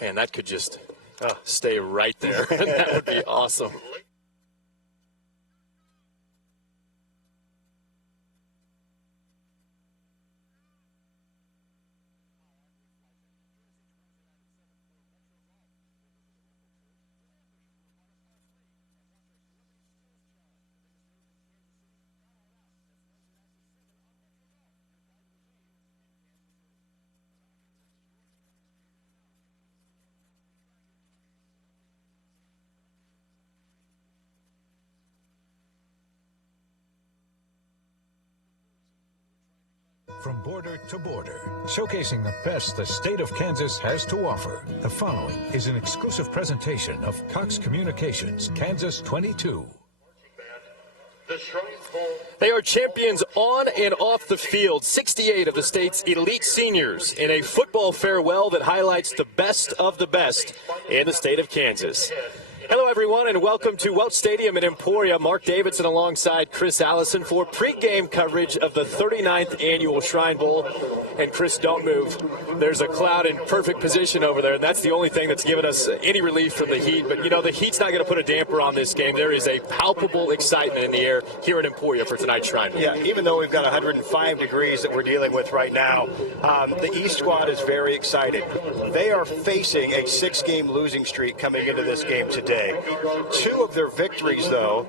Man, that could just stay right there. That would be awesome. From border to border, showcasing the best the state of Kansas has to offer. The following is an exclusive presentation of Cox Communications Kansas 22. They are champions on and off the field, 68 of the state's elite seniors in a football farewell that highlights the best of the best in the state of Kansas. Hello, everyone, and welcome to Welch Stadium in Emporia. Mark Davidson alongside Chris Allison for pregame coverage of the 39th Annual Shrine Bowl. And, Chris, don't move. There's a cloud in perfect position over there, and that's the only thing that's given us any relief from the heat. But, you know, the heat's not going to put a damper on this game. There is a palpable excitement in the air here in Emporia for tonight's Shrine Bowl. Yeah, even though we've got 105 degrees that we're dealing with right now, the East squad is very excited. They are facing a 6-game losing streak coming into this game today. 2 of their victories, though,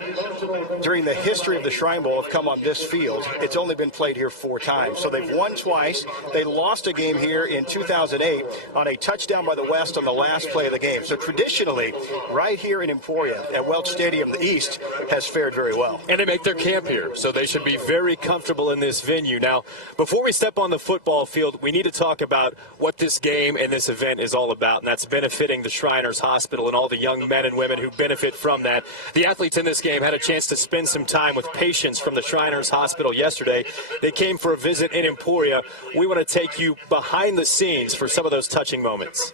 during the history of the Shrine Bowl have come on this field. It's only been played here 4 times. So they've won twice. They lost a game here in 2008 on a touchdown by the West on the last play of the game. So traditionally, right here in Emporia at Welch Stadium, the East has fared very well. And they make their camp here, so they should be very comfortable in this venue. Now, before we step on the football field, we need to talk about what this game and this event is all about, and that's benefiting the Shriners Hospital and all the young men and women who benefit from that. The athletes in this game had a chance to spend some time with patients from the Shriners Hospital yesterday. They came for a visit in Emporia. We want to take you behind the scenes for some of those touching moments.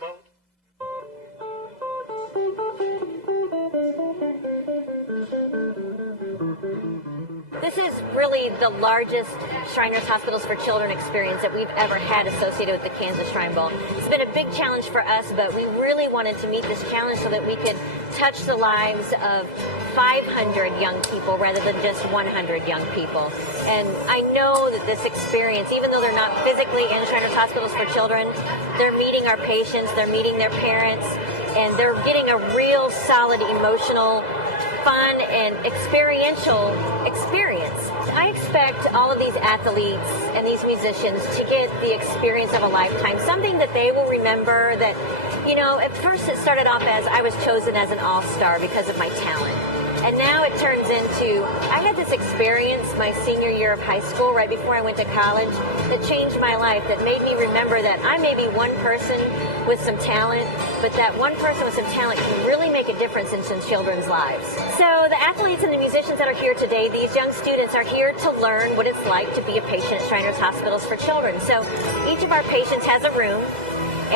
This is really the largest Shriners Hospitals for Children experience that we've ever had associated with the Kansas Shrine Bowl. It's been a big challenge for us, but we really wanted to meet this challenge so that we could touch the lives of 500 young people rather than just 100 young people. And I know that this experience, even though they're not physically in Shriners Hospitals for Children, they're meeting our patients, they're meeting their parents, and they're getting a real solid emotional, fun and experiential experience. I expect all of these athletes and these musicians to get the experience of a lifetime, something that they will remember that, you know, at first it started off as I was chosen as an all-star because of my talent. And now it turns into, I had this experience my senior year of high school, right before I went to college, that changed my life, that made me remember that I may be one person with some talent, but that one person with some talent can really make a difference in some children's lives. So the athletes and the musicians that are here today, these young students are here to learn what it's like to be a patient at Shriners Hospitals for Children. So each of our patients has a room,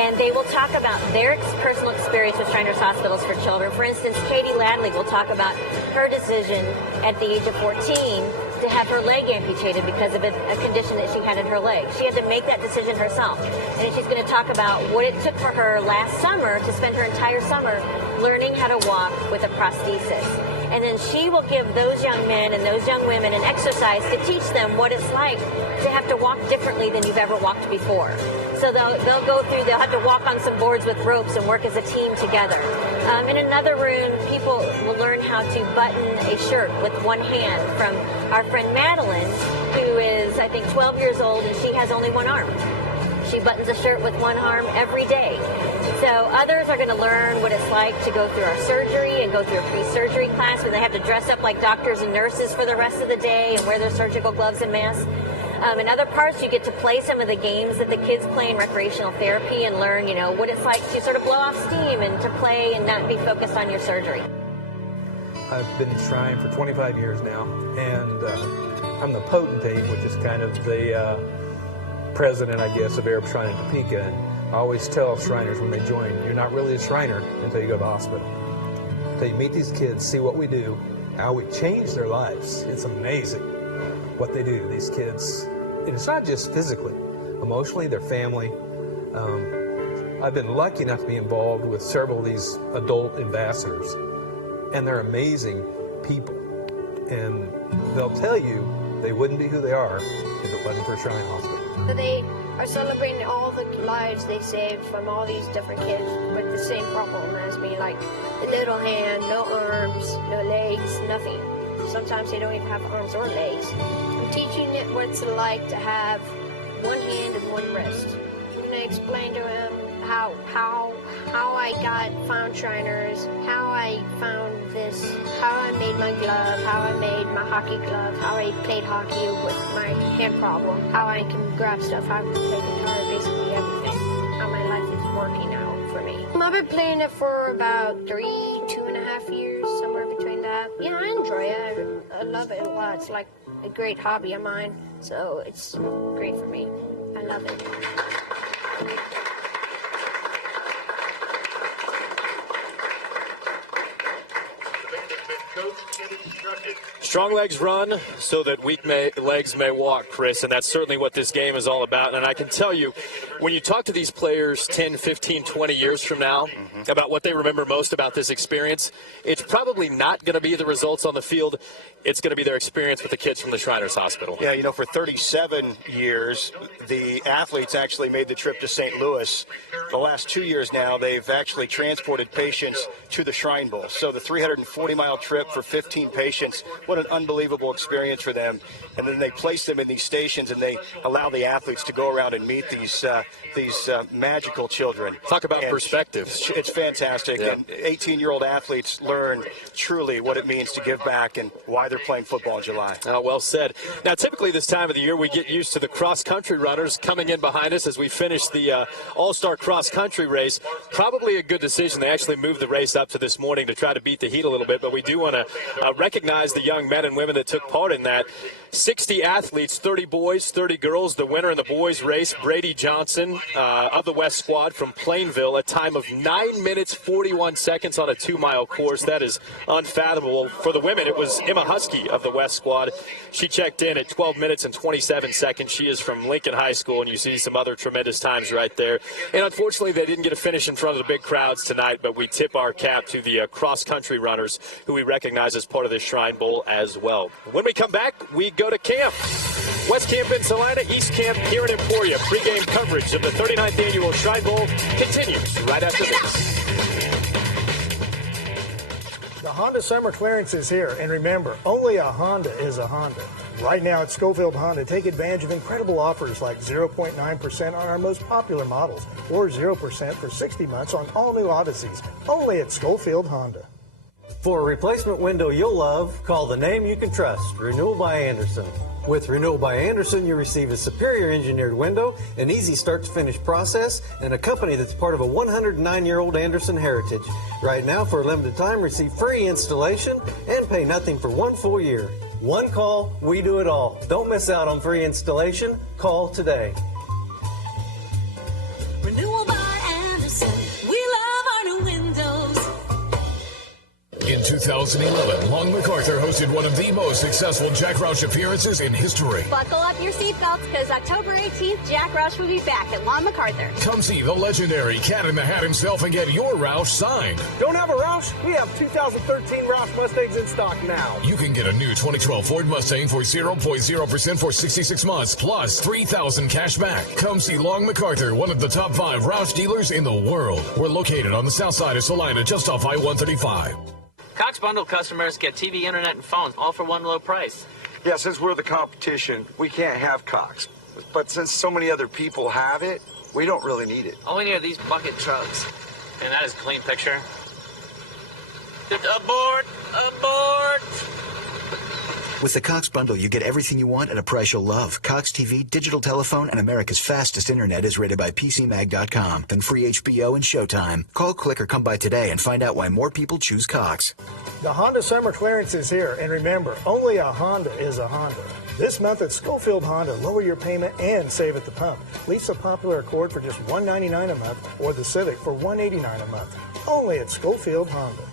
and they will talk about their personal experience with Shriners Hospitals for Children. For instance, Katie Ladley will talk about her decision at the age of 14 to have her leg amputated because of a condition that she had in her leg. She had to make that decision herself. And she's going to talk about what it took for her last summer to spend her entire summer learning how to walk with a prosthesis. And then she will give those young men and those young women an exercise to teach them what it's like to have to walk differently than you've ever walked before. So they'll go through, they'll have to walk on some boards with ropes and work as a team together. In another room, people will learn how to button a shirt with one hand from our friend Madeline, who is, I think, 12 years old, and she has only one arm. She buttons a shirt with one arm every day. So others are going to learn what it's like to go through our surgery and go through a pre-surgery class where they have to dress up like doctors and nurses for the rest of the day and wear their surgical gloves and masks. In other parts, you get to play some of the games that the kids play in recreational therapy and learn, you know, what it's like to sort of blow off steam and to play and not be focused on your surgery. I've been in Shrine for 25 years now, and I'm the potentate, which is kind of the president, I guess, of Arab Shrine in Topeka. And I always tell Shriners when they join, you're not really a Shriner until you go to the hospital. Until you meet these kids, see what we do, how we change their lives. It's amazing what they do to these kids. And it's not just physically, emotionally, their family. I've been lucky enough to be involved with several of these adult ambassadors, and they're amazing people. And they'll tell you they wouldn't be who they are if it wasn't for Shrine Hospital. They are celebrating all the lives they saved from all these different kids with the same problem as me, like a little hand, no arms, no legs, nothing. Sometimes they don't even have arms or legs. I'm teaching it what it's like to have one hand and one wrist. I'm going to explain to them how I found Shriners, how I found this, how I made my glove, how I made my hockey glove, how I played hockey with my hand problem, how I can grab stuff, how I can play guitar, basically everything, how my life is working out for me. I've been playing it for about 2.5 years, somewhere between that. Yeah, I enjoy it. I love it a lot. It's like a great hobby of mine, so it's great for me. I love it. Strong legs run so that weak legs may walk, Chris, and that's certainly what this game is all about. And I can tell you, when you talk to these players 10, 15, 20 years from now about what they remember most about this experience, it's probably not going to be the results on the field. It's going to be their experience with the kids from the Shriners Hospital. Yeah, you know, for 37 years, the athletes actually made the trip to St. Louis. The last 2 years now, they've actually transported patients to the Shrine Bowl. So the 340-mile trip for 15 patients, what an unbelievable experience for them. And then they place them in these stations, and they allow the athletes to go around and meet these magical children. Talk about perspective. It's fantastic. Yeah. And 18-year-old athletes learn truly what it means to give back and why they're playing football in July. Well said. Now, typically this time of the year, we get used to the cross-country runners coming in behind us as we finish the All-Star cross-country race. Probably a good decision. They actually moved the race up to this morning to try to beat the heat a little bit, but we do want to recognize the young men and women that took part in that. 60 athletes, 30 boys, 30 girls. The winner in the boys race, Brady Johnson of the West Squad from Plainville, a time of 9 minutes, 41 seconds on a 2-mile course. That is unfathomable. For the women, it was Emma Husky of the West Squad. She checked in at 12 minutes and 27 seconds. She is from Lincoln High School, and you see some other tremendous times right there. And unfortunately, they didn't get a finish in front of the big crowds tonight, but we tip our cap to the cross-country runners who we recognize as part of this Shrine Bowl as well. When we come back, we go to camp. West Camp in Salina, East Camp here in Emporia. Pre-game coverage of the 39th Annual Shrine Bowl continues right after this. The Honda Summer Clearance is here, and remember, only a Honda is a Honda. Right now at Schofield Honda, take advantage of incredible offers like 0.9% on our most popular models, or 0% for 60 months on all new Odysseys, only at Schofield Honda. For a replacement window you'll love, call the name you can trust, Renewal by Anderson. With Renewal by Anderson, you receive a superior engineered window, an easy start-to-finish process, and a company that's part of a 109-year-old Anderson heritage. Right now, for a limited time, receive free installation and pay nothing for 1 full year. One call, we do it all. Don't miss out on free installation. Call today. Renewal by Anderson. We love our new windows. In 2011, Long MacArthur hosted one of the most successful Jack Roush appearances in history. Buckle up your seatbelts because October 18th, Jack Roush will be back at Long MacArthur. Come see the legendary Cat in the Hat himself and get your Roush signed. Don't have a Roush? We have 2013 Roush Mustangs in stock now. You can get a new 2012 Ford Mustang for 0.0% for 66 months, plus $3,000 cash back. Come see Long MacArthur, one of the top 5 Roush dealers in the world. We're located on the south side of Salina, just off I-135. Cox Bundle customers get TV, internet, and phones, all for one low price. Yeah, since we're the competition, we can't have Cox. But since so many other people have it, we don't really need it. All we need are these bucket trucks. And that is a clean picture. Abort! Abort! With the Cox Bundle, you get everything you want at a price you'll love. Cox TV, digital telephone, and America's fastest internet is rated by PCMag.com. Then free HBO and Showtime. Call, click, or come by today and find out why more people choose Cox. The Honda Summer Clearance is here, and remember, only a Honda is a Honda. This month at Schofield Honda, lower your payment and save at the pump. Lease a popular Accord for just $199 a month or the Civic for $189 a month. Only at Schofield Honda.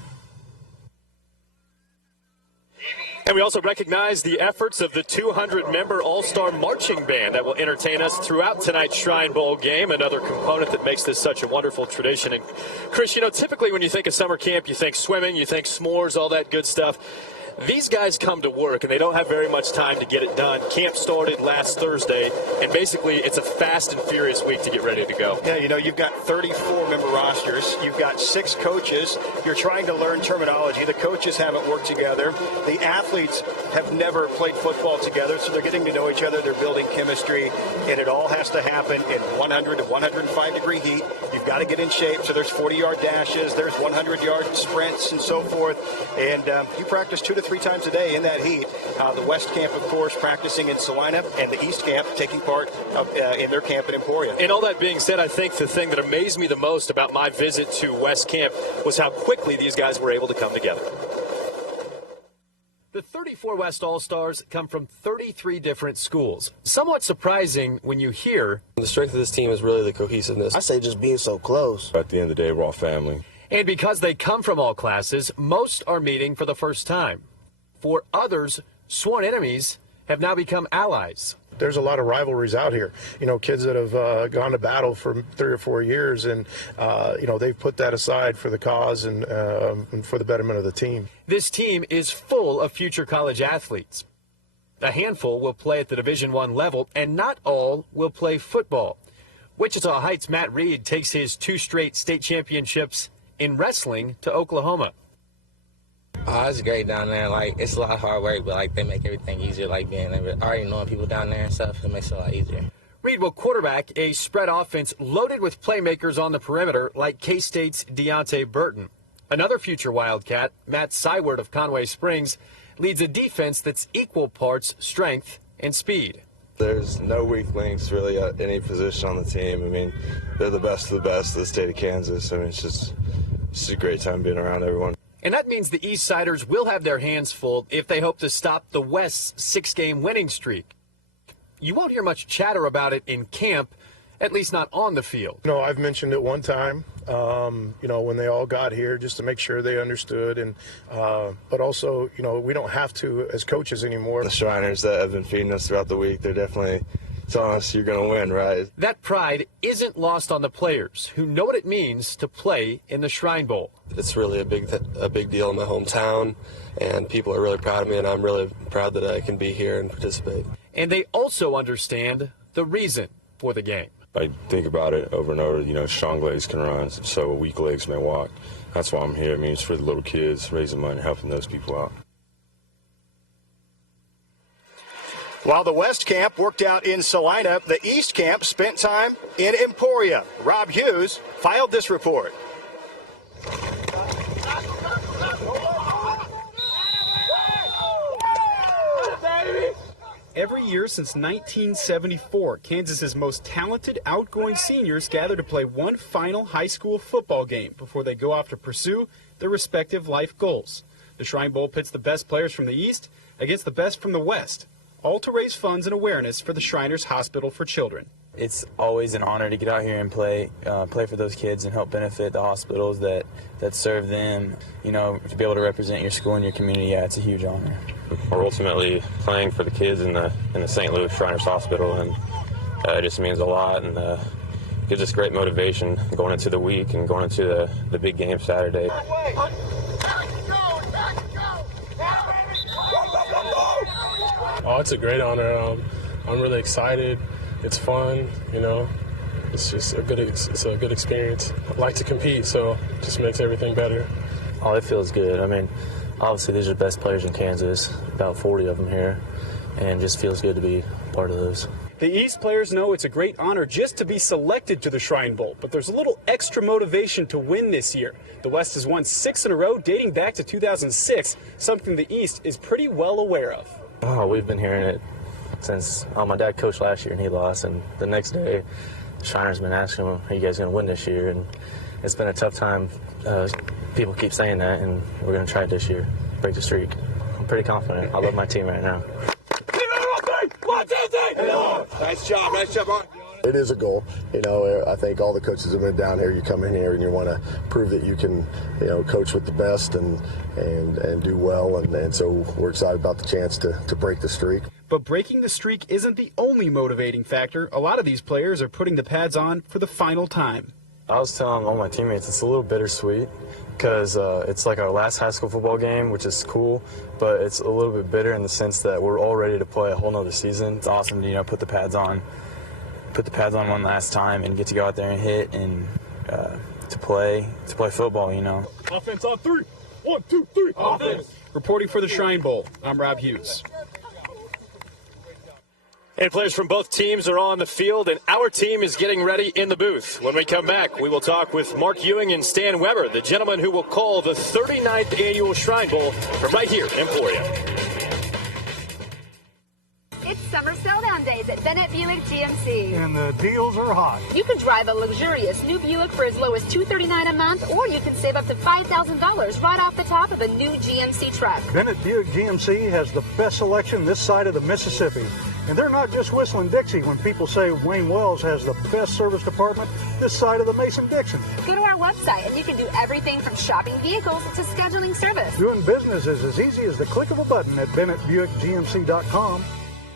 And we also recognize the efforts of the 200-member All-Star Marching Band that will entertain us throughout tonight's Shrine Bowl game, another component that makes this such a wonderful tradition. And, Chris, you know, typically when you think of summer camp, you think swimming, you think s'mores, all that good stuff. These guys come to work, and they don't have very much time to get it done. Camp started last Thursday, and basically it's a fast and furious week to get ready to go. Yeah, you know, you've got 34 member rosters. You've got 6 coaches. You're trying to learn terminology. The coaches haven't worked together. The athletes have never played football together, so they're getting to know each other. They're building chemistry, and it all has to happen in 100 to 105-degree heat. You've got to get in shape, so there's 40-yard dashes, there's 100-yard sprints, and so forth. And you practice 2 to 3 times a day in that heat. The West Camp, of course, practicing in Salina, and the East Camp taking part in their camp in Emporia. And all that being said, I think the thing that amazed me the most about my visit to West Camp was how quickly these guys were able to come together. The 34 West All-Stars come from 33 different schools. Somewhat surprising when you hear the strength of this team is really the cohesiveness. I say just being so close. At the end of the day, we're all family. And because they come from all classes, most are meeting for the first time. For others, sworn enemies have now become allies. There's a lot of rivalries out here. You know, kids that have gone to battle for 3 or 4 years, and, you know, they've put that aside for the cause and for the betterment of the team. This team is full of future college athletes. A handful will play at the Division I level, and not all will play football. Wichita Heights' Matt Reed takes his 2 straight state championships in wrestling to Oklahoma. Oh, it's great down there. Like, it's a lot of hard work, but, like, they make everything easier, like being already knowing people down there and stuff. It makes it a lot easier. Reed will quarterback a spread offense loaded with playmakers on the perimeter like K-State's Deontay Burton. Another future Wildcat, Matt Syward of Conway Springs, leads a defense that's equal parts strength and speed. There's no weak links really at any position on the team. I mean, they're the best of the state of Kansas. I mean, it's just a great time being around everyone. And that means the East Siders will have their hands full if they hope to stop the West's 6-game winning streak. You won't hear much chatter about it in camp, at least not on the field. No, I've mentioned it one time, you know, when they all got here, just to make sure they understood. And but also, you know, we don't have to as coaches anymore. The Shriners that have been feeding us throughout the week, they're definitely telling us you're going to win, right? That pride isn't lost on the players who know what it means to play in the Shrine Bowl. It's really a big deal in my hometown, and people are really proud of me, and I'm really proud that I can be here and participate. And they also understand the reason for the game. I think about it over and over. You know, strong legs can run, so weak legs may walk. That's why I'm here. I mean, it's for the little kids, raising money, helping those people out. While the West Camp worked out in Salina, the East Camp spent time in Emporia. Rob Hughes filed this report. Every year since 1974, Kansas's most talented outgoing seniors gather to play one final high school football game before they go off to pursue their respective life goals. The Shrine Bowl pits the best players from the East against the best from the West, all to raise funds and awareness for the Shriners Hospital for Children. It's always an honor to get out here and play for those kids and help benefit the hospitals that serve them. You know, to be able to represent your school and your community, yeah, it's a huge honor. We're ultimately playing for the kids in the St. Louis Shriners Hospital, and it just means a lot, and gives us great motivation going into the week and going into the big game Saturday. Oh, it's a great honor. I'm really excited. It's fun, you know. It's just a good experience. I like to compete, so it just makes everything better. Oh, it feels good. I mean, obviously these are the best players in Kansas, about 40 of them here, and it just feels good to be part of those. The East players know it's a great honor just to be selected to the Shrine Bowl, but there's a little extra motivation to win this year. The West has won 6 in a row dating back to 2006, something the East is pretty well aware of. Oh, we've been hearing it since my dad coached last year and he lost, and the next day the Shriners been asking him, are you guys going to win this year? And it's been a tough time. People keep saying that, and we're going to try it this year, break the streak. I'm pretty confident. I love my team right now. Nice job, on. it is a goal. I think all the coaches have been down here. You come in here and you want to prove that you can, coach with the best and do well. And so we're excited about the chance to break the streak. But breaking the streak isn't the only motivating factor. A lot of these players are putting the pads on for the final time. I was telling all my teammates it's a little bittersweet because it's like our last high school football game, which is cool, but it's a little bit bitter in the sense that we're all ready to play a whole nother season. It's awesome to put the pads on one last time and get to go out there and hit and to play football. Offense on 3. 1, 2, 3. Offense. Reporting for the Shrine Bowl, I'm Rob Hughes. And players from both teams are on the field, and our team is getting ready in the booth. When we come back, we will talk with Mark Ewing and Stan Weber, the gentleman who will call the 39th annual Shrine Bowl from right here in Emporia. It's summer sell-down days at Bennett Buick GMC. And the deals are hot. You can drive a luxurious new Buick for as low as $239 a month, or you can save up to $5,000 right off the top of a new GMC truck. Bennett Buick GMC has the best selection this side of the Mississippi. And they're not just whistling Dixie when people say Wayne Wells has the best service department this side of the Mason-Dixon. Go to our website and you can do everything from shopping vehicles to scheduling service. Doing business is as easy as the click of a button at BennettBuickGMC.com.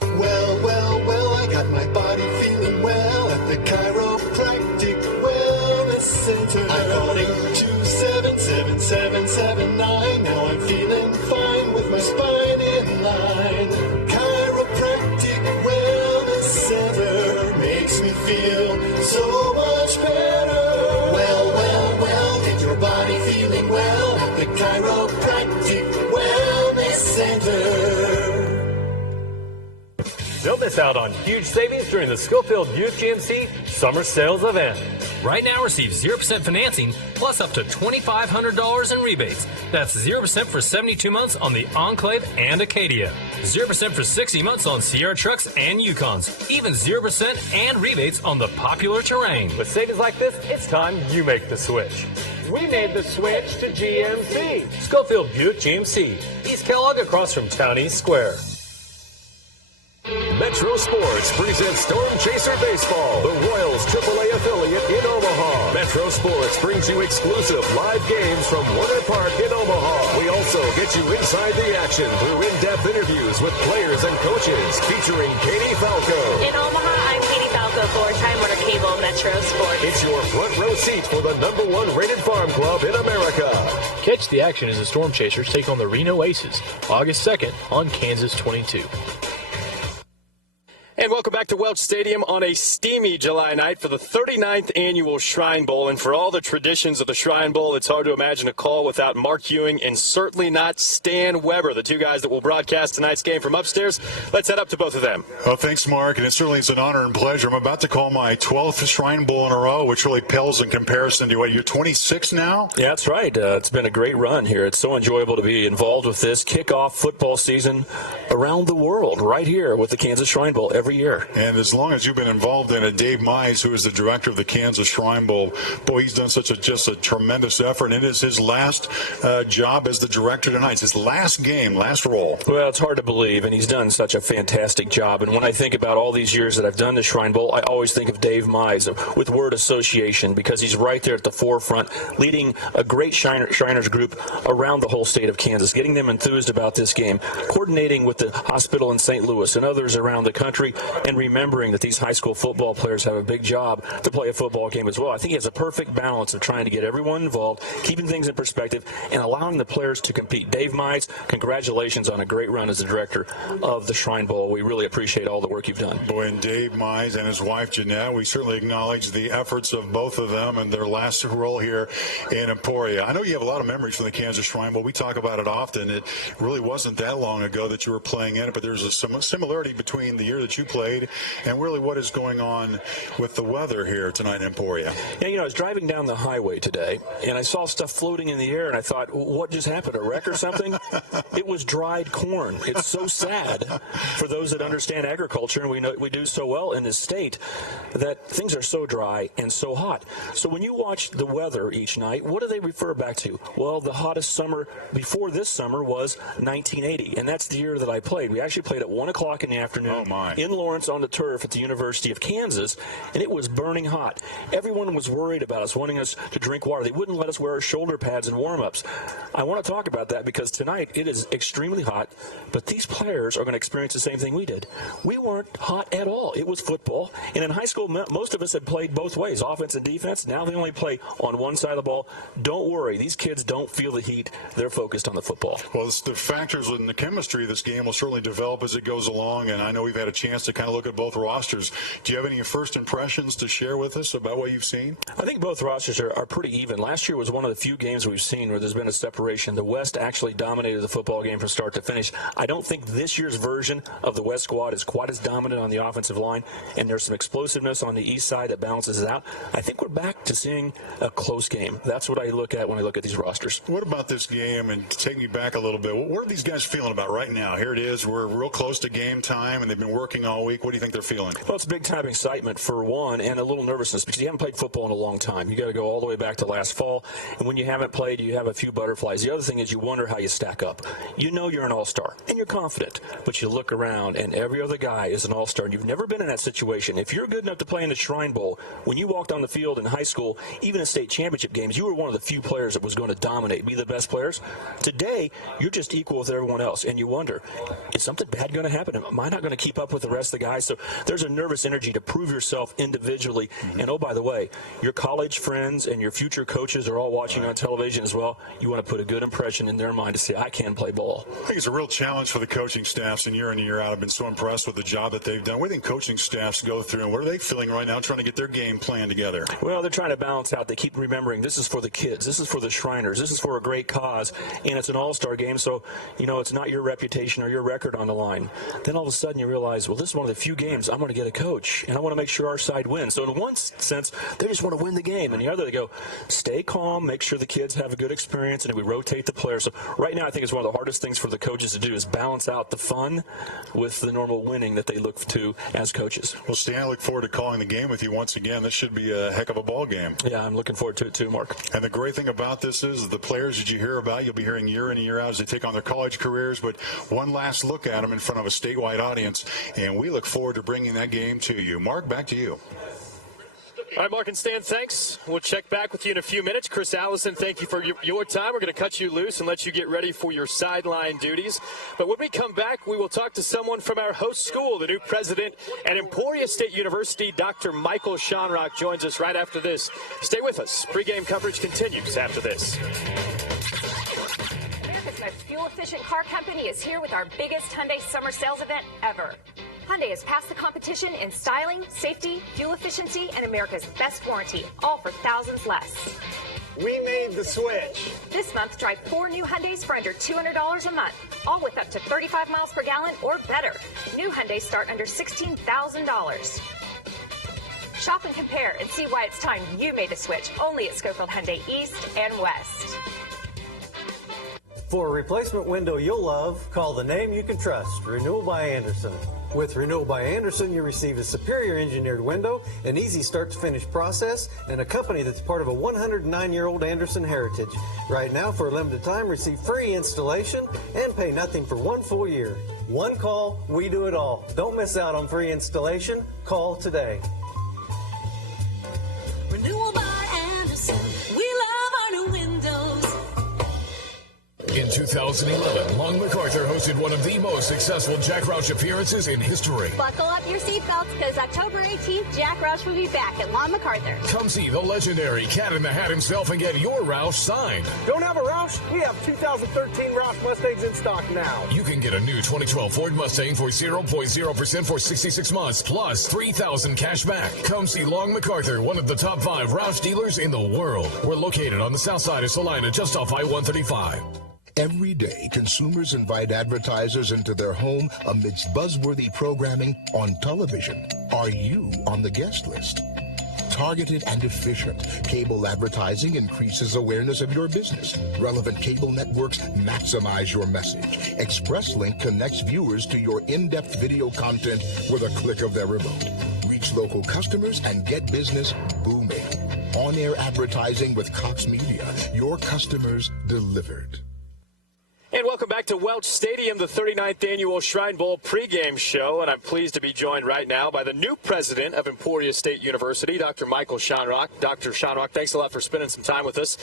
Well, I got my body feeling well at the Chiropractic Wellness Center. I called 827-7779. Now I'm feeling fine with my spine in line. Chiropractic Wellness Center makes me feel so much better. Well, get your body feeling well at the Chiropractic Wellness Center. Don't miss out on huge savings during the Schofield Buick GMC Summer Sales Event. Right now, receive 0% financing plus up to $2,500 in rebates. That's 0% for 72 months on the Enclave and Acadia. 0% for 60 months on Sierra trucks and Yukons. Even 0% and rebates on the popular Terrain. With savings like this, it's time you make the switch. We made the switch to GMC. Schofield Buick GMC. East Kellogg across from Town East Square. Metro Sports presents Storm Chaser Baseball, the Royals AAA affiliate in Omaha. Metro Sports brings you exclusive live games from Warner Park in Omaha. We also get you inside the action through in-depth interviews with players and coaches featuring Katie Falco. In Omaha, I'm Katie Falco for Time Warner Cable Metro Sports. It's your front row seat for the #1 rated farm club in America. Catch the action as the Storm Chasers take on the Reno Aces August 2nd on Kansas 22. And welcome back to Welch Stadium on a steamy July night for the 39th annual Shrine Bowl. And for all the traditions of the Shrine Bowl, it's hard to imagine a call without Mark Ewing and certainly not Stan Weber, the two guys that will broadcast tonight's game from upstairs. Let's head up to both of them. Well, thanks, Mark. And it certainly is an honor and pleasure. I'm about to call my 12th Shrine Bowl in a row, which really pales in comparison to what, you're 26 now? Yeah, that's right. It's been a great run here. It's so enjoyable to be involved with this kickoff football season around the world, right here with the Kansas Shrine Bowl every year. And as long as you've been involved in it, Dave Mize, who is the director of the Kansas Shrine Bowl, boy, he's done just a tremendous effort. And it is his last job as the director tonight. It's his last game, last role. Well, it's hard to believe, and he's done such a fantastic job. And when I think about all these years that I've done the Shrine Bowl, I always think of Dave Mize with word association, because he's right there at the forefront, leading a great Shriners group around the whole state of Kansas, getting them enthused about this game, coordinating with the hospital in St. Louis and others around the country, and remembering that these high school football players have a big job to play a football game as well. I think he has a perfect balance of trying to get everyone involved, keeping things in perspective, and allowing the players to compete. Dave Mize, congratulations on a great run as the director of the Shrine Bowl. We really appreciate all the work you've done. Boy, and Dave Mize and his wife, Jeanette, we certainly acknowledge the efforts of both of them and their last role here in Emporia. I know you have a lot of memories from the Kansas Shrine Bowl. We talk about it often. It really wasn't that long ago that you were playing in it, but there's a similarity between the year that you played and really what is going on with the weather here tonight in Emporia. Yeah, I was driving down the highway today, and I saw stuff floating in the air, and I thought, what just happened, a wreck or something? It was dried corn. It's so sad for those that understand agriculture, and we know we do so well in this state, that things are so dry and so hot. So when you watch the weather each night, what do they refer back to? Well, the hottest summer before this summer was 1980, and that's the year that I played. We actually played at 1 o'clock in the afternoon in Lawrence. defense on the turf at the University of Kansas, and it was burning hot. Everyone was worried about us, wanting us to drink water. They wouldn't let us wear our shoulder pads and warm-ups. I want to talk about that because tonight it is extremely hot, but these players are going to experience the same thing we did. We weren't hot at all. It was football, and in high school, most of us had played both ways, offense and defense. Now they only play on one side of the ball. Don't worry. These kids don't feel the heat. They're focused on the football. Well, the factors in the chemistry of this game will certainly develop as it goes along, and I know we've had a chance to kind of look at both rosters. Do you have any first impressions to share with us about what you've seen? I think both rosters are pretty even. Last year was one of the few games we've seen where there's been a separation. The West actually dominated the football game from start to finish. I don't think this year's version of the West squad is quite as dominant on the offensive line, and there's some explosiveness on the East side that balances it out. I think we're back to seeing a close game. That's what I look at when I look at these rosters. What about this game, and take me back a little bit, what are these guys feeling about right now? Here it is, we're real close to game time, and they've been working all week. What do you think they're feeling? Well, it's big-time excitement for one, and a little nervousness because you haven't played football in a long time. You got to go all the way back to last fall, and when you haven't played, you have a few butterflies. The other thing is you wonder how you stack up. You know you're an all-star, and you're confident, but you look around, and every other guy is an all-star, and you've never been in that situation. If you're good enough to play in the Shrine Bowl, when you walked on the field in high school, even in state championship games, you were one of the few players that was going to dominate, be the best players. Today, you're just equal with everyone else, and you wonder, is something bad going to happen? Am I not going to keep up with the rest of the guys? So there's a nervous energy to prove yourself individually. And oh, by the way, your college friends and your future coaches are all watching on television as well. You want to put a good impression in their mind to say, I can play ball. I think it's a real challenge for the coaching staffs, and year in and year out, I've been so impressed with the job that they've done. What do you think coaching staffs go through, and what are they feeling right now trying to get their game plan together? Well, they're trying to balance out. They keep remembering this is for the kids. This is for the Shriners. This is for a great cause, and it's an all-star game, so, you know, it's not your reputation or your record on the line. Then all of a sudden you realize, well, this is one of the few games I'm going to get a coach, and I want to make sure our side wins. So in one sense, they just want to win the game. And the other, they go, stay calm, make sure the kids have a good experience, and we rotate the players. So right now I think it's one of the hardest things for the coaches to do is balance out the fun with the normal winning that they look to as coaches. Well, Stan, I look forward to calling the game with you once again. This should be a heck of a ball game. Yeah, I'm looking forward to it too, Mark. And the great thing about this is the players that you hear about, you'll be hearing year in and year out as they take on their college careers, but one last look at them in front of a statewide audience, and we look forward to bringing that game to you. Mark, back to you. All right, Mark and Stan, thanks. We'll check back with you in a few minutes. Chris Allison, thank you for your time. We're going to cut you loose and let you get ready for your sideline duties. But when we come back, we will talk to someone from our host school. The new president at Emporia State University, Dr. Michael Schonrock, joins us right after this. Stay with us. Pre-game coverage continues after this. America's most fuel-efficient car company is here with our biggest Hyundai summer sales event ever. Hyundai has passed the competition in styling, safety, fuel efficiency, and America's best warranty, all for thousands less. We made the switch. This month, drive 4 new Hyundais for under $200 a month, all with up to 35 miles per gallon or better. New Hyundais start under $16,000. Shop and compare and see why it's time you made the switch, only at Schofield Hyundai East and West. For a replacement window you'll love, call the name you can trust, Renewal by Anderson. With Renewal by Anderson, you receive a superior engineered window, an easy start-to-finish process, and a company that's part of a 109-year-old Anderson heritage. Right now, for a limited time, receive free installation and pay nothing for 1 full year. One call, we do it all. Don't miss out on free installation. Call today. Renewal by Anderson. We love our new windows. In 2011, Long MacArthur hosted one of the most successful Jack Roush appearances in history. Buckle up your seatbelts because October 18th, Jack Roush will be back at Long MacArthur. Come see the legendary Cat in the Hat himself and get your Roush signed. Don't have a Roush? We have 2013 Roush Mustangs in stock now. You can get a new 2012 Ford Mustang for 0.0% for 66 months, plus $3,000 cash back. Come see Long MacArthur, one of the top 5 Roush dealers in the world. We're located on the south side of Salina, just off I-135. Every day, consumers invite advertisers into their home amidst buzzworthy programming on television. Are you on the guest list? Targeted and efficient, cable advertising increases awareness of your business. Relevant cable networks maximize your message. ExpressLink connects viewers to your in-depth video content with a click of their remote. Reach local customers and get business booming. On-air advertising with Cox Media. Your customers delivered. And welcome back back to Welch Stadium, the 39th annual Shrine Bowl pregame show, and I'm pleased to be joined right now by the new president of Emporia State University, Dr. Michael Schonrock. Dr. Schonrock, thanks a lot for spending some time with us.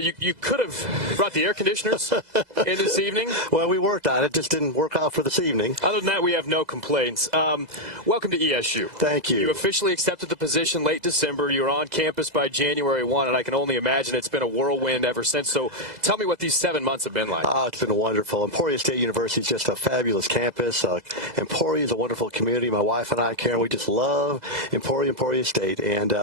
You could have brought the air conditioners in this evening. Well, we worked on it. Just didn't work out for this evening. Other than that, we have no complaints. Welcome to ESU. Thank you. You officially accepted the position late December. You were on campus by January 1, and I can only imagine it's been a whirlwind ever since. So tell me what these 7 months have been like. Oh, it's been wonderful. Emporia State University is just a fabulous campus. Emporia is a wonderful community. My wife and I, Karen, we just love Emporia State. And,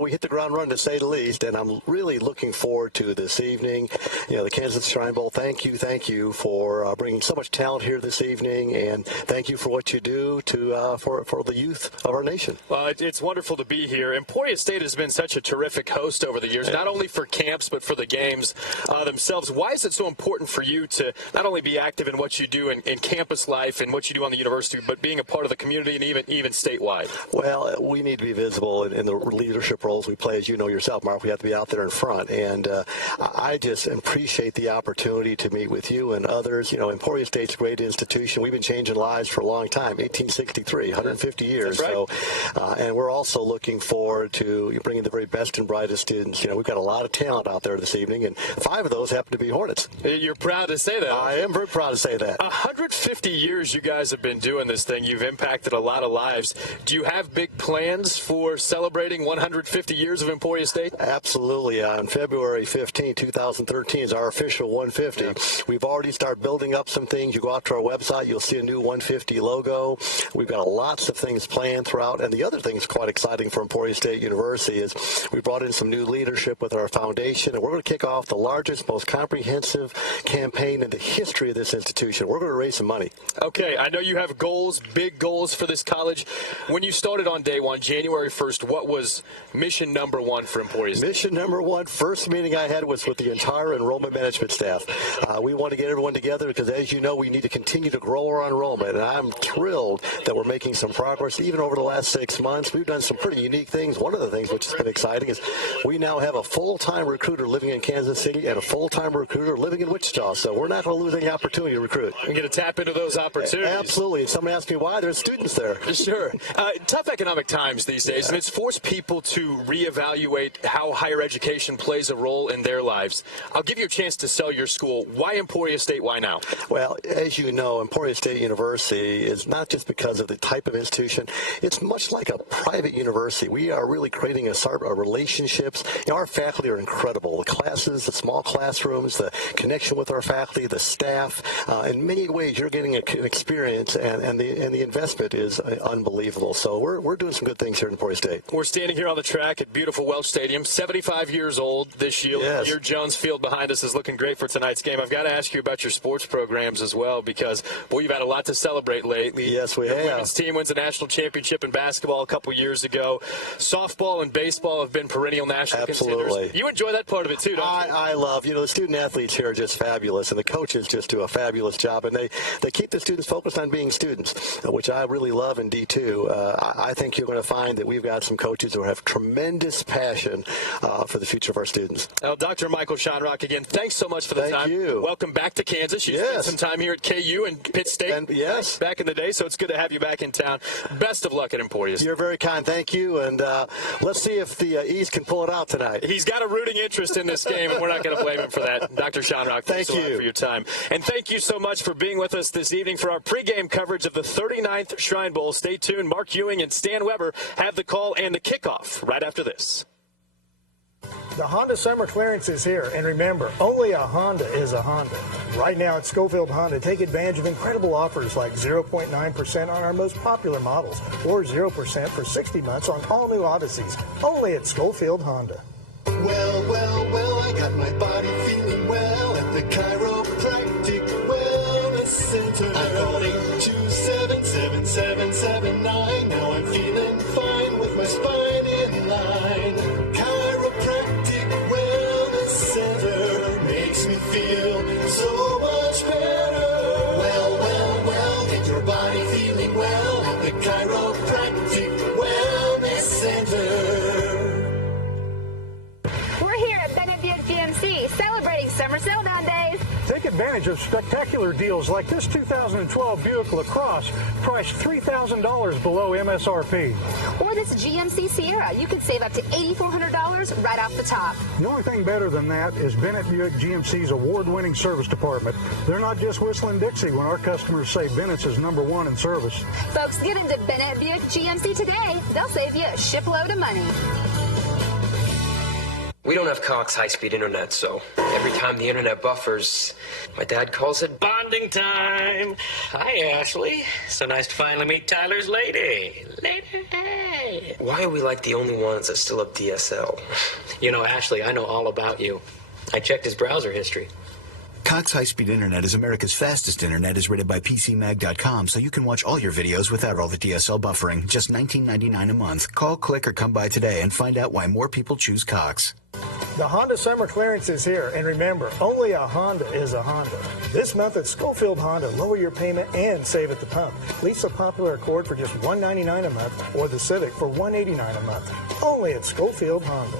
we hit the ground running, to say the least, and I'm really looking forward to this evening. You know, the Kansas Shrine Bowl, thank you for bringing so much talent here this evening, and thank you for what you do for the youth of our nation. Well, it's wonderful to be here. Emporia State has been such a terrific host over the years, not only for camps, but for the games themselves. Why is it so important for you to not only be active in what you do in campus life and what you do on the university, but being a part of the community and even statewide? Well, we need to be visible in the leadership roles we play. As you know yourself, Mark, we have to be out there in front. And I just appreciate the opportunity to meet with you and others. You know, Emporia State's a great institution. We've been changing lives for a long time, 1863, 150 years. That's right. So, and we're also looking forward to bringing the very best and brightest students. You know, we've got a lot of talent out there this evening, and 5 of those happen to be Hornets. You're proud to say that. I am very proud to say that. 150 years you guys have been doing this thing. You've impacted a lot of lives. Do you have big plans for celebrating 150 years of Emporia State? Absolutely. On February 15, 2013 is our official 150. Yeah. We've already started building up some things. You go out to our website, you'll see a new 150 logo. We've got lots of things planned throughout. And the other thing that's quite exciting for Emporia State University is we brought in some new leadership with our foundation, and we're going to kick off the largest, most comprehensive campaign in the history of this institution. We're going to raise some money. Okay, I know you have goals, big goals for this college. When you started on day one, January 1st, what was mission number 1 for Emporia State? Mission number 1, first meeting I had was with the entire enrollment management staff. We want to get everyone together because, as you know, we need to continue to grow our enrollment, and I'm thrilled that we're making some progress. Even over the last 6 months, we've done some pretty unique things. One of the things which has been exciting is we now have a full-time recruiter living in Kansas City and a full-time recruiter living in Wichita, so we're not going to lose any opportunity to recruit. We're going to tap into those opportunities. Absolutely. Somebody asked me why. There's students there. Sure. Tough economic times these days, and it's forced people to reevaluate how higher education plays a role in their lives. I'll give you a chance to sell your school. Why Emporia State? Why now? Well, as you know, Emporia State University is not just because of the type of institution. It's much like a private university. We are really creating a sort of relationships. You know, our faculty are incredible. The classes, the small classrooms, the connection with our faculty, the staff. In many ways, you're getting an experience, and the investment is unbelievable. So we're doing some good things here in Emporia State. We're standing here on the track at beautiful Welch Stadium, 75 years old this year. Yes. Your Jones Field behind us is looking great for tonight's game. I've got to ask you about your sports programs as well, because, boy, you've had a lot to celebrate lately. Yes, we have. The women's team wins a national championship in basketball a couple years ago. Softball and baseball have been perennial national contenders. You enjoy that part of it, too, don't you? I love, the student athletes here are just fabulous, and the coaches just do a fabulous job, and they keep the students focused on being students, which I really love in D2. I think you're going to find that we've got some coaches who have tremendous passion for the future of our students. Well, Dr. Michael Schonrock, again, thanks so much for the time. Thank you. Welcome back to Kansas. You spent some time here at KU and Pitt State back in the day, so it's good to have you back in town. Best of luck at Emporia. You're very kind. Thank you, and let's see if the East can pull it out tonight. He's got a rooting interest in this game, and we're not going to blame him for that. Dr. Schonrock, thanks a lot for your time. And thank you so much for being with us this evening for our pregame coverage of the 39th Shrine Bowl. Stay tuned. Mark Ewing and Stan Weber have the call and the kickoff right after this. The Honda Summer Clearance is here, and remember, only a Honda is a Honda. Right now at Schofield Honda, take advantage of incredible offers like 0.9% on our most popular models, or 0% for 60 months on all new Odysseys, only at Schofield Honda. Well, I got my body feeling well at the Chiropractic Wellness Center. According to 77779, now I'm feeling fine with my spine in line. Chiropractic Wellness Center makes me feel so much better. Well, get your body feeling well at the Chiropractic Wellness Center. We're here at Benedict GMC celebrating of spectacular deals like this 2012 Buick LaCrosse, priced $3,000 below MSRP. Or this GMC Sierra. You can save up to $8,400 right off the top. The only thing better than that is Bennett Buick GMC's award-winning service department. They're not just whistling Dixie when our customers say Bennett's is #1 in service. Folks, get into Bennett Buick GMC today. They'll save you a shipload of money. We don't have Cox high-speed internet, so every time the internet buffers, my dad calls it bonding time. Hi, Ashley. So nice to finally meet Tyler's lady. Lady. Why are we like the only ones that still have DSL? You know, Ashley, I know all about you. I checked his browser history. Cox High-Speed Internet is America's fastest internet, is rated by PCMag.com, so you can watch all your videos without all the DSL buffering. Just $19.99 a month. Call, click, or come by today and find out why more people choose Cox. The Honda summer clearance is here, and remember, only a Honda is a Honda. This month at Schofield Honda, lower your payment and save at the pump. Lease a popular Accord for just $199 a month, or the Civic for $189 a month. Only at Schofield Honda.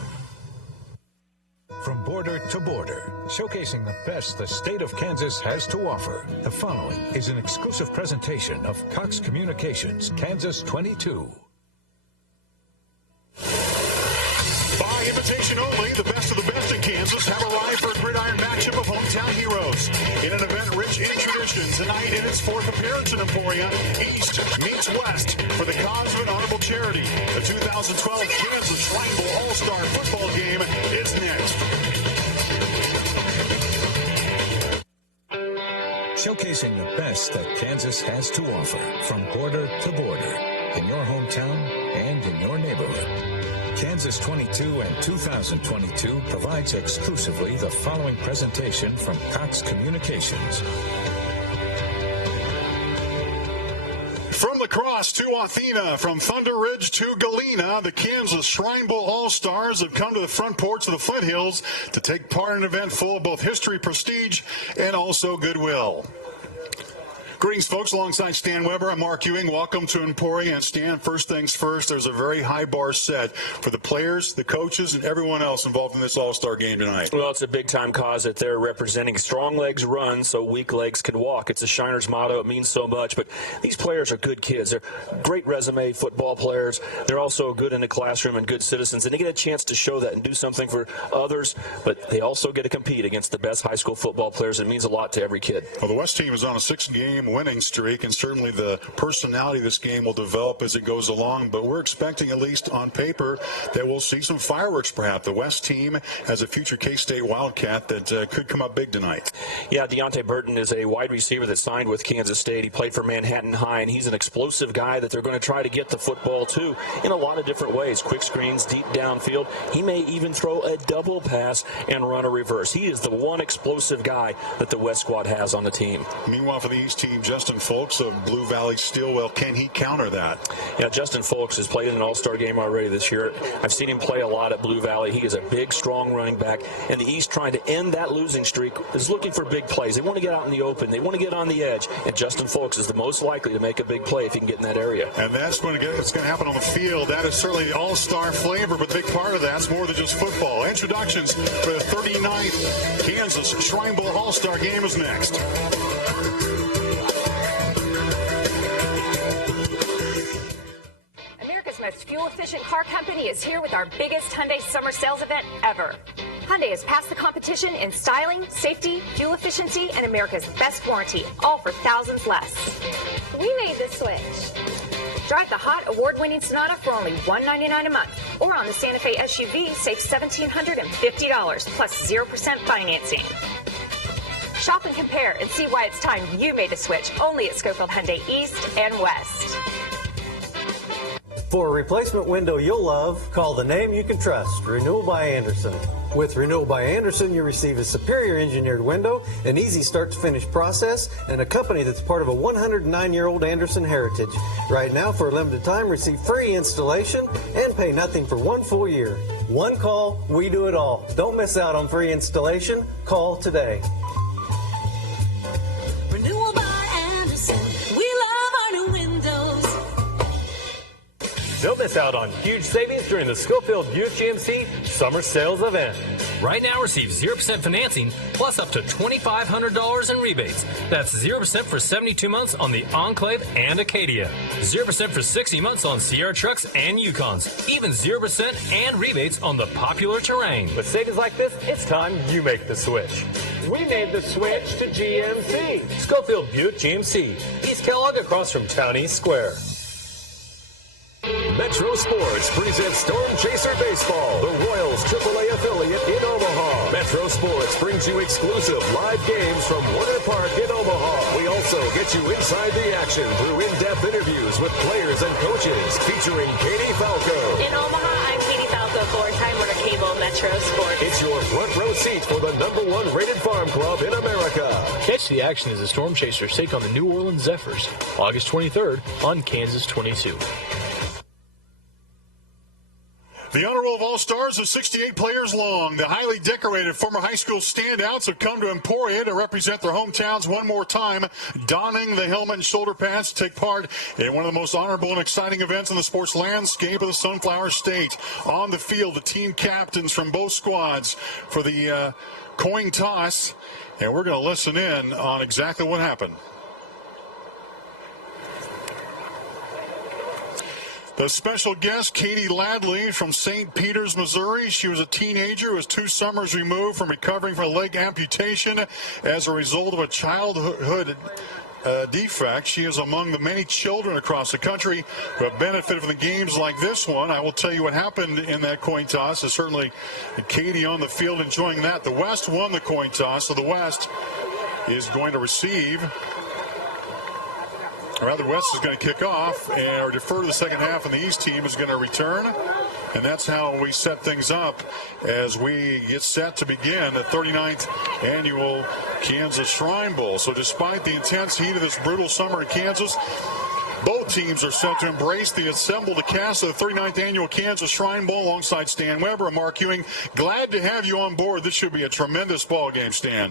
From border to border, showcasing the best the state of Kansas has to offer. The following is an exclusive presentation of Cox Communications Kansas 22. By invitation only, the best of the best in Kansas have arrived for a gridiron matchup of hometown heroes. In an event rich in tradition, tonight in its fourth appearance in Emporia, East meets West for the cause of an honorable charity. The 2012 Kansas Shrine Bowl All-Star Football Game is next. Showcasing the best that Kansas has to offer, from border to border, in your hometown and in your neighborhood. Kansas 22 and 2022 provides exclusively the following presentation from Cox Communications. From La Crosse to Athena, from Thunder Ridge to Galena, the Kansas Shrine Bowl All-Stars have come to the front porch of the Foothills to take part in an event full of both history, prestige, and also goodwill. Greetings, folks. Alongside Stan Weber, I'm Mark Ewing. Welcome to Emporia. And Stan, first things first, there's a very high bar set for the players, the coaches, and everyone else involved in this All-Star game tonight. Well, it's a big-time cause that they're representing. Strong legs run so weak legs can walk. It's a Shiner's motto. It means so much. But these players are good kids. They're great resume football players. They're also good in the classroom and good citizens. And they get a chance to show that and do something for others. But they also get to compete against the best high school football players. It means a lot to every kid. Well, the West team is on a 6-game winning streak, and certainly the personality of this game will develop as it goes along, but we're expecting, at least on paper, that we'll see some fireworks perhaps. The West team has a future K-State Wildcat that could come up big tonight. Yeah, Deontay Burton is a wide receiver that signed with Kansas State. He played for Manhattan High, and he's an explosive guy that they're going to try to get the football to in a lot of different ways. Quick screens, deep downfield. He may even throw a double pass and run a reverse. He is the one explosive guy that the West squad has on the team. Meanwhile, for the East team, Justin Folks of Blue Valley Stillwell, can he counter that? Yeah, Justin Folks has played in an all-star game already this year. I've seen him play a lot at Blue Valley. He is a big, strong running back, and the East, trying to end that losing streak, is looking for big plays. They want to get out in the open. They want to get on the edge, and Justin Folks is the most likely to make a big play if he can get in that area. And that's going to happen on the field. That is certainly the all-star flavor, but a big part of that's more than just football. Introductions for the 39th Kansas Shrine Bowl All-Star Game is next. Most fuel-efficient car company is here with our biggest Hyundai summer sales event ever. Hyundai has passed the competition in styling, safety, fuel efficiency, and America's best warranty, all for thousands less. We made the switch. Drive the hot award-winning Sonata for only $199 a month, or on the Santa Fe SUV, save $1,750 plus 0% financing. Shop and compare and see why it's time you made the switch, only at Schofield Hyundai East and West. For a replacement window you'll love, call the name you can trust, Renewal by Anderson. With Renewal by Anderson, you receive a superior engineered window, an easy start-to-finish process, and a company that's part of a 109-year-old Anderson heritage. Right now, for a limited time, receive free installation and pay nothing for 1 full year. One call, we do it all. Don't miss out on free installation. Call today. Renewal by Anderson. We love our new windows. Don't miss out on huge savings during the Schofield Buick GMC Summer Sales Event. Right now, receive 0% financing plus up to $2,500 in rebates. That's 0% for 72 months on the Enclave and Acadia. 0% for 60 months on Sierra trucks and Yukons. Even 0% and rebates on the popular Terrain. With savings like this, it's time you make the switch. We made the switch to GMC. Schofield Buick GMC. East Kellogg across from Town East Square. Metro Sports presents Storm Chaser Baseball, the Royals AAA affiliate in Omaha. Metro Sports brings you exclusive live games from Warner Park in Omaha. We also get you inside the action through in-depth interviews with players and coaches, featuring Katie Falco. In Omaha, I'm Katie Falco for Time Warner Cable Metro Sports. It's your front row seat for the #1 rated farm club in America. Catch the action as the Storm Chasers take on the New Orleans Zephyrs, August 23rd on Kansas 22. The Honor Roll of All-Stars is 68 players long. The highly decorated former high school standouts have come to Emporia to represent their hometowns one more time, donning the helmet and shoulder pads to take part in one of the most honorable and exciting events in the sports landscape of the Sunflower State. On the field, the team captains from both squads for the coin toss, and we're going to listen in on exactly what happened. The special guest, Katie Ladley from St. Peters, Missouri. She was a teenager who was 2 summers removed from recovering from a leg amputation as a result of a childhood defect. She is among the many children across the country who have benefited from the games like this one. I will tell you what happened in that coin toss. Is certainly Katie on the field enjoying that. The West won the coin toss, so the West is going to receive. Rather, West is going to kick off or defer to the second half, and the East team is going to return. And that's how we set things up as we get set to begin the 39th annual Kansas Shrine Bowl. So despite the intense heat of this brutal summer in Kansas, both teams are set to embrace the assembled cast of the 39th annual Kansas Shrine Bowl alongside Stan Weber and Mark Ewing. Glad to have you on board. This should be a tremendous ball game, Stan.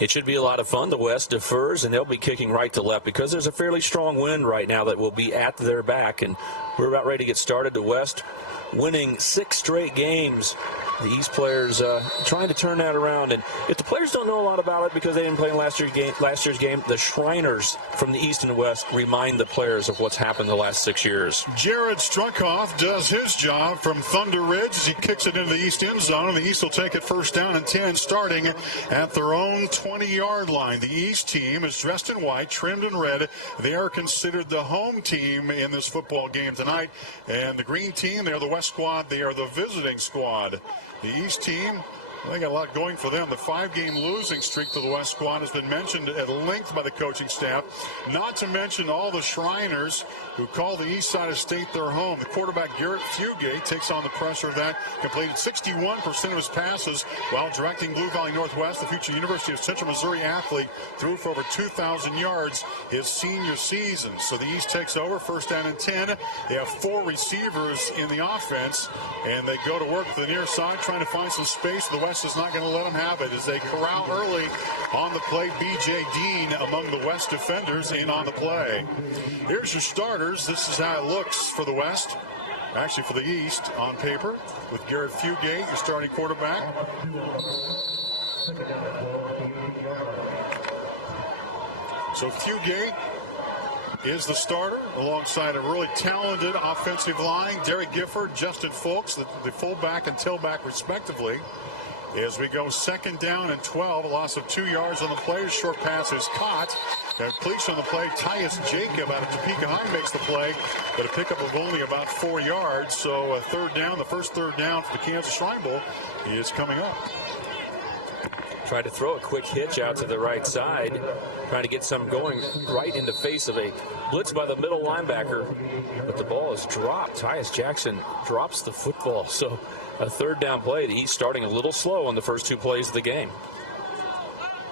It should be a lot of fun. The West defers, and they'll be kicking right to left because there's a fairly strong wind right now that will be at their back. And we're about ready to get started. The West winning 6 straight games. The East players trying to turn that around. And if the players don't know a lot about it because they didn't play in last year's game, the Shriners from the East and the West remind the players of what's happened the last 6 years. Jared Strunkhoff does his job from Thunder Ridge. He kicks it into the East end zone, and the East will take it first down and 10, starting at their own 20-yard line. The East team is dressed in white, trimmed in red. They are considered the home team in this football game tonight. And the green team, they are the West squad. They are the visiting squad. The East team, they got a lot going for them. The 5-game losing streak to the West squad has been mentioned at length by the coaching staff, not to mention all the Shriners who call the east side of state their home. The quarterback, Garrett Fugate, takes on the pressure of that, completed 61% of his passes while directing Blue Valley Northwest, the future University of Central Missouri athlete, threw for over 2,000 yards his senior season. So the East takes over, first down and 10. They have 4 receivers in the offense, and they go to work to the near side, trying to find some space. The West is not going to let them have it as they corral early on the play. B.J. Dean among the West defenders in on the play. Here's your starters. This is how it looks for the West. Actually, for the East on paper, with Garrett Fugate, your starting quarterback. So Fugate is the starter alongside a really talented offensive line. Derek Gifford, Justin Folks, the fullback and tailback respectively. As we go second down and 12, a loss of 2 yards on the play. A short pass is caught. Completion on the play. Tyus Jacob out of Topeka High makes the play, but a pickup of only about 4 yards. So a third down, the first third down for the Kansas Shrine Bowl is coming up. Tried to throw a quick hitch out to the right side, trying to get some going right in the face of a blitz by the middle linebacker, but the ball is dropped. Tyus Jackson drops the football, so a third down play. The East starting a little slow on the first 2 plays of the game.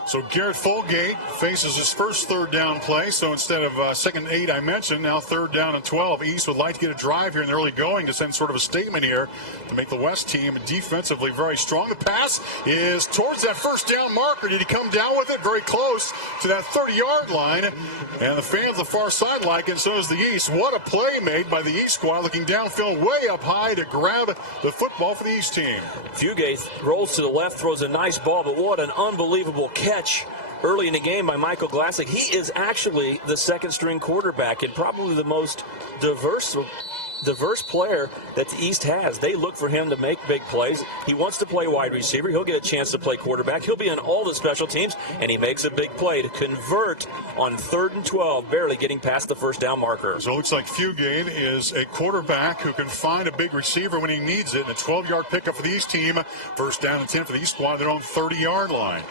So Garrett Folgate faces his first third down play. So instead of second 8 I mentioned, now third down and 12. East would like to get a drive here in the early going to send sort of a statement here to make the West team defensively very strong. The pass is towards that first down marker. Did he come down with it? Very close to that 30-yard line. And the fans on the far side like it, and so does the East. What a play made by the East squad, looking downfield way up high to grab the football for the East team. Fugate rolls to the left, throws a nice ball, but what an unbelievable catch early in the game by Michael Glassick. He is actually the second-string quarterback and probably the most diverse player that the East has. They look for him to make big plays. He wants to play wide receiver. He'll get a chance to play quarterback. He'll be on all the special teams, and he makes a big play to convert on 3rd and 12, barely getting past the first down marker. So it looks like Fugate is a quarterback who can find a big receiver when he needs it. And a 12-yard pickup for the East team. First down and 10 for the East squad. They're on 30-yard line.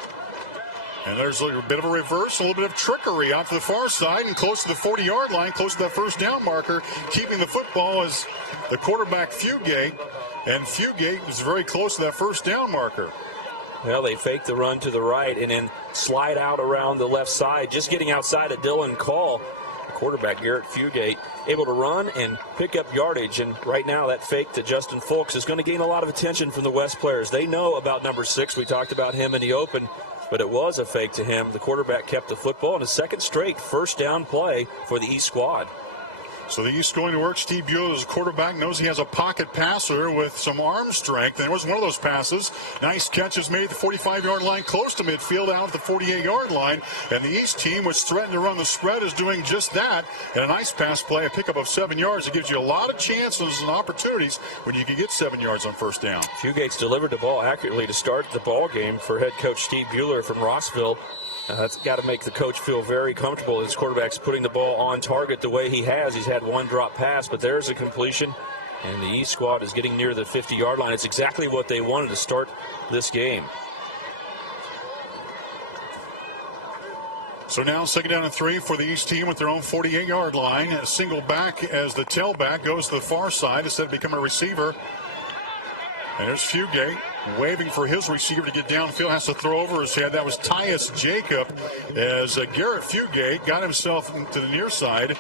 And there's a bit of a reverse, a little bit of trickery out to the far side and close to the 40-yard line, close to that first down marker. Keeping the football is the quarterback Fugate, and Fugate is very close to that first down marker. Well, they fake the run to the right and then slide out around the left side, just getting outside of Dylan Call. Quarterback Garrett Fugate able to run and pick up yardage, and right now that fake to Justin Fulks is going to gain a lot of attention from the West players. They know about number 6. We talked about him in the open, but it was a fake to him. The quarterback kept the football, and a second straight first down play for the East squad. So the East going to work. Steve Bueller, as a quarterback, knows he has a pocket passer with some arm strength. And it was one of those passes. Nice catches made at the 45-yard line, close to midfield, out at the 48-yard line. And the East team, which threatened to run the spread, is doing just that. And a nice pass play, a pickup of 7 yards. It gives you a lot of chances and opportunities when you can get 7 yards on first down. Fugate's delivered the ball accurately to start the ball game for head coach Steve Bueller from Rossville. That's got to make the coach feel very comfortable. His quarterback's putting the ball on target the way he has. He's had one drop pass, but there's a completion, and the East squad is getting near the 50-yard line. It's exactly what they wanted to start this game. So now 2nd down and 3 for the East team with their own 48-yard line. A single back as the tailback goes to the far side instead of becoming a receiver. And there's Fugate waving for his receiver to get downfield, has to throw over his head. That was Tyus Jacob as Garrett Fugate got himself to the near side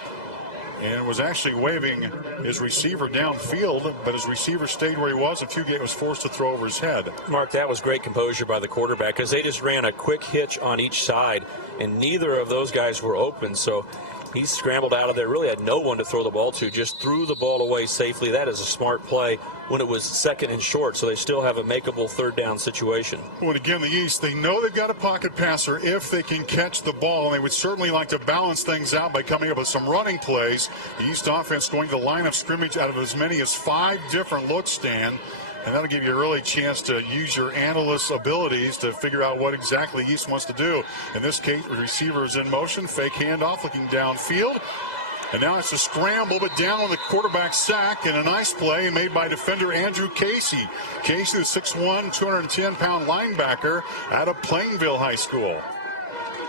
and was actually waving his receiver downfield, but his receiver stayed where he was, and Fugate was forced to throw over his head. Mark, that was great composure by the quarterback because they just ran a quick hitch on each side, and neither of those guys were open, so he scrambled out of there, really had no one to throw the ball to, just threw the ball away safely. That is a smart play when it was 2nd and short, so they still have a makeable 3rd down situation. Well, again, the East, they know they've got a pocket passer if they can catch the ball, and they would certainly like to balance things out by coming up with some running plays. The East offense going to the line of scrimmage out of as many as 5 different looks, Stan. And that'll give you a really chance to use your analyst's abilities to figure out what exactly East wants to do. In this case, the receiver is in motion, fake handoff, looking downfield. And now it's a scramble, but down on the quarterback sack, and a nice play made by defender Andrew Casey. Casey, the 6'1", 210-pound linebacker out of Plainville High School.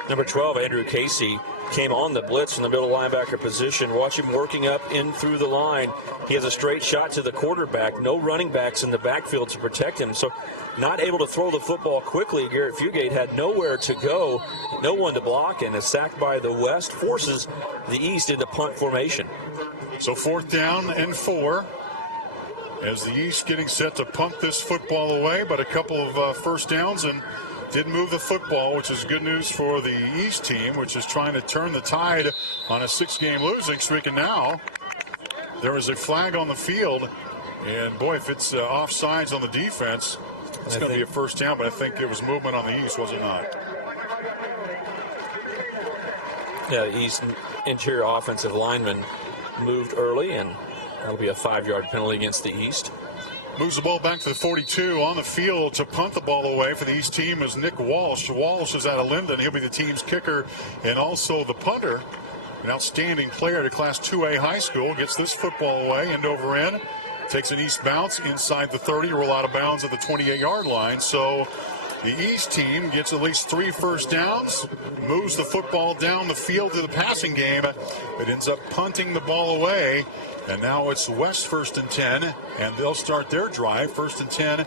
Number 12, Andrew Casey, came on the blitz from the middle linebacker position. Watch him working up in through the line. He has a straight shot to the quarterback. No running backs in the backfield to protect him. So not able to throw the football quickly. Garrett Fugate had nowhere to go, no one to block, and a sack by the West forces the East into punt formation. So 4th down and 4 as the East getting set to punt this football away, but a couple of first downs and did move the football, which is good news for the East team, which is trying to turn the tide on a 6-game losing streak. And now there is a flag on the field, and boy, if it's offsides on the defense, it's going to be a first down, but I think it was movement on the East, was it not? Yeah, the East interior offensive lineman moved early, and that'll be a 5-yard penalty against the East. Moves the ball back to the 42 on the field to punt the ball away for the East team is Nick Walsh. Walsh is out of Linden. He'll be the team's kicker and also the punter. An outstanding player to Class 2A high school. Gets this football away, end over end. Takes an East bounce inside the 30, roll out of bounds at the 28-yard line. So the East team gets at least 3 first downs, moves the football down the field to the passing game, but ends up punting the ball away. And now it's West 1st and 10, and they'll start their drive 1st and 10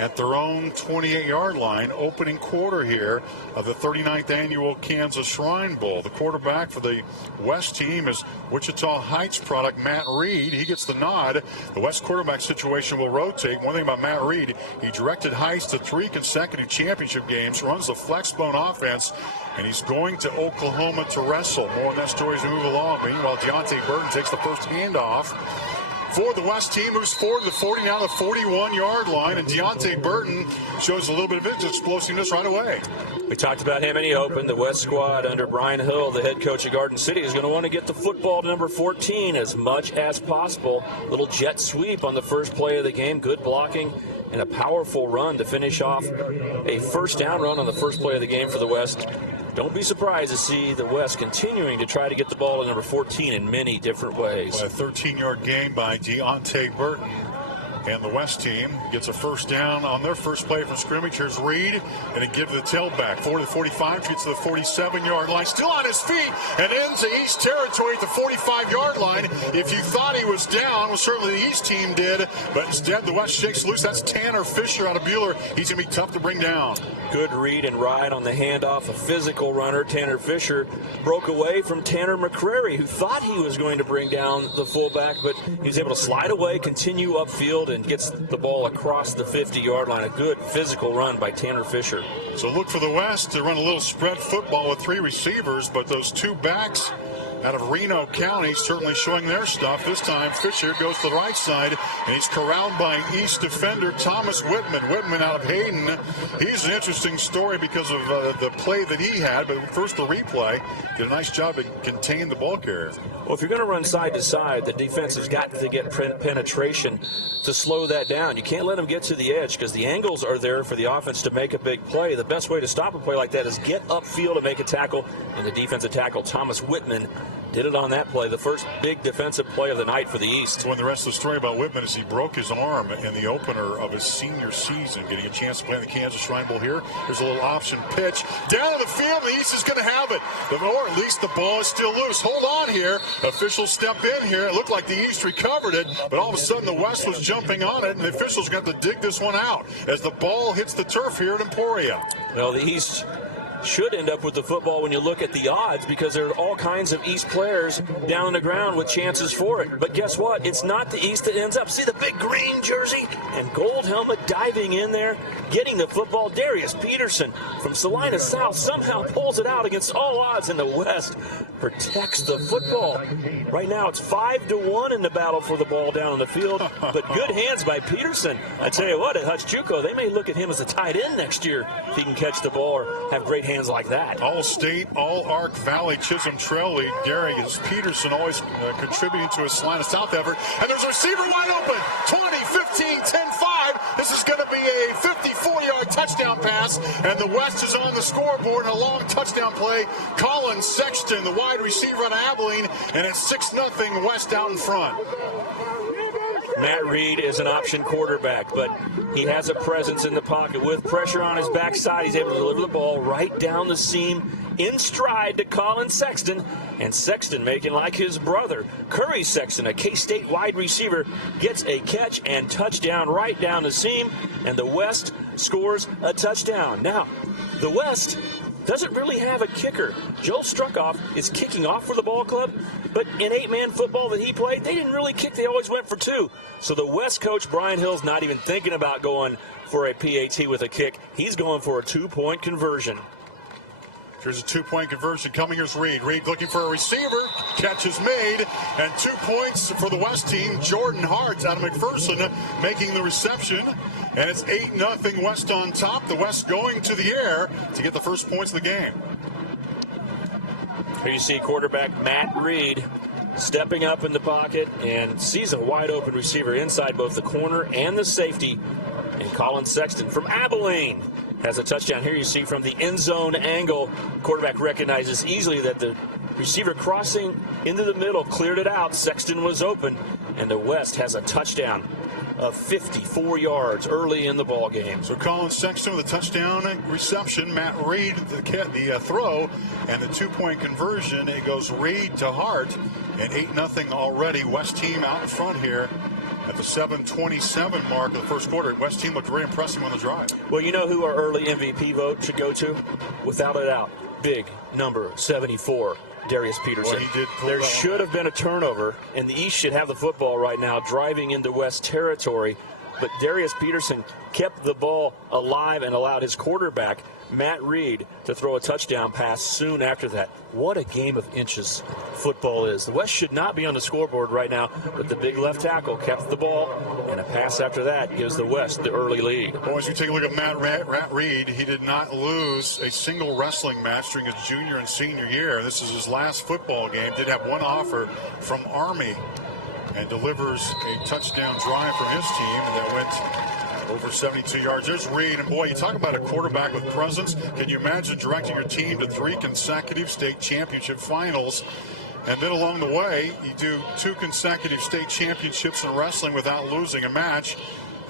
at their own 28-yard line, opening quarter here of the 39th annual Kansas Shrine Bowl. The quarterback for the West team is Wichita Heights product Matt Reed. He gets the nod. The West quarterback situation will rotate. One thing about Matt Reed, he directed Heights to 3 consecutive championship games, runs the flex-bone offense, and he's going to Oklahoma to wrestle. More on that story as we move along. Meanwhile, Deontay Burton takes the first handoff for the West team, moves forward to the 40, now the 41-yard line, and Deontay Burton shows a little bit of his explosiveness right away. We talked about him, and he opened. The West squad under Brian Hill, the head coach of Garden City, is going to want to get the football to number 14 as much as possible. Little jet sweep on the first play of the game, good blocking, and a powerful run to finish off a first down run on the first play of the game for the West. Don't be surprised to see the West continuing to try to get the ball to number 14 in many different ways. A 13-yard gain by Deontay Burton. And the West team gets a first down on their first play from scrimmage. Here's Reed, and it gives the tailback. 40 to 45, gets to the 47-yard line. Still on his feet, and into East territory at the 45-yard line. If you thought he was down, well, certainly the East team did. But instead, the West shakes loose. That's Tanner Fisher out of Bueller. He's going to be tough to bring down. Good read and ride on the handoff. A physical runner, Tanner Fisher, broke away from Tanner McCrary, who thought he was going to bring down the fullback, but he's able to slide away, continue upfield, and gets the ball across the 50-yard line. A good physical run by Tanner Fisher. So look for the West to run a little spread football with 3 receivers, but those 2 backs out of Reno County certainly showing their stuff. This time Fisher goes to the right side, and he's corralled by East defender Thomas Whitman. Whitman out of Hayden. He's an interesting story because of the play that he had, but first the replay. Did a nice job to contain the ball carrier. Well, if you're going to run side to side, the defense has got to get penetration to slow that down. You can't let them get to the edge because the angles are there for the offense to make a big play. The best way to stop a play like that is get upfield and make a tackle, and the defensive tackle, Thomas Whitman, did it on that play, the first big defensive play of the night for the East. So, and the rest of the story about Whitman is he broke his arm in the opener of his senior season, getting a chance to play in the Kansas Shrine Bowl here. There's a little option pitch. Down the field, the East is going to have it. Or at least the ball is still loose. Hold on here. Officials step in here. It looked like the East recovered it, but all of a sudden the West was jumping on it, and the officials got to dig this one out as the ball hits the turf here at Emporia. Well, the East should end up with the football when you look at the odds, because there are all kinds of East players down on the ground with chances for it. But guess what? It's not the East that ends up. See the big green jersey and gold helmet diving in there, getting the football. Darius Peterson from Salina South somehow pulls it out against all odds, and the West protects the football. Right now it's 5-1 in the battle for the ball down on the field, but good hands by Peterson. I tell you what, at Hutch JUCO, they may look at him as a tight end next year if he can catch the ball or have great hands like that. All-State, All-Arc Valley Chisholm Trail lead. Darius Peterson always contributing to his Salina South effort. And there's a receiver wide open. 20, 15, 10, 5. This is going to be a 54-yard touchdown pass. And the West is on the scoreboard in a long touchdown play. Colin Sexton, the wide receiver out of Abilene. And it's 6-0 West out in front. Matt Reed is an option quarterback, but he has a presence in the pocket. With pressure on his backside, he's able to deliver the ball right down the seam in stride to Colin Sexton. And Sexton, making like his brother, Curry Sexton, a K-State wide receiver, gets a catch and touchdown right down the seam, and the West scores a touchdown. Now, the West doesn't really have a kicker. Joe Struckoff is kicking off for the ball club, but in 8-man football that he played, they didn't really kick. They always went for 2. So the West coach, Brian Hill's not even thinking about going for a PAT with a kick. He's going for a 2-point conversion. Here's a 2-point conversion coming. Here's Reed. Reed looking for a receiver. Catch is made. And 2 points for the West team. Jordan Hart out of McPherson making the reception. And it's 8-0 West on top. The West going to the air to get the first points of the game. Here you see quarterback Matt Reed stepping up in the pocket and sees a wide open receiver inside both the corner and the safety. And Colin Sexton from Abilene has a touchdown. Here you see from the end zone angle, quarterback recognizes easily that the receiver crossing into the middle cleared it out. Sexton was open, and the West has a touchdown of 54 yards early in the ball game. So Colin Sexton with a touchdown reception. Matt Reed the throw and the 2-point conversion. It goes Reed to Hart, and 8-0 already. West team out in front here at the 7:27 mark of the first quarter. West team looked very impressive on the drive. Well, you know who our early MVP vote should go to? Without a doubt, big number 74, Darius Peterson. Well, there should have been a turnover, and the East should have the football right now driving into West territory. But Darius Peterson kept the ball alive and allowed his quarterback, Matt Reed, to throw a touchdown pass soon after that. What a game of inches football is. The West should not be on the scoreboard right now, but the big left tackle kept the ball, and a pass after that gives the West the early lead. Well, as you take a look at Matt Reed, he did not lose a single wrestling match during his junior and senior year. This is his last football game. Did have one offer from Army and delivers a touchdown drive for his team, and that went over 72 yards. There's Reed, and boy, you talk about a quarterback with presence. Can you imagine directing your team to 3 consecutive state championship finals? And then along the way, you do 2 consecutive state championships in wrestling without losing a match.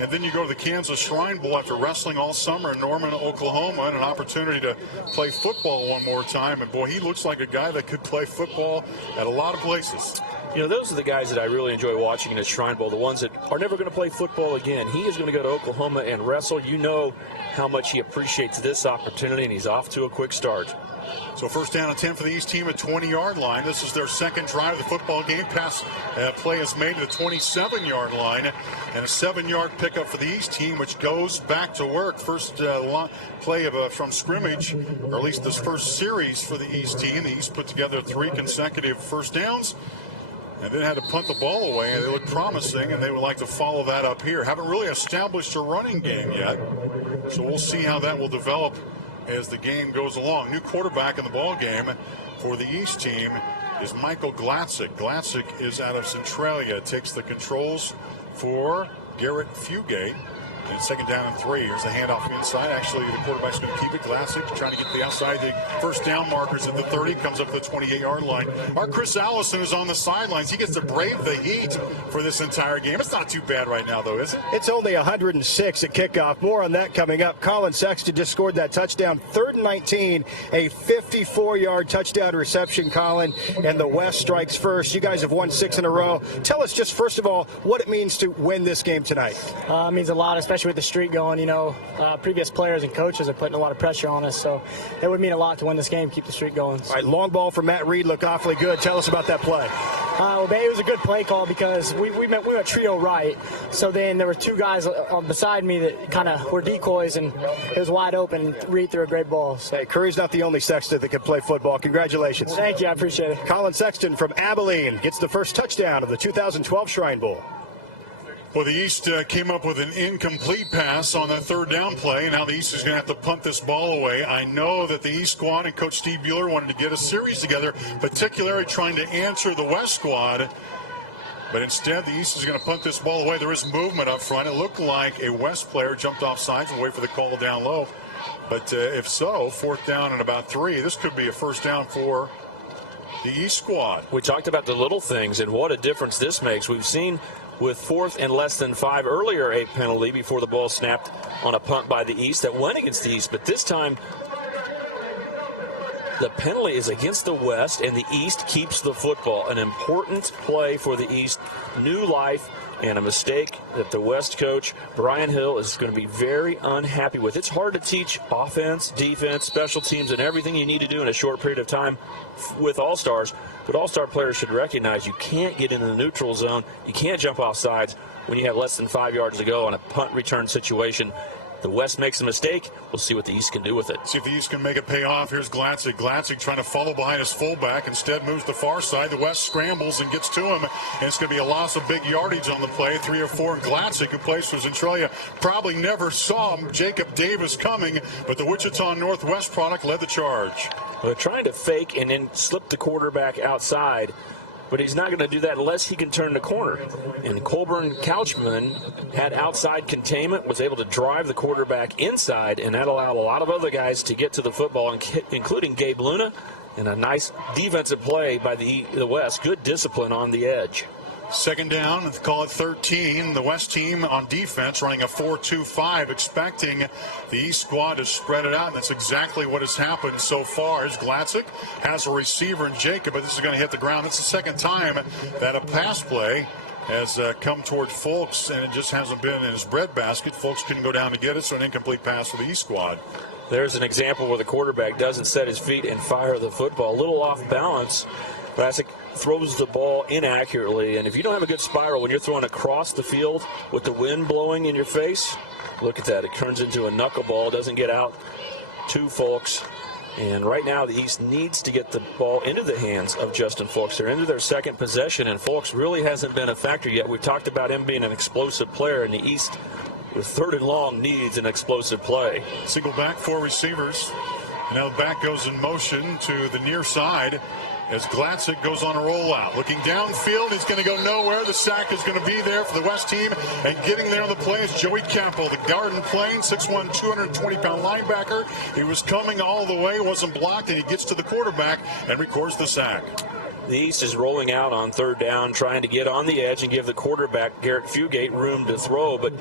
And then you go to the Kansas Shrine Bowl after wrestling all summer in Norman, Oklahoma, and an opportunity to play football one more time. And boy, he looks like a guy that could play football at a lot of places. You know, those are the guys that I really enjoy watching in the Shrine Bowl, the ones that are never going to play football again. He is going to go to Oklahoma and wrestle. You know how much he appreciates this opportunity, and he's off to a quick start. So first down and 10 for the East team at 20-yard line. This is their second drive of the football game. Pass play is made to the 27-yard line, and a 7-yard pickup for the East team, which goes back to work. First play from scrimmage, or at least this first series for the East team. The East put together 3 consecutive first downs, and then had to punt the ball away, and they look promising, and they would like to follow that up here. Haven't really established a running game yet, so we'll see how that will develop as the game goes along. New quarterback in the ball game for the East team is Michael Glatzik. Glatzik is out of Centralia. Takes the controls for Garrett Fugate. And second down and 3. Here's a handoff inside. Actually, the quarterback's going to keep it. Glatzik trying to get to the outside. The first down markers at the 30. Comes up to the 28-yard line. Our Chris Allison is on the sidelines. He gets to brave the heat for this entire game. It's not too bad right now, though, is it? It's only 106 at kickoff. More on that coming up. Colin Sexton just scored that touchdown. 3rd and 19. A 54-yard touchdown reception, Colin. And the West strikes first. You guys have won 6 in a row. Tell us just, first of all, what it means to win this game tonight. It means a lot, especially with the streak going. You know, previous players and coaches are putting a lot of pressure on us, so it would mean a lot to win this game, keep the streak going. All right, long ball from Matt Reed looked awfully good. Tell us about that play. Well, it was a good play call because we went trio right, so then there were 2 guys beside me that kind of were decoys, and it was wide open, and Reed threw a great ball. So. Hey, Curry's not the only Sexton that can play football. Congratulations. Thank you, I appreciate it. Colin Sexton from Abilene gets the first touchdown of the 2012 Shrine Bowl. Well, the East came up with an incomplete pass on that 3rd down play. Now the East is going to have to punt this ball away. I know that the East squad and Coach Steve Bueller wanted to get a series together, particularly trying to answer the West squad. But instead, the East is going to punt this ball away. There is movement up front. It looked like a West player jumped off sides and wait for the call down low. But if so, 4th down and about 3. This could be a first down for the East squad. We talked about the little things and what a difference this makes. We've seen with 4th and less than 5 earlier a penalty before the ball snapped on a punt by the East that went against the East. But this time, the penalty is against the West, and the East keeps the football. An important play for the East. New life and a mistake that the West coach, Brian Hill, is going to be very unhappy with. It's hard to teach offense, defense, special teams, and everything you need to do in a short period of time with All-Stars. But All-Star players should recognize you can't get into the neutral zone. You can't jump off sides when you have less than 5 yards to go on a punt return situation. The West makes a mistake. We'll see what the East can do with it. See if the East can make it pay off. Here's Glatzik. Glatzik trying to follow behind his fullback. Instead moves to the far side. The West scrambles and gets to him. And it's going to be a loss of big yardage on the play. 3 or 4. And Glatzik, who plays for Centralia, probably never saw Jacob Davis coming. But the Wichita Northwest product led the charge. They're trying to fake and then slip the quarterback outside. But he's not going to do that unless he can turn the corner. And Colburn Couchman had outside containment, was able to drive the quarterback inside, and that allowed a lot of other guys to get to the football, including Gabe Luna, and a nice defensive play by the West. Good discipline on the edge. Second down, call it 13. The West team on defense running a 4-2-5, expecting the East squad to spread it out, and that's exactly what has happened so far. As Glatzik has a receiver in Jacob, but this is going to hit the ground. It's the second time that a pass play has come toward Folks, and it just hasn't been in his breadbasket. Folks couldn't go down to get it, so an incomplete pass for the East squad. There's an example where the quarterback doesn't set his feet and fire the football. A little off balance. Classic throws the ball inaccurately, and if you don't have a good spiral when you're throwing across the field with the wind blowing in your face, look at that. It turns into a knuckleball, doesn't get out to Folks. And right now the East needs to get the ball into the hands of Justin Folks. They're into their second possession, and Folks really hasn't been a factor yet. We talked about him being an explosive player, and the East, with 3rd and long, needs an explosive play. Single back, 4 receivers. Now the back goes in motion to the near side as Glatzik goes on a rollout. Looking downfield, he's going to go nowhere. The sack is going to be there for the West team. And getting there on the play is Joey Campbell, the Garden Plain, 6'1", 220-pound linebacker. He was coming all the way, wasn't blocked, and he gets to the quarterback and records the sack. The East is rolling out on 3rd down, trying to get on the edge and give the quarterback, Garrett Fugate, room to throw. But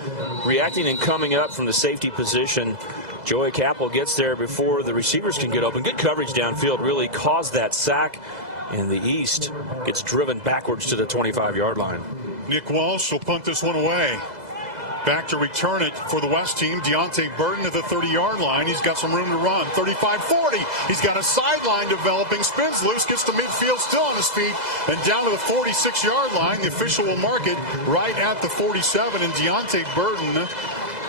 reacting and coming up from the safety position, Joey Campbell gets there before the receivers can get open. Good coverage downfield really caused that sack, and the East gets driven backwards to the 25-yard line. Nick Walsh will punt this one away. Back to return it for the West team. Deontay Burton at the 30-yard line. He's got some room to run. 35-40. He's got a sideline developing. Spins loose, gets to midfield, still on his feet, and down to the 46-yard line. The official will mark it right at the 47. And Deontay Burton,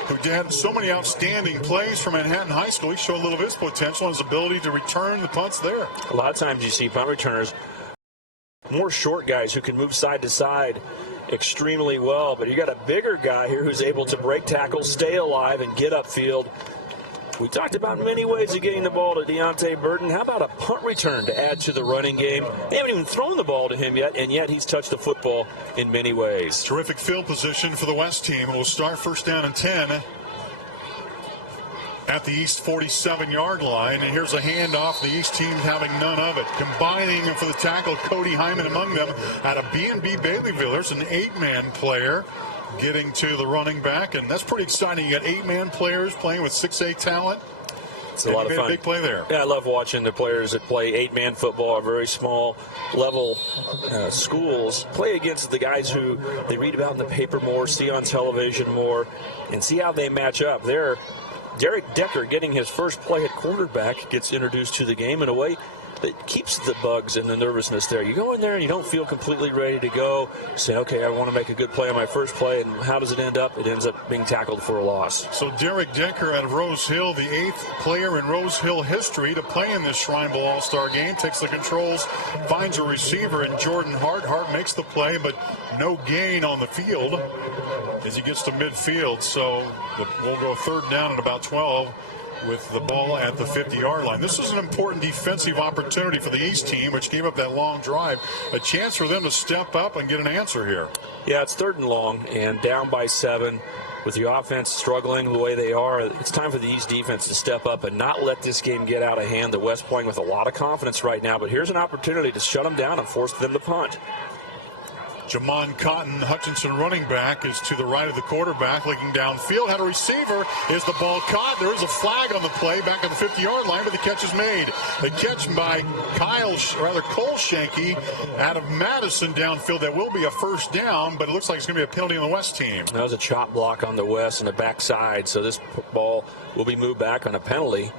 who had so many outstanding plays for Manhattan High School, he showed a little of his potential and his ability to return the punts there. A lot of times you see punt returners, more short guys who can move side to side extremely well, but you got a bigger guy here who's able to break tackles, stay alive, and get upfield. We talked about many ways of getting the ball to Deontay Burton. How about a punt return to add to the running game? They haven't even thrown the ball to him yet, and yet he's touched the football in many ways. Terrific field position for the West team. It will start 1st down and 10 at the East 47-yard line. And here's a handoff. The East team having none of it. Combining for the tackle, Cody Hyman among them out of B&B Baileyville. There's an 8-man player getting to the running back, and that's pretty exciting. You got 8-man players playing with 6A talent. It's a lot of fun. Big play there. Yeah, I love watching the players that play 8-man football at very small level schools play against the guys who they read about in the paper more, see on television more, and see how they match up. There, Derek Decker getting his first play at quarterback gets introduced to the game in a way that keeps the bugs and the nervousness there. You go in there and you don't feel completely ready to go. You say, okay, I want to make a good play on my first play, and how does it end up? It ends up being tackled for a loss. So Derek Decker out of Rose Hill, the 8th player in Rose Hill history to play in this Shrine Bowl All-Star game, takes the controls, finds a receiver in Jordan Hart. Hart makes the play, but no gain on the field as he gets to midfield. So we'll go 3rd down at about 12. With the ball at the 50-yard line. This is an important defensive opportunity for the East team, which gave up that long drive. A chance for them to step up and get an answer here. Yeah, it's 3rd and long and down by 7. With the offense struggling the way they are, it's time for the East defense to step up and not let this game get out of hand. The West playing with a lot of confidence right now, but here's an opportunity to shut them down and force them to punt. Jamon Cotton, Hutchinson running back, is to the right of the quarterback, looking downfield. Had a receiver. Is the ball caught? There is a flag on the play back at the 50-yard line, but the catch is made. The catch by Cole Shanky out of Madison downfield. That will be a 1st down, but it looks like it's going to be a penalty on the West team. That was a chop block on the West and the backside, so this ball will be moved back on a penalty,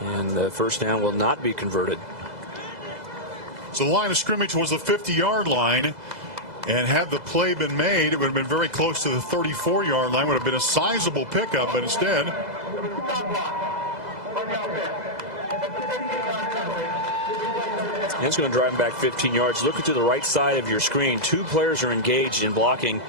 and the 1st down will not be converted. So the line of scrimmage was the 50-yard line. And had the play been made, it would have been very close to the 34-yard line. Would have been a sizable pickup, but instead, it's going to drive back 15 yards. Looking to the right side of your screen, 2 players are engaged in blocking,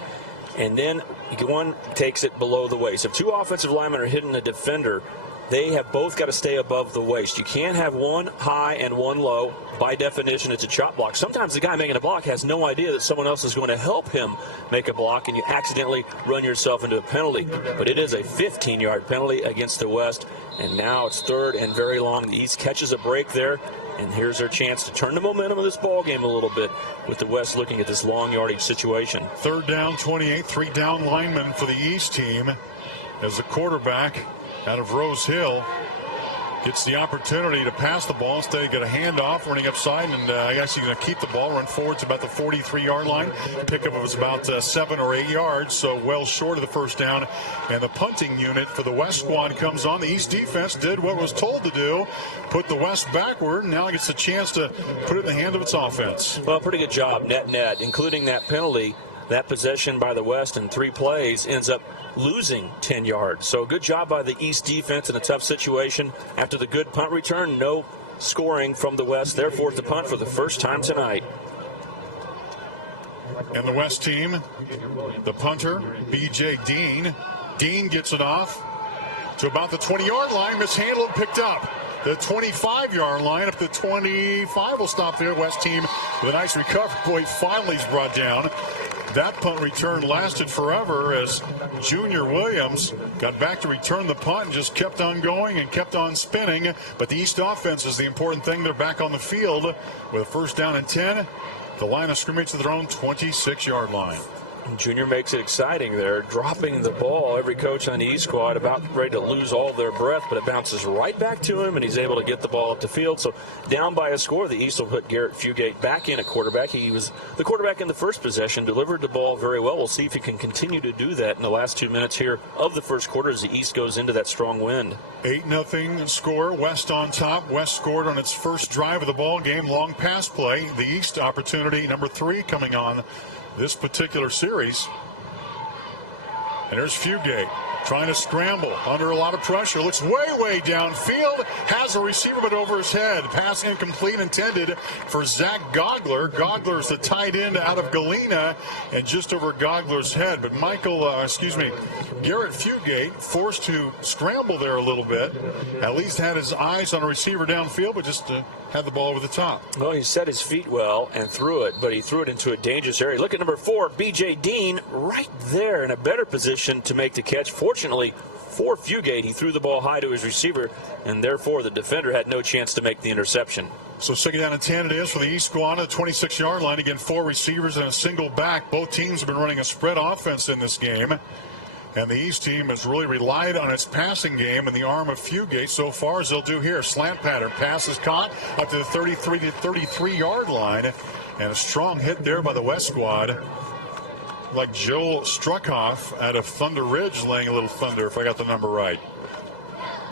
and then one takes it below the waist. If 2 offensive linemen are hitting a defender, they have both got to stay above the waist. You can't have one high and one low. By definition, it's a chop block. Sometimes the guy making a block has no idea that someone else is going to help him make a block, and you accidentally run yourself into a penalty. But it is a 15-yard penalty against the West, and now it's 3rd and very long. The East catches a break there, and here's their chance to turn the momentum of this ball game a little bit with the West looking at this long yardage situation. 3rd down, 28, 3 down linemen for the East team as the quarterback out of Rose Hill gets the opportunity to pass the ball. Instead, get a handoff, running upside, and I guess he's going to keep the ball, run forward to about the 43-yard line. Pickup was about 7 or 8 yards, so well short of the first down. And the punting unit for the West squad comes on. The East defense did what it was told to do, put the West backward, and now it gets a chance to put it in the hand of its offense. Well, pretty good job, net, including that penalty. That possession by the West in 3 plays ends up losing 10 yards. So good job by the East defense in a tough situation. After the good punt return, no scoring from the West. Therefore, it's a punt for the first time tonight. And the West team, the punter, B.J. Dean. Dean gets it off to about the 20-yard line, mishandled, picked up. The 25-yard line up to 25 will stop there. West team with a nice recovery. Boy, finally is brought down. That punt return lasted forever as Junior Williams got back to return the punt and just kept on going and kept on spinning. But the East offense is the important thing. They're back on the field with a first down and 10. The line of scrimmage to their own 26-yard line. Junior makes it exciting there, dropping the ball. Every coach on the East squad about ready to lose all their breath, but it bounces right back to him, and he's able to get the ball up the field. So down by a score, the East will put Garrett Fugate back in at quarterback. He was the quarterback in the first possession, delivered the ball very well. We'll see if he can continue to do that in the last 2 minutes here of the first quarter as the East goes into that strong wind. 8-0 score, West on top. West scored on its first drive of the ball game, long pass play. The East opportunity, number 3 coming on this particular series. And there's Fugate trying to scramble under a lot of pressure. Looks way downfield. Has a receiver, but over his head. Pass incomplete, intended for Zach Gogler. Gogler's the tight end out of Galena, and just over Gogler's head. But Garrett Fugate forced to scramble there a little bit. At least had his eyes on a receiver downfield, but just had the ball over the top. Well, he set his feet well and threw it, but he threw it into a dangerous area. Look at number 4, B.J. Dean, right there in a better position to make the catch. Fortunately for Fugate, he threw the ball high to his receiver, and therefore the defender had no chance to make the interception. So 2nd down and 10 it is for the East squad at the 26-yard line. Again, 4 receivers and a single back. Both teams have been running a spread offense in this game. And the East team has really relied on its passing game in the arm of Fugate so far, as they'll do here. Slant pattern. Pass is caught up to the 33 to 33-yard line. And a strong hit there by the West squad. Like Joel Struckhoff out of Thunder Ridge laying a little thunder, if I got the number right.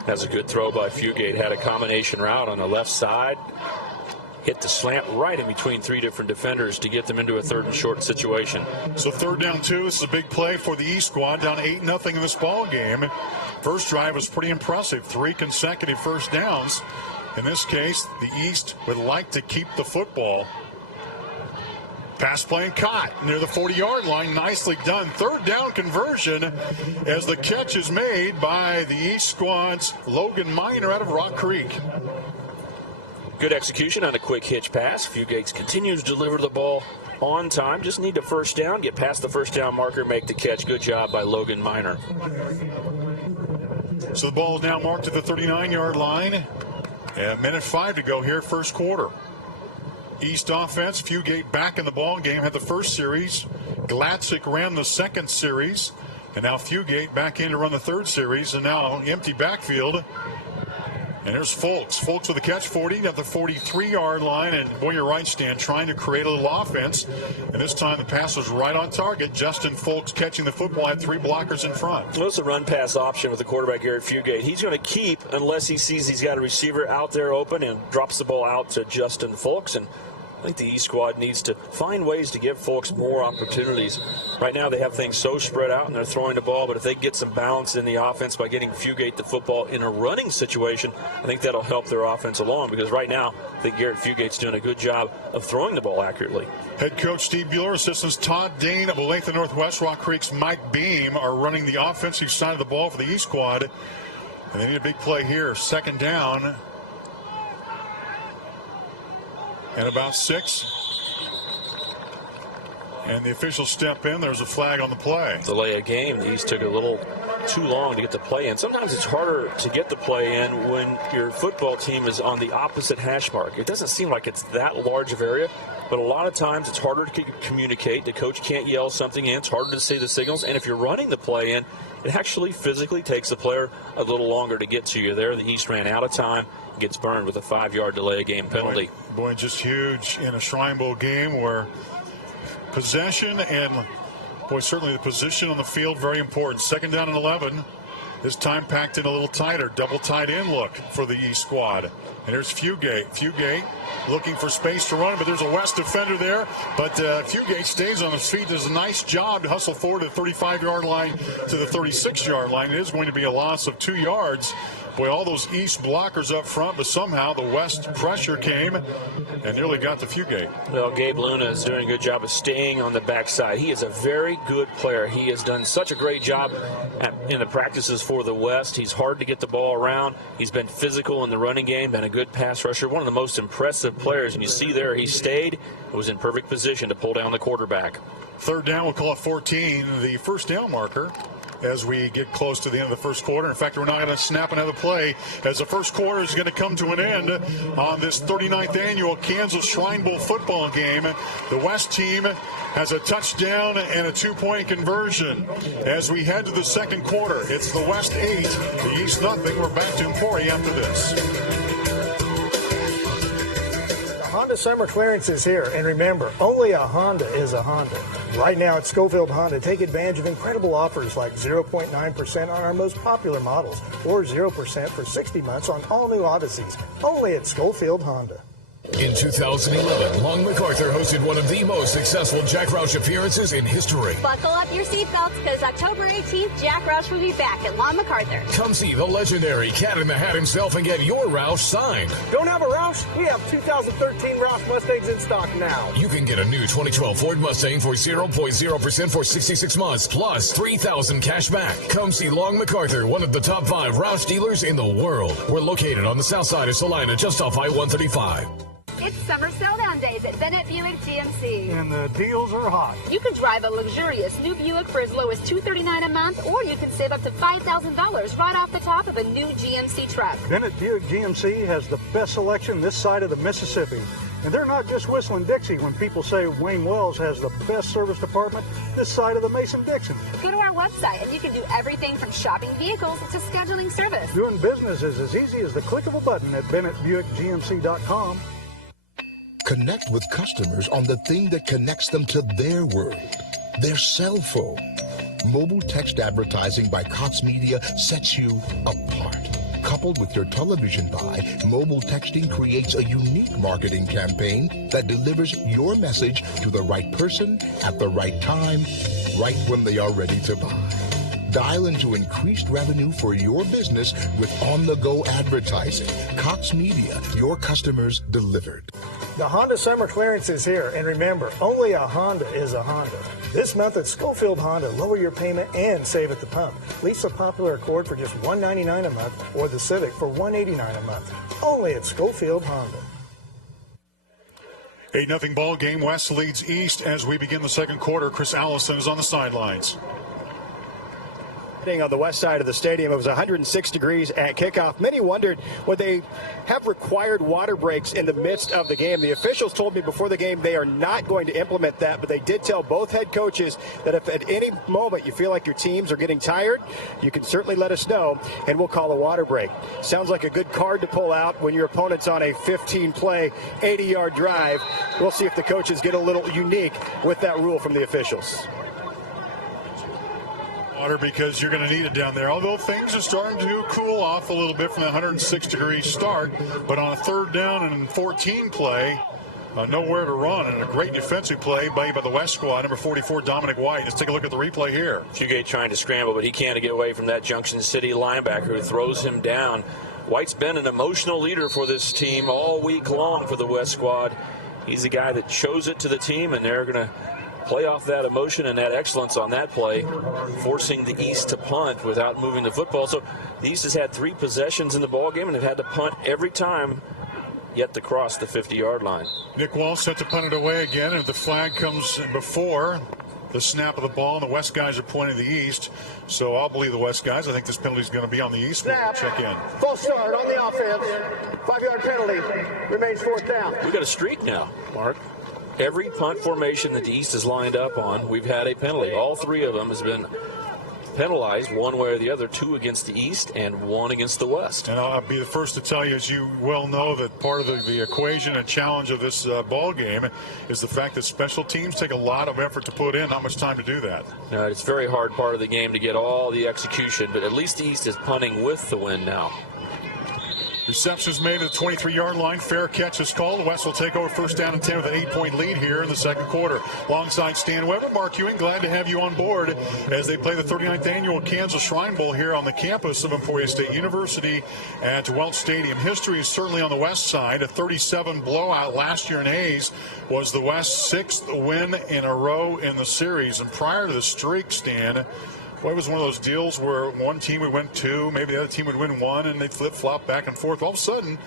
That's a good throw by Fugate. Had a combination route on the left side. Hit the slant right in between 3 different defenders to get them into a 3rd and short situation. So 3rd down 2. This is a big play for the East squad, down 8-0 in this ball game. First drive was pretty impressive. 3 consecutive first downs. In this case, the East would like to keep the football. Pass play and caught near the 40-yard line. Nicely done. 3rd down conversion as the catch is made by the East squad's Logan Miner out of Rock Creek. Good execution on a quick hitch pass. Fugate continues to deliver the ball on time. Just need a first down, get past the first down marker, make the catch. Good job by Logan Miner. So the ball is now marked at the 39-yard line. And minute 5 to go here, first quarter. East offense, Fugate back in the ball game, had the first series. Glatzik ran the second series. And now Fugate back in to run the 3rd series. And now empty backfield. And there's Folks. Folks with the catch, 40 at the 43-yard line. And boy, you're right, Stan, trying to create a little offense. And this time the pass was right on target. Justin Folks catching the football, had 3 blockers in front. Well, it's a run-pass option with the quarterback, Garrett Fugate. He's going to keep unless he sees he's got a receiver out there open and drops the ball out to Justin Folks. And I think the East squad needs to find ways to give folks more opportunities. Right now they have things so spread out and they're throwing the ball, but if they get some balance in the offense by getting Fugate the football in a running situation, I think that'll help their offense along, because right now I think Garrett Fugate's doing a good job of throwing the ball accurately. Head coach Steve Bueller, assistants Todd Dane of Olathe Northwest, Rock Creek's Mike Beam are running the offensive side of the ball for the East squad. And they need a big play here. 2nd down. And about 6. And the officials step in. There's a flag on the play. Delay a game. The East took a little too long to get the play in. Sometimes it's harder to get the play in when your football team is on the opposite hash mark. It doesn't seem like it's that large of area. but a lot of times it's harder to communicate. The coach can't yell something in. It's harder to see the signals. And if you're running the play in, it actually physically takes the player a little longer to get to you there. The East ran out of time, gets burned with a 5-yard delay game penalty. Boy, just huge in a Shrine Bowl game where possession and, boy, certainly the position on the field, very important. 2nd down and 11. This time packed in a little tighter. Double tight end look for the East squad. And there's Fugate. Fugate looking for space to run, but there's a West defender there. But Fugate stays on his feet. Does a nice job to hustle forward to the 35-yard line to the 36-yard line. It is going to be a loss of 2 yards. Boy, all those East blockers up front, but somehow the West pressure came and nearly got to Fugate. Well, Gabe Luna is doing a good job of staying on the backside. He is a very good player. He has done such a great job in the practices for the West. He's hard to get the ball around. He's been physical in the running game, been a good pass rusher, one of the most impressive players. And you see there, he stayed, was in perfect position to pull down the quarterback. 3rd down, we'll call it 14, the first down marker, as we get close to the end of the first quarter. In fact, we're not going to snap another play as the first quarter is going to come to an end on this 39th annual Kansas Shrine Bowl football game. The West team has a touchdown and a 2-point conversion. As we head to the second quarter, it's the West 8, the East nothing. We're back to Emporia after this. Honda Summer Clearance is here, and remember, only a Honda is a Honda. Right now at Schofield Honda, take advantage of incredible offers like 0.9% on our most popular models, or 0% for 60 months on all new Odysseys, only at Schofield Honda. In 2011, Long MacArthur hosted one of the most successful Jack Roush appearances in history. Buckle up your seatbelts because October 18th, Jack Roush will be back at Long MacArthur. Come see the legendary Cat in the Hat himself and get your Roush signed. Don't have a Roush? We have 2013 Roush Mustangs in stock now. You can get a new 2012 Ford Mustang for 0.0% for 66 months, plus $3,000 cash back. Come see Long MacArthur, one of the top 5 Roush dealers in the world. We're located on the south side of Salina, just off I-135. It's summer sell-down days at Bennett Buick GMC. And the deals are hot. You can drive a luxurious new Buick for as low as $239 a month, or you can save up to $5,000 right off the top of a new GMC truck. Bennett Buick GMC has the best selection this side of the Mississippi. And they're not just whistling Dixie when people say Wayne Wells has the best service department this side of the Mason-Dixon. Go to our website and you can do everything from shopping vehicles to scheduling service. Doing business is as easy as the click of a button at BennettBuickGMC.com. Connect with customers on the thing that connects them to their world, their cell phone. Mobile text advertising by Cox Media sets you apart. Coupled with your television buy, mobile texting creates a unique marketing campaign that delivers your message to the right person at the right time, right when they are ready to buy. Dial into increased revenue for your business with on-the-go advertising. Cox Media, your customers delivered. The Honda Summer Clearance is here, and remember, only a Honda is a Honda. This month at Schofield Honda, lower your payment and save at the pump. Lease a popular Accord for just $199 a month, or the Civic for $189 a month. Only at Schofield Honda. 8-0 ball game. West leads East as we begin the second quarter. Chris Allison is on the sidelines. On the west side of the stadium, it was 106 degrees at kickoff. Many wondered, would they have required water breaks in the midst of the game? The officials told me before the game they are not going to implement that, but they did tell both head coaches that if at any moment you feel like your teams are getting tired, you can certainly let us know, and we'll call a water break. Sounds like a good card to pull out when your opponent's on a 15-play, 80-yard drive. We'll see if the coaches get a little unique with that rule from the officials. Water, because you're going to need it down there. Although things are starting to cool off a little bit from the 106-degree start, but on a 3rd down and 14 play, nowhere to run, and a great defensive play by the West squad, number 44, Dominic White. Let's take a look at the replay here. Fugate trying to scramble, but he can't get away from that Junction City linebacker who throws him down. White's been an emotional leader for this team all week long for the West squad. He's the guy that chose it to the team, and they're going to play off that emotion and that excellence on that play, forcing the East to punt without moving the football. So the East has had 3 possessions in the ball game and have had to punt every time yet to cross the 50-yard line. Nick Walsh set to punt it away again, and the flag comes before the snap of the ball, and the West guys are pointing the East. So I'll believe the West guys. I think this penalty is going to be on the East. We'll check in. False start on the offense. 5-yard penalty. Remains 4th down. We got a streak now, Mark. every punt formation that the East has lined up on, we've had a penalty. All three of them has been penalized one way or the other, 2 against the East and 1 against the West. And I'll be the first to tell you, as you well know, that part of the equation and challenge of this ball game is the fact that special teams take a lot of effort to put in. Not much time to do that. No, it's a very hard part of the game to get all the execution, but at least the East is punting with the win now. Reception's made at the 23-yard line. Fair catch is called. The West will take over first down and 10 with an 8-point lead here in the second quarter. Alongside Stan Weber, Mark Ewing, glad to have you on board as they play the 39th annual Kansas Shrine Bowl here on the campus of Emporia State University at Welch Stadium. History is certainly on the West side. A 37 blowout last year in Hayes was the West's 6th win in a row in the series. And prior to the streak, Stan, well, it was one of those deals where one team would win 2, maybe the other team would win 1, and they'd flip-flop back and forth. All of a sudden,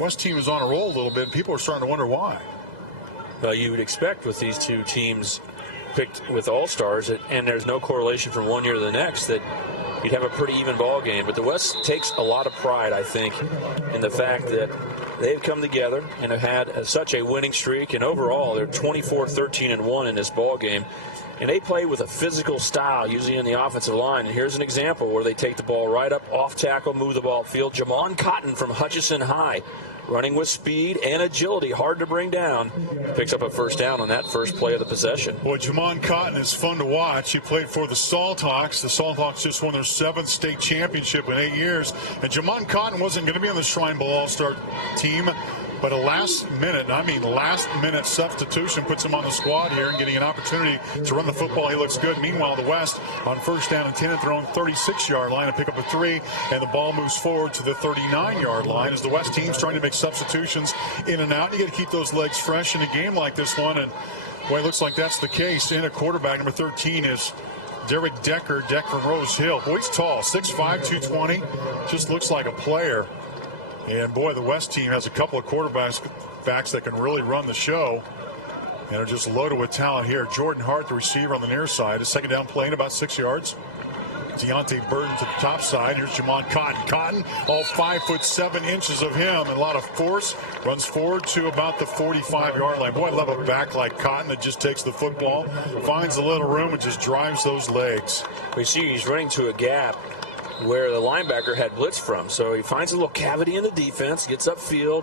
West team is on a roll a little bit. People are starting to wonder why. Well, you would expect with these two teams picked with all-stars, and there's no correlation from one year to the next, that you'd have a pretty even ball game. But the West takes a lot of pride, I think, in the fact that they've come together and have had such a winning streak, and overall they're 24-13-1 in this ball game. And they play with a physical style, usually in the offensive line. And here's an example where they take the ball right up, off tackle, move the ball upfield. Jamon Cotton from Hutchinson High, running with speed and agility, hard to bring down, picks up a first down on that first play of the possession. Boy, Jamon Cotton is fun to watch. He played for the Salthawks. The Salthawks just won their 7th state championship in 8 years. And Jamon Cotton wasn't going to be on the Shrine Bowl All-Star team, but a last-minute substitution puts him on the squad here and getting an opportunity to run the football. He looks good. Meanwhile, the West on first down and 10 at their own 36-yard line and pick up a 3, and the ball moves forward to the 39-yard line as the West team's trying to make substitutions in and out. You got to keep those legs fresh in a game like this one, and boy, it looks like that's the case. In a quarterback, number 13 is Derek Decker from Rose Hill. Boy, he's tall, 6'5", 220. Just looks like a player. And boy, the West team has a couple of quarterbacks that can really run the show and are just loaded with talent here. Jordan Hart, the receiver on the near side, a second down play in about 6 yards. Deontay Burton to the top side. Here's Jamon Cotton. Cotton, all 5'7" of him, and a lot of force. Runs forward to about the 45-yard line. Boy, I love a back like Cotton that just takes the football, finds a little room, and just drives those legs. We see he's running to a gap where the linebacker had blitz from. So he finds a little cavity in the defense, gets upfield,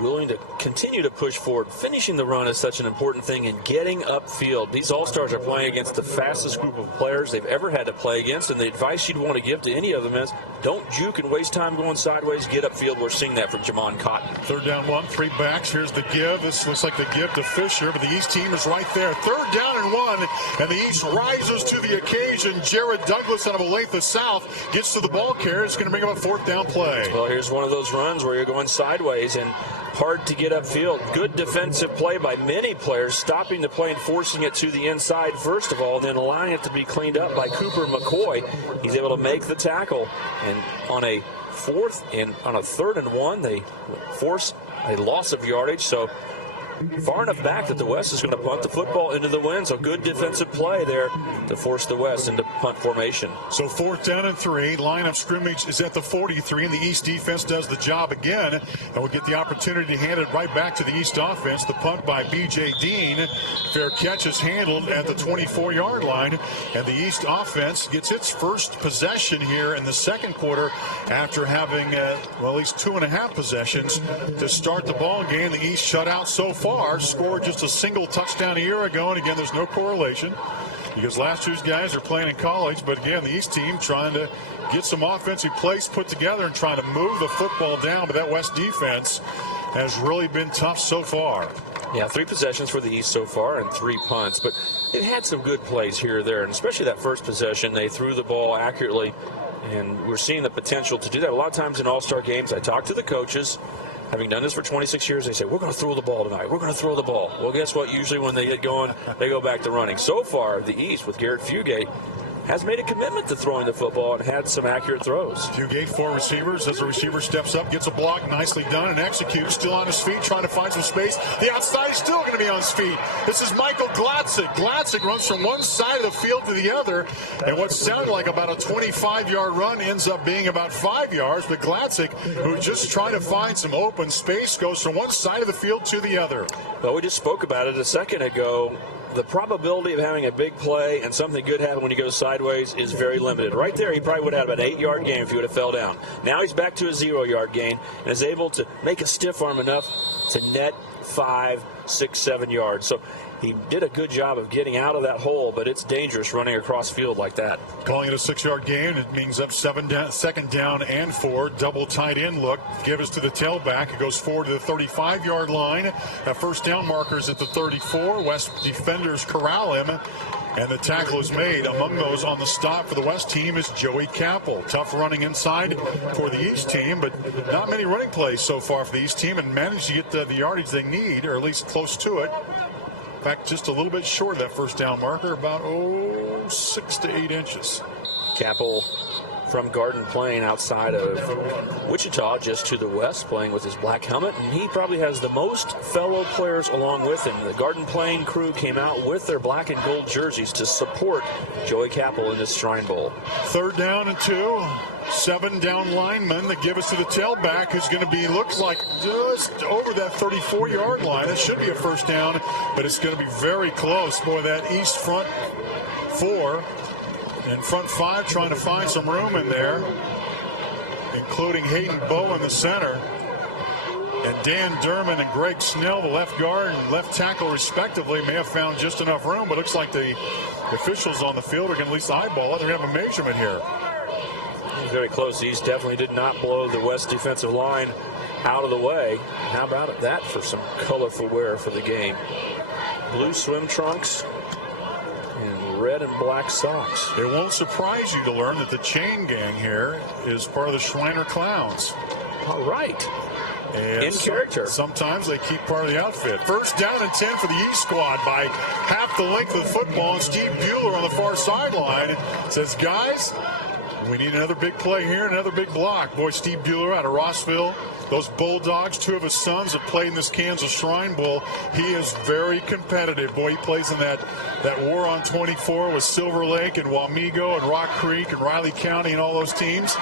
willing to continue to push forward. Finishing the run is such an important thing, and getting upfield. These All-Stars are playing against the fastest group of players they've ever had to play against, and the advice you'd want to give to any of them is don't juke and waste time going sideways. Get upfield. We're seeing that from Jamon Cotton. Third down 1, 3 backs. Here's the give. This looks like the give to Fisher, but the East team is right there. Third down and 1, and the East rises to the occasion. Jared Douglas out of Olathe South gets to the ball carrier. It's going to bring up a fourth down play. Well, here's one of those runs where you're going sideways and hard to get upfield. Good defensive play by many players, stopping the play and forcing it to the inside first of all, and then allowing it to be cleaned up by Cooper McCoy. He's able to make the tackle, and on a third and 1, they force a loss of yardage. So far enough back that the West is going to punt the football into the wind. So good defensive play there to force the West into punt formation. So fourth down and 3. Line of scrimmage is at the 43, and the East defense does the job again. And we'll get the opportunity to hand it right back to the East offense. The punt by B.J. Dean. Fair catch is handled at the 24-yard line. And the East offense gets its first possession here in the second quarter after having, at least 2.5 possessions to start the ball game. The East shut out so far. Scored just a single touchdown a year ago, and again, there's no correlation because last year's guys are playing in college. But again, the East team trying to get some offensive plays put together and trying to move the football down. But that West defense has really been tough so far. Yeah, 3 possessions for the East so far and 3 punts, but it had some good plays here or there, and especially that first possession, they threw the ball accurately, and we're seeing the potential to do that. A lot of times in all-star games, I talk to the coaches. Having done this for 26 years, they say, we're going to throw the ball tonight. We're going to throw the ball. Well, guess what? Usually when they get going, they go back to running. So far, the East with Garrett Fugate has made a commitment to throwing the football and had some accurate throws. Fugate, 4 receivers. As the receiver steps up, gets a block, nicely done, and executes. Still on his feet, trying to find some space. The outside is still going to be on his feet. This is Michael Glatzik. Glatzik runs from one side of the field to the other, and what sounded like about a 25-yard run ends up being about 5 yards. But Glatzik, who's just trying to find some open space, goes from one side of the field to the other. Well, we just spoke about it a second ago. The probability of having a big play and something good happen when he goes sideways is very limited. Right there, he probably would have had an 8-yard gain if he would have fell down. Now he's back to a 0-yard gain and is able to make a stiff arm enough to net 5, 6, 7 yards. So he did a good job of getting out of that hole, but it's dangerous running across field like that. Calling it a 6-yard gain. It means up 2nd down and 4. Double tight end look. Give us to the tailback. It goes forward to the 35-yard line. That first down marker's at the 34. West defenders corral him, and the tackle is made. Among those on the stop for the West team is Joey Capel. Tough running inside for the East team, but not many running plays so far for the East team, and managed to get the yardage they need, or at least close to it. In fact, just a little bit short of that first down marker, about 6 to 8 inches. Capel from Garden Plain outside of Wichita, just to the west, playing with his black helmet, and he probably has the most fellow players along with him. The Garden Plain crew came out with their black and gold jerseys to support Joey Capel in this Shrine Bowl. 3rd down and 2. 7 down linemen that give us to the tailback, who's going to be, looks like, just over that 34-yard line. It should be a first down, but it's going to be very close. Boy, that East front 4 and front 5 trying to find some room in there, including Hayden Bowe in the center. And Dan Durman and Greg Snell, the left guard and left tackle respectively, may have found just enough room, but looks like the officials on the field are going to at least eyeball it. They're going to have a measurement here. Very close. The East definitely did not blow the West defensive line out of the way. How about that for some colorful wear for the game? Blue swim trunks and red and black socks. It won't surprise you to learn that the chain gang here is part of the Schreiner Clowns. All right. And in character. Sometimes they keep part of the outfit. 1st down and 10 for the East squad by half the length of the football. And Steve Bueller on the far sideline says, guys, we need another big play here, another big block. Boy, Steve Bueller out of Rossville. Those Bulldogs, 2 of his sons have played in this Kansas Shrine Bowl. He is very competitive. Boy, he plays in that war on 24 with Silver Lake and Wamego and Rock Creek and Riley County and all those teams.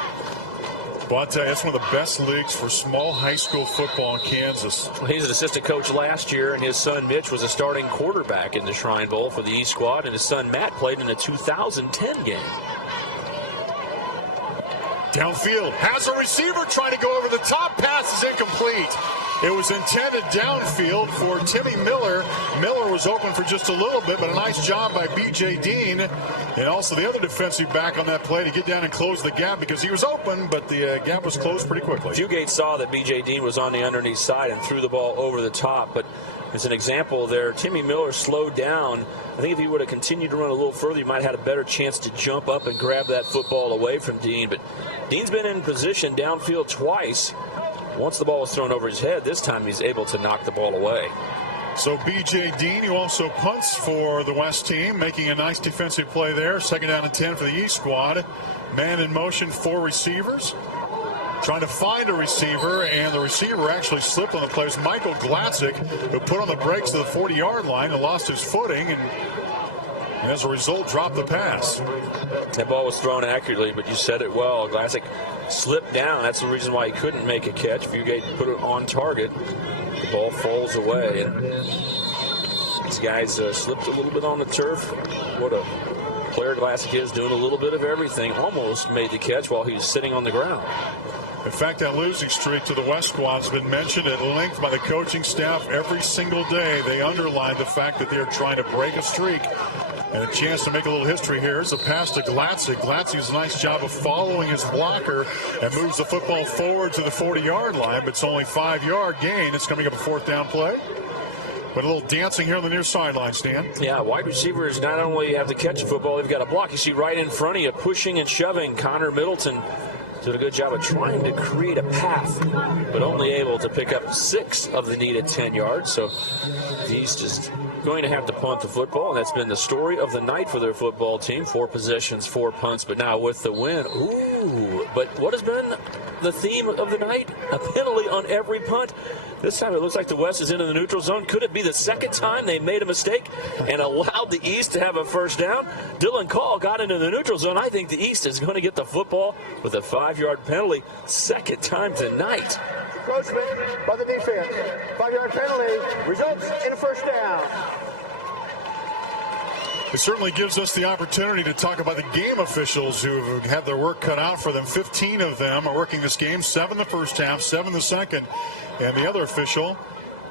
But that's one of the best leagues for small high school football in Kansas. He's an assistant coach last year, and his son Mitch was a starting quarterback in the Shrine Bowl for the East squad, and his son Matt played in the 2010 game. Downfield, has a receiver trying to go over the top. Pass is incomplete. It was intended downfield for Timmy Miller. Miller was open for just a little bit, but a nice job by B.J. Dean and also the other defensive back on that play to get down and close the gap because he was open, but the gap was closed pretty quickly. Fugate saw that B.J. Dean was on the underneath side and threw the ball over the top, but as an example there, Timmy Miller slowed down. I think if he would have continued to run a little further, he might have had a better chance to jump up and grab that football away from Dean. But Dean's been in position downfield twice. Once the ball was thrown over his head, this time he's able to knock the ball away. So B.J. Dean, who also punts for the West team, making a nice defensive play there. 2nd down and 10 for the East squad. Man in motion, 4 receivers. Trying to find a receiver, and the receiver actually slipped on the play. It was Michael Glatzik, who put on the brakes to the 40-yard line and lost his footing, and as a result, dropped the pass. That ball was thrown accurately, but you said it well. Glatzik slipped down. That's the reason why he couldn't make a catch. Fugate put it on target. The ball falls away, and these guys slipped a little bit on the turf. What a player Glatzik is, doing a little bit of everything. Almost made the catch while he was sitting on the ground. In fact, that losing streak to the West squad has been mentioned at length by the coaching staff every single day. They underline the fact that they're trying to break a streak. And a chance to make a little history here. Here's a pass to Glatzik. Glatzik does a nice job of following his blocker and moves the football forward to the 40-yard line, but it's only 5-yard gain. It's coming up a 4th down play. But a little dancing here on the near sideline, Stan. Yeah, wide receivers not only have to catch the football, they've got to block. You see right in front of you, pushing and shoving Connor Middleton did a good job of trying to create a path, but only able to pick up 6 of the needed 10 yards. So the East is going to have to punt the football, and that's been the story of the night for their football team. 4 possessions, 4 punts, but now with the win, but what has been the theme of the night? A penalty on every punt. This time it looks like the West is into the neutral zone. Could it be the second time they made a mistake and allowed the East to have a first down? Dylan Call got into the neutral zone. I think the East is going to get the football with a 5-yard penalty. Second time tonight. Grossman by the defense. 5-yard penalty results in a first down. It certainly gives us the opportunity to talk about the game officials who have had their work cut out for them. 15 of them are working this game, 7 the first half, 7 the second. And the other official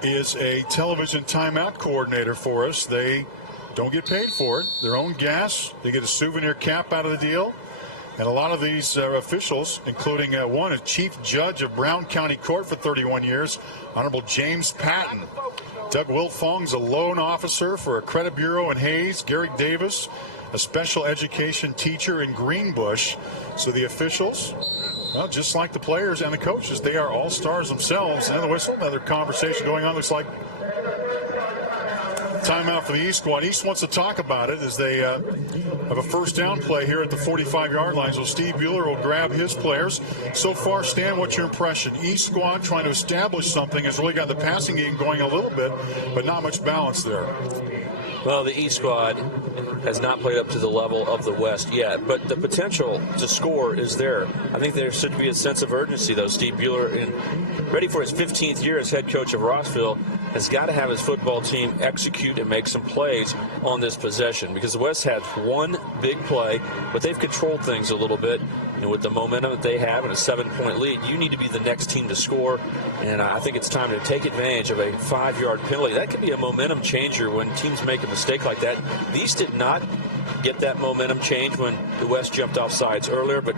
is a television timeout coordinator for us. They don't get paid for it. Their own gas. They get a souvenir cap out of the deal. And a lot of these officials, including one, a chief judge of Brown County Court for 31 years, Honorable James Patton. Doug Wilfong's a loan officer for a credit bureau in Hayes. Gary Davis, a special education teacher in Greenbush. So the officials, well, just like the players and the coaches, they are all-stars themselves. And the whistle, another conversation going on. Looks like timeout for the East squad. East wants to talk about it as they have a first down play here at the 45-yard line. So Steve Bueller will grab his players. So far, Stan, what's your impression? East squad trying to establish something has really got the passing game going a little bit, but not much balance there. Well, the East squad has not played up to the level of the West yet, but the potential to score is there. I think there should be a sense of urgency, though. Steve Bueller, ready for his 15th year as head coach of Rossville, has got to have his football team execute and make some plays on this possession, because the West had one big play, but they've controlled things a little bit. And with the momentum that they have and a 7-point lead, you need to be the next team to score. And I think it's time to take advantage of a 5-yard penalty. That can be a momentum changer when teams make a mistake like that. The East did not get that momentum change when the West jumped off sides earlier, but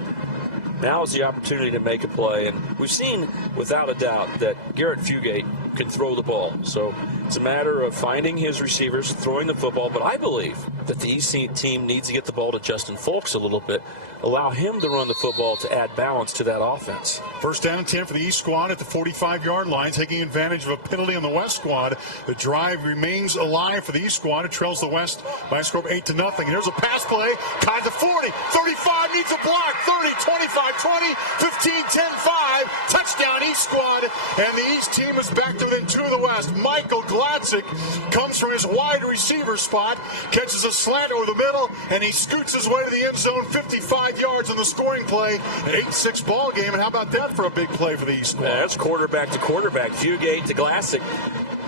now is the opportunity to make a play. And we've seen, without a doubt, that Garrett Fugate can throw the ball. So it's a matter of finding his receivers, throwing the football. But I believe that the East team needs to get the ball to Justin Folks a little bit, allow him to run the football to add balance to that offense. First down and 10 for the East squad at the 45-yard line, taking advantage of a penalty on the West squad. The drive remains alive for the East squad. It trails the West by a score of 8-0. And here's a pass play. Tied to 40, 35, needs a block. 30, 25, 20, 15, 10, 5. Touchdown East squad. And the East team is back to within 2 of the West. Michael Glatzik comes from his wide receiver spot, catches a slant over the middle, and he scoots his way to the end zone, 55 yards on the scoring play. An 8-6 ball game, and how about that for a big play for the East squad? That's quarterback to quarterback, Fugate to Glatzik.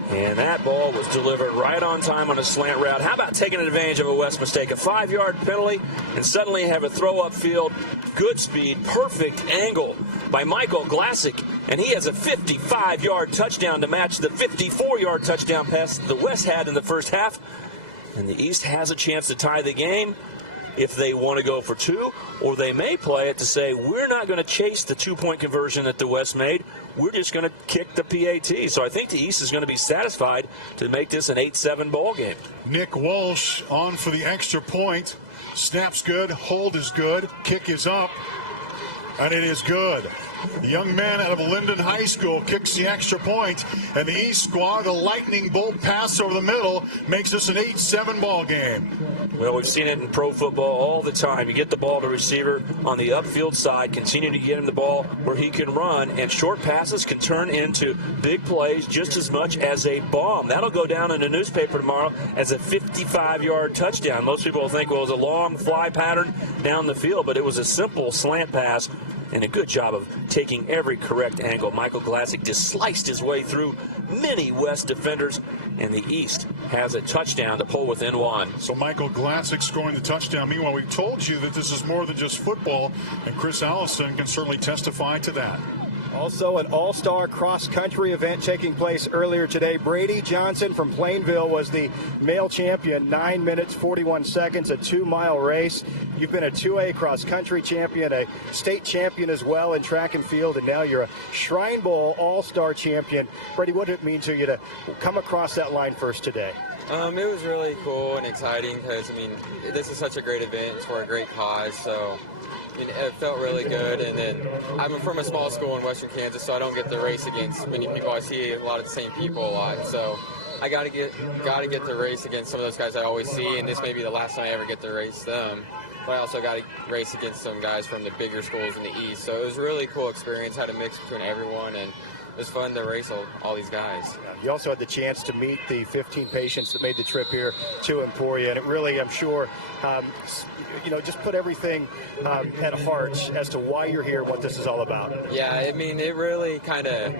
And that ball was delivered right on time on a slant route. How about taking advantage of a West mistake? A 5-yard penalty, and suddenly have a throw upfield. Good speed, perfect angle by Michael Glatzik. And he has a 55-yard touchdown to match the 54-yard touchdown pass the West had in the first half. And the East has a chance to tie the game if they want to go for 2, or they may play it to say, we're not going to chase the 2-point conversion that the West made. We're just going to kick the PAT. So I think the East is going to be satisfied to make this an 8-7 ball game. Nick Walsh on for the extra point. Snap's good, hold is good, kick is up, and it is good. The young man out of Linden High School kicks the extra point, and the East squad, the lightning bolt pass over the middle, makes this an 8-7 ball game. Well, we've seen it in pro football all the time. You get the ball to receiver on the upfield side, continue to get him the ball where he can run, and short passes can turn into big plays just as much as a bomb. That'll go down in the newspaper tomorrow as a 55-yard touchdown. Most people will think, well, it was a long fly pattern down the field, but it was a simple slant pass and a good job of taking every correct angle. Michael Glatzik just sliced his way through many West defenders, and the East has a touchdown to pull within 1. So Michael Glatzik scoring the touchdown. Meanwhile, we told you that this is more than just football, and Chris Allison can certainly testify to that. Also, an all-star cross-country event taking place earlier today. Brady Johnson from Plainville was the male champion, 9 minutes, 41 seconds, a 2-mile race. You've been a 2A cross-country champion, a state champion as well in track and field, and now you're a Shrine Bowl all-star champion. Brady, what did it mean to you to come across that line first today? It was really cool and exciting because, I mean, this is such a great event. It's for a great cause, so it felt really good. And then I'm from a small school in western Kansas, so I don't get to race against many people. I see a lot of the same people a lot, so I got to get to race against some of those guys I always see, and this may be the last time I ever get to race them. But I also got to race against some guys from the bigger schools in the East. So it was a really cool experience, had a mix between everyone, and it was fun to race all these guys. You also had the chance to meet the 15 patients that made the trip here to Emporia, and it really, I'm sure, just put everything at heart as to why you're here, what this is all about. Yeah, I mean, it really kind of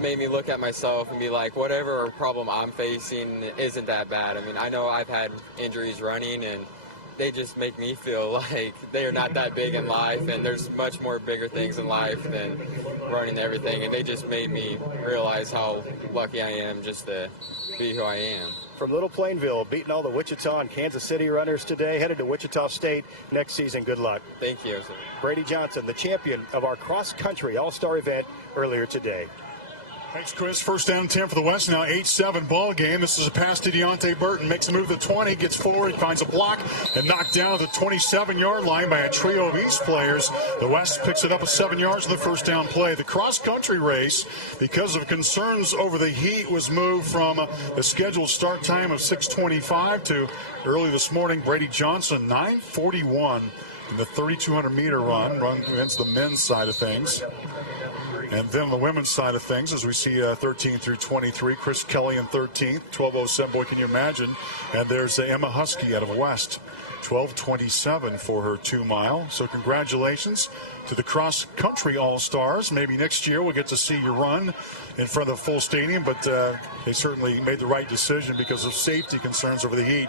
made me look at myself and be like, whatever problem I'm facing isn't that bad. I mean, I know I've had injuries running, and they just make me feel like they're not that big in life, and there's much more bigger things in life than running everything, and they just made me realize how lucky I am just to be who I am. From Little Plainville, beating all the Wichita and Kansas City runners today, headed to Wichita State next season. Good luck. Thank you. Brady Johnson, the champion of our cross-country all-star event earlier today. Thanks, Chris. First down 10 for the West now, 8-7 ball game. This is a pass to Deontay Burton. Makes a move to the 20, gets forward, finds a block, and knocked down at the 27-yard line by a trio of East players. The West picks it up at 7 yards of the first down play. The cross-country race, because of concerns over the heat, was moved from the scheduled start time of 6:25 to early this morning. Brady Johnson, 9:41 in the 3,200-meter run against the men's side of things. And then the women's side of things, as we see 13 through 23, Chris Kelly in 13th, 12:07. Boy, can you imagine? And there's Emma Husky out of West, 12:27 for her 2-mile. So congratulations to the cross-country all-stars. Maybe next year we'll get to see you run in front of the full stadium, but they certainly made the right decision because of safety concerns over the heat.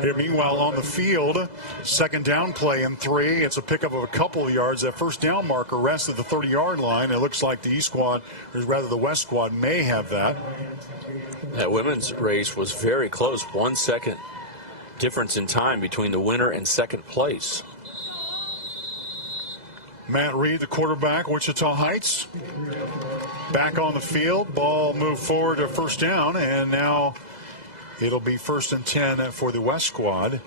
Here, meanwhile, on the field, second down play in 3. It's a pickup of a couple of yards. That first down marker rests at the 30-yard line. It looks like the East squad, or rather the West squad, may have that. That women's race was very close. 1 second difference in time between the winner and second place. Matt Reed, the quarterback, Wichita Heights, back on the field. Ball moved forward to first down, and now it'll be 1st and 10 for the West squad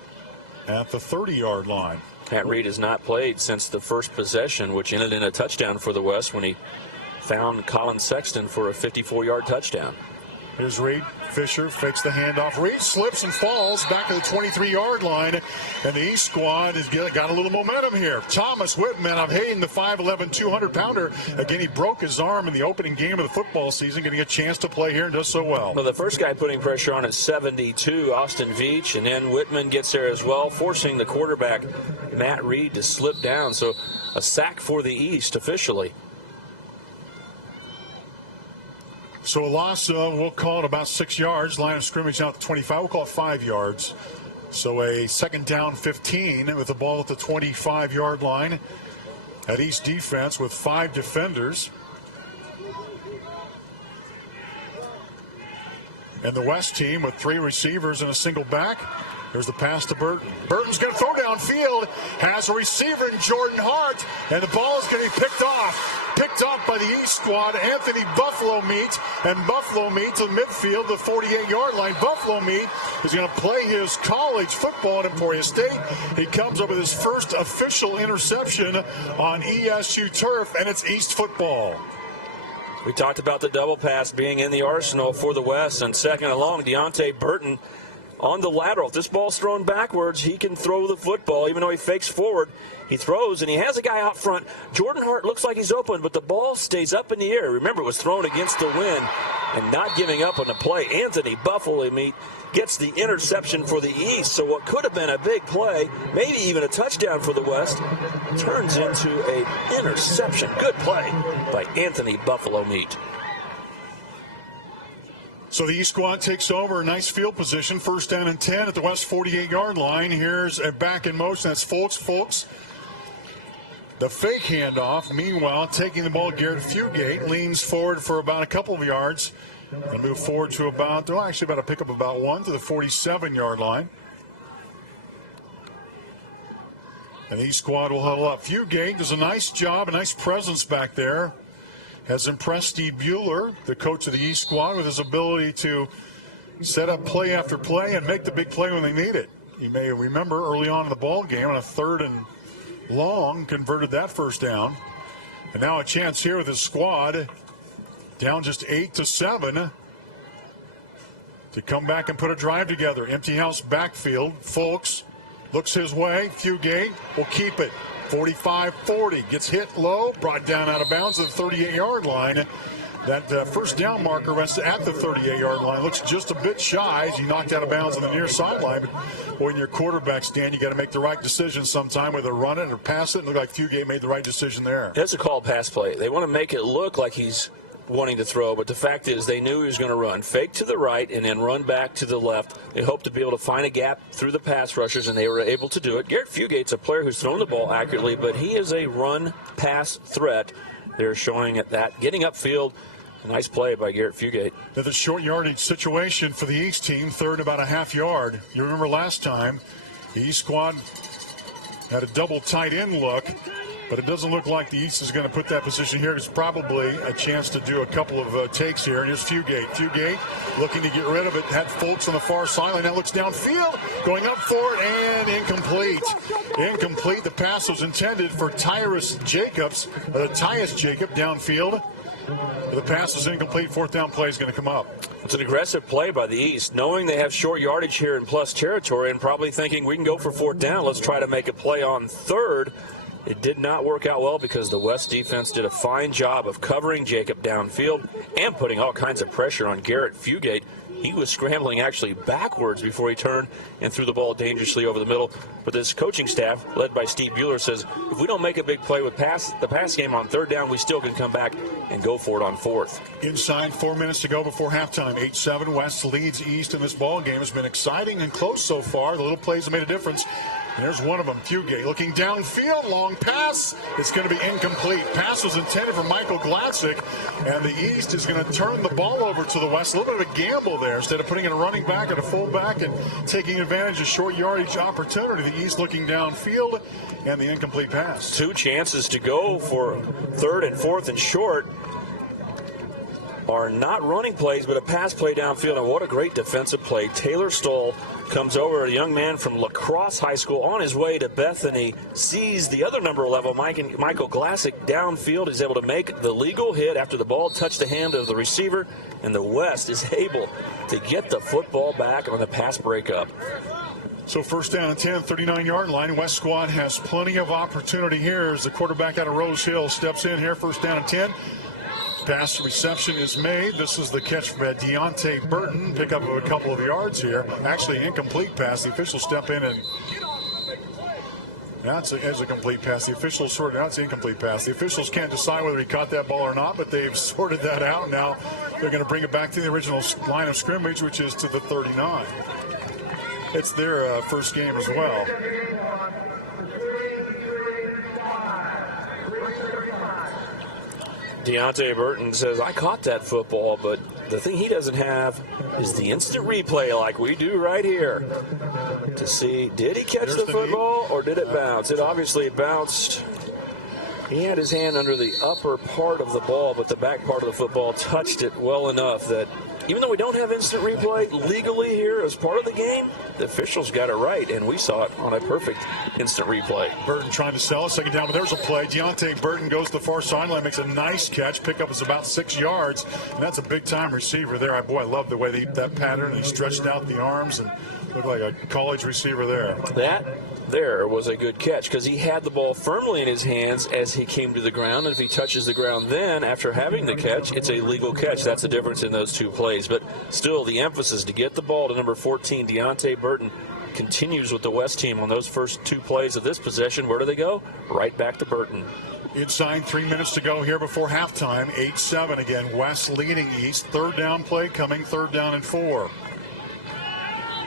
at the 30-yard line. Matt Reed has not played since the first possession, which ended in a touchdown for the West when he found Colin Sexton for a 54-yard touchdown. Here's Reed. Fisher fakes the handoff. Reed slips and falls back to the 23-yard line, and the East squad has got a little momentum here. Thomas Whitman of Hayden, the 5'11", 200-pounder. Again, he broke his arm in the opening game of the football season, getting a chance to play here and does so well. Well, the first guy putting pressure on is 72, Austin Veach, and then Whitman gets there as well, forcing the quarterback, Matt Reed, to slip down. So a sack for the East officially. So a loss, we'll call it about 6 yards. Line of scrimmage out to 25. We'll call it 5 yards. So a second down 15 with the ball at the 25-yard line at East defense with 5 defenders. And the West team with 3 receivers and a single back. There's the pass to Burton. Burton's going to throw downfield. Has a receiver in Jordan Hart. And the ball is going to be picked off. Picked off by the East squad. Anthony Buffalo Meat. And Buffalo Meat to midfield, the 48-yard line. Buffalo Meat is going to play his college football at Emporia State. He comes up with his first official interception on ESU turf, and it's East football. We talked about the double pass being in the arsenal for the West, and second along, Deontay Burton on the lateral. If this ball's thrown backwards, he can throw the football. Even though he fakes forward, he throws, and he has a guy out front. Jordan Hart looks like he's open, but the ball stays up in the air. Remember, it was thrown against the wind, and not giving up on the play. Anthony Buffalo Meat gets the interception for the East, so what could have been a big play, maybe even a touchdown for the West, turns into an interception. Good play by Anthony Buffalo Meat. So the East squad takes over a nice field position. First down and 10 at the West 48-yard line. Here's a back in motion. That's Folks. Folks, the fake handoff. Meanwhile, taking the ball, Garrett Fugate leans forward for about a couple of yards and move forward to about a pickup about 1 to the 47-yard line. And the East squad will huddle up. Fugate does a nice job, a nice presence back there. Has impressed Steve Bueller, the coach of the East squad, with his ability to set up play after play and make the big play when they need it. You may remember early on in the ball game on a 3rd and long, converted that first down. And now a chance here with his squad, down just 8-7, to come back and put a drive together. Empty house backfield. Folks looks his way. Fugate will keep it. 45-40. Gets hit low, brought down out of bounds at the 38-yard line. That first down marker rests at the 38-yard line. Looks just a bit shy as he knocked out of bounds on the near sideline. But boy, in your quarterback stand, you got to make the right decision sometime, whether run it or pass it. And it looked like Fugate made the right decision there. That's a called pass play. They want to make it look like he's wanting to throw, but the fact is they knew he was going to run. Fake to the right and then run back to the left. They hoped to be able to find a gap through the pass rushers, and they were able to do it. Garrett Fugate's a player who's thrown the ball accurately, but he is a run-pass threat. They're showing it that. Getting upfield, a nice play by Garrett Fugate. Another short yardage situation for the East team, 3rd about a half yard. You remember last time, the East squad had a double tight end look, but it doesn't look like the East is going to put that position here. There's probably a chance to do a couple of takes here. And here's Fugate. Fugate looking to get rid of it. Had Folks on the far sideline. Now looks downfield. Going up for it and incomplete. Incomplete. The pass was intended for Tyus Jacob downfield. The pass is incomplete. 4th down play is going to come up. It's an aggressive play by the East, knowing they have short yardage here in plus territory and probably thinking we can go for 4th down. Let's try to make a play on 3rd. It did not work out well because the West defense did a fine job of covering Jacob downfield and putting all kinds of pressure on Garrett Fugate. He was scrambling actually backwards before he turned and threw the ball dangerously over the middle. But this coaching staff, led by Steve Bueller, says if we don't make a big play with the pass game on 3rd down, we still can come back and go for it on 4th. Inside 4 minutes to go before halftime. 8-7. West leads East in this ball game. It's been exciting and close so far. The little plays have made a difference. And there's one of them, Fugate, looking downfield, long pass. It's going to be incomplete. Pass was intended for Michael Glatzik, and the East is going to turn the ball over to the West. A little bit of a gamble there. Instead of putting in a running back and a fullback and taking advantage of short yardage opportunity, the East looking downfield and the incomplete pass. 2 chances to go for 3rd and 4th and short are not running plays, but a pass play downfield. And what a great defensive play. Taylor Stoll comes over, a young man from La Crosse High School, on his way to Bethany, sees the other number 11, Michael Glatzik, downfield. Is able to make the legal hit after the ball touched the hand of the receiver, and the West is able to get the football back on the pass breakup. So 1st down and 10, 39-yard line. West squad has plenty of opportunity here as the quarterback out of Rose Hill steps in here. 1st down and 10. Pass reception is made. This is the catch from Deontay Burton. Pick up a couple of yards here. Actually, incomplete pass. The officials step in and that's a complete pass. The officials sorted out. It's an incomplete pass. The officials can't decide whether he caught that ball or not, but they've sorted that out. Now they're going to bring it back to the original line of scrimmage, which is to the 39. It's their first game as well. Deontay Burton says, I caught that football, but the thing he doesn't have is the instant replay like we do right here to see, did he catch the football or did it bounce? It obviously bounced. He had his hand under the upper part of the ball, but the back part of the football touched it well enough that even though we don't have instant replay legally here as part of the game, the officials got it right, and we saw it on a perfect instant replay. Burton trying to sell a 2nd down, but there's a play. Deontay Burton goes to the far sideline, makes a nice catch. Pickup is about 6 yards, and that's a big-time receiver there. Boy, I love the way that pattern. He stretched out the arms and looked like a college receiver there. That there was a good catch because he had the ball firmly in his hands as he came to the ground, and if he touches the ground then, after having the catch, it's a legal catch. That's the difference in those 2 plays. But still, the emphasis to get the ball to number 14, Deontay Burton, continues with the West team on those first 2 plays of this possession. Where do they go? Right back to Burton. Inside 3 minutes to go here before halftime. 8-7 again. West leading East. 3rd down play coming. 3rd down and 4.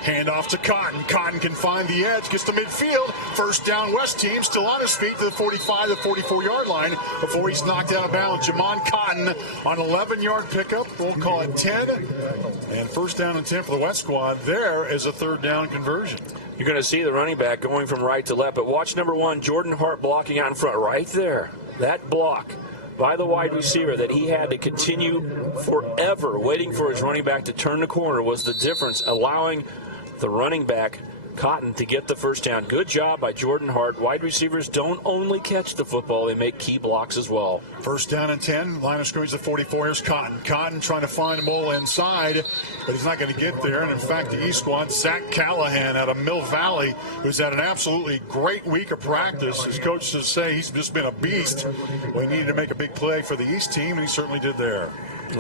Hand off to Cotton. Cotton can find the edge, gets to midfield. 1st down, West team still on his feet to the 45 to 44-yard line before he's knocked out of bounds. Jamon Cotton on 11-yard pickup. We'll call it 10. And 1st down and 10 for the West squad. There is a 3rd down conversion. You're going to see the running back going from right to left, but watch number 1, Jordan Hart blocking out in front right there. That block by the wide receiver that he had to continue forever waiting for his running back to turn the corner was the difference, allowing the running back Cotton to get the first down. Good job by Jordan Hart. Wide receivers don't only catch the football, they make key blocks as well. First down and 10. Line of scrimmage at 44. Here's Cotton. Cotton trying to find the ball inside, but he's not going to get there. And in fact, the East squad, Zach Callahan out of Mill Valley, who's had an absolutely great week of practice. His coaches say he's just been a beast. Well, he needed to make a big play for the East team, and he certainly did there.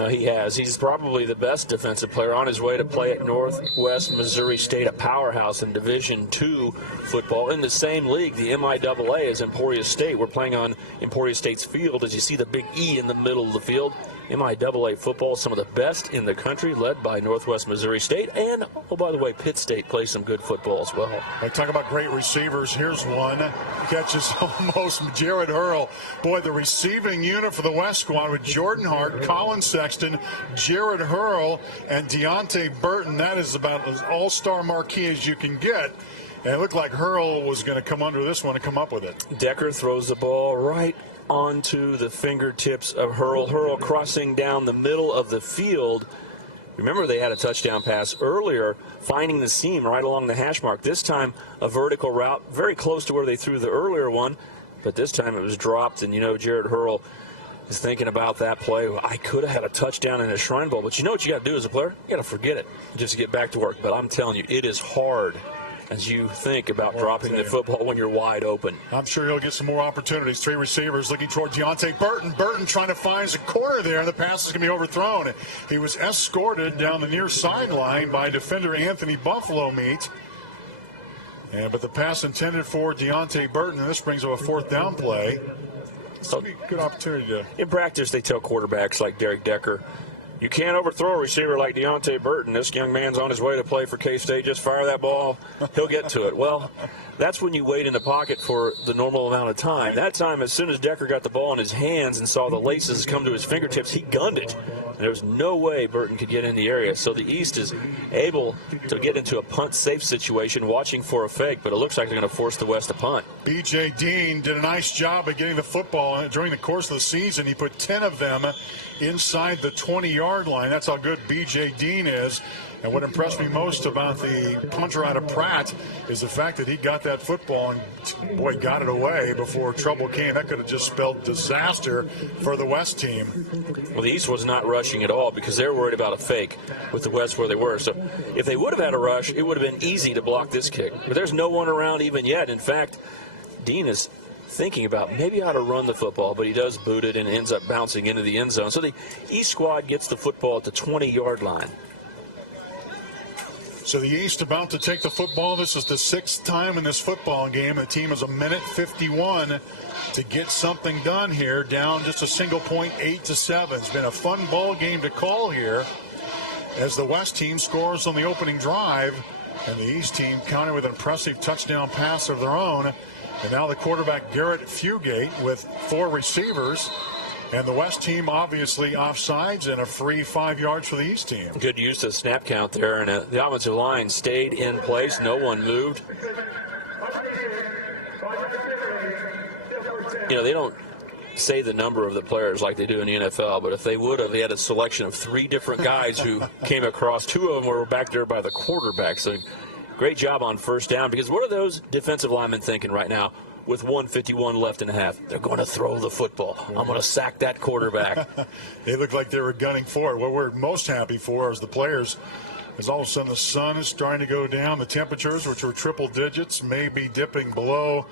He has. He's probably the best defensive player on his way to play at Northwest Missouri State, a powerhouse in Division II football. In the same league, the MIAA is Emporia State. We're playing on Emporia State's field. As you see the big E in the middle of the field, MIAA football, some of the best in the country, led by Northwest Missouri State. And, oh, by the way, Pitt State plays some good football as well. I talk about great receivers. Here's one. Catches almost Jared Hurl. Boy, the receiving unit for the West squad with Jordan Hart, Colin Sexton, Jared Hurl, and Deontay Burton. That is about as all-star marquee as you can get. And it looked like Hurl was going to come under this one and come up with it. Decker throws the ball right onto the fingertips of Hurl. Hurl crossing down the middle of the field. Remember, they had a touchdown pass earlier, finding the seam right along the hash mark. This time, a vertical route, very close to where they threw the earlier one, but this time it was dropped, and, you know, Jared Hurl is thinking about that play. I could have had a touchdown in a Shrine Bowl, but you know what you got to do as a player? You got to forget it just to get back to work. But I'm telling you, it is hard as you think about dropping the football when you're wide open. I'm sure he'll get some more opportunities. Three receivers looking toward Deontay Burton. Burton trying to find a corner there, and the pass is going to be overthrown. He was escorted down the near sideline by defender Anthony Buffalo Meat. But the pass intended for Deontay Burton, and this brings up a fourth down play. So good opportunity to. In practice, they tell quarterbacks like Derek Decker, you can't overthrow a receiver like Deontay Burton. This young man's on his way to play for K-State. Just fire that ball. He'll get to it. Well, that's when you wait in the pocket for the normal amount of time. That time, as soon as Decker got the ball in his hands and saw the laces come to his fingertips, he gunned it. There was no way Burton could get in the area. So the East is able to get into a punt-safe situation, watching for a fake, but it looks like they're going to force the West to punt. B.J. Dean did a nice job of getting the football during the course of the season. He put 10 of them inside the 20-yard line. That's how good B.J. Dean is. And what impressed me most about the punter out of Pratt is the fact that he got that football and, boy, got it away before trouble came. That could have just spelled disaster for the West team. Well, the East was not rushing at all because they were worried about a fake with the West where they were. So if they would have had a rush, it would have been easy to block this kick. But there's no one around even yet. In fact, Dean is thinking about maybe how to run the football, but he does boot it and ends up bouncing into the end zone. So the East squad gets the football at the 20-yard line. So the East about to take the football. This is the sixth time in this football game. The team is a minute 51 to get something done here, down just a single point, 8-7. It's been a fun ball game to call here as the West team scores on the opening drive, and the East team countered with an impressive touchdown pass of their own. And now the quarterback, Garrett Fugate, with 4 receivers. And the West team obviously offsides and a free 5 yards for the East team. Good use of snap count there, and the offensive line stayed in place. No one moved. You know, they don't say the number of the players like they do in the NFL, but if they would have, they had a selection of 3 different guys who came across. 2 of them were back there by the quarterback. So great job on first down, because what are those defensive linemen thinking right now? With 1:51 left in the half, they're going to throw the football. I'm going to sack that quarterback. They look like they were gunning for it. What we're most happy for is the players, as all of a sudden the sun is starting to go down. The temperatures, which were triple digits, may be dipping below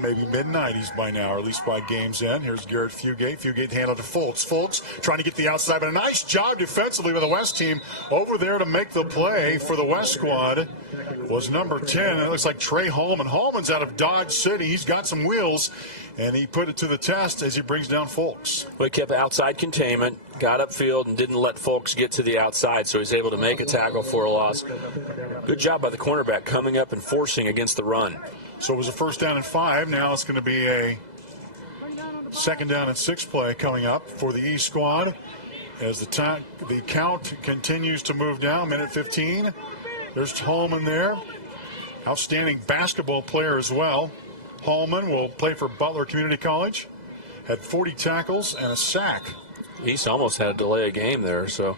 maybe mid-90s by now, or at least by game's end. Here's Garrett Fugate. Fugate handled to Fultz. Fultz trying to get the outside, but a nice job defensively by the West team over there to make the play for the West squad was number 10. It looks like Trey Holman. Holman's out of Dodge City. He's got some wheels, and he put it to the test as he brings down Fultz. Well, he kept outside containment, got upfield, and didn't let Fultz get to the outside, so he's able to make a tackle for a loss. Good job by the cornerback coming up and forcing against the run. So it was a first down and 5. Now it's going to be a second down and 6 play coming up for the East squad as the count continues to move down. Minute 15. There's Holman there. Outstanding basketball player as well. Holman will play for Butler Community College. had 40 tackles and a sack. East almost had a delay of game there, so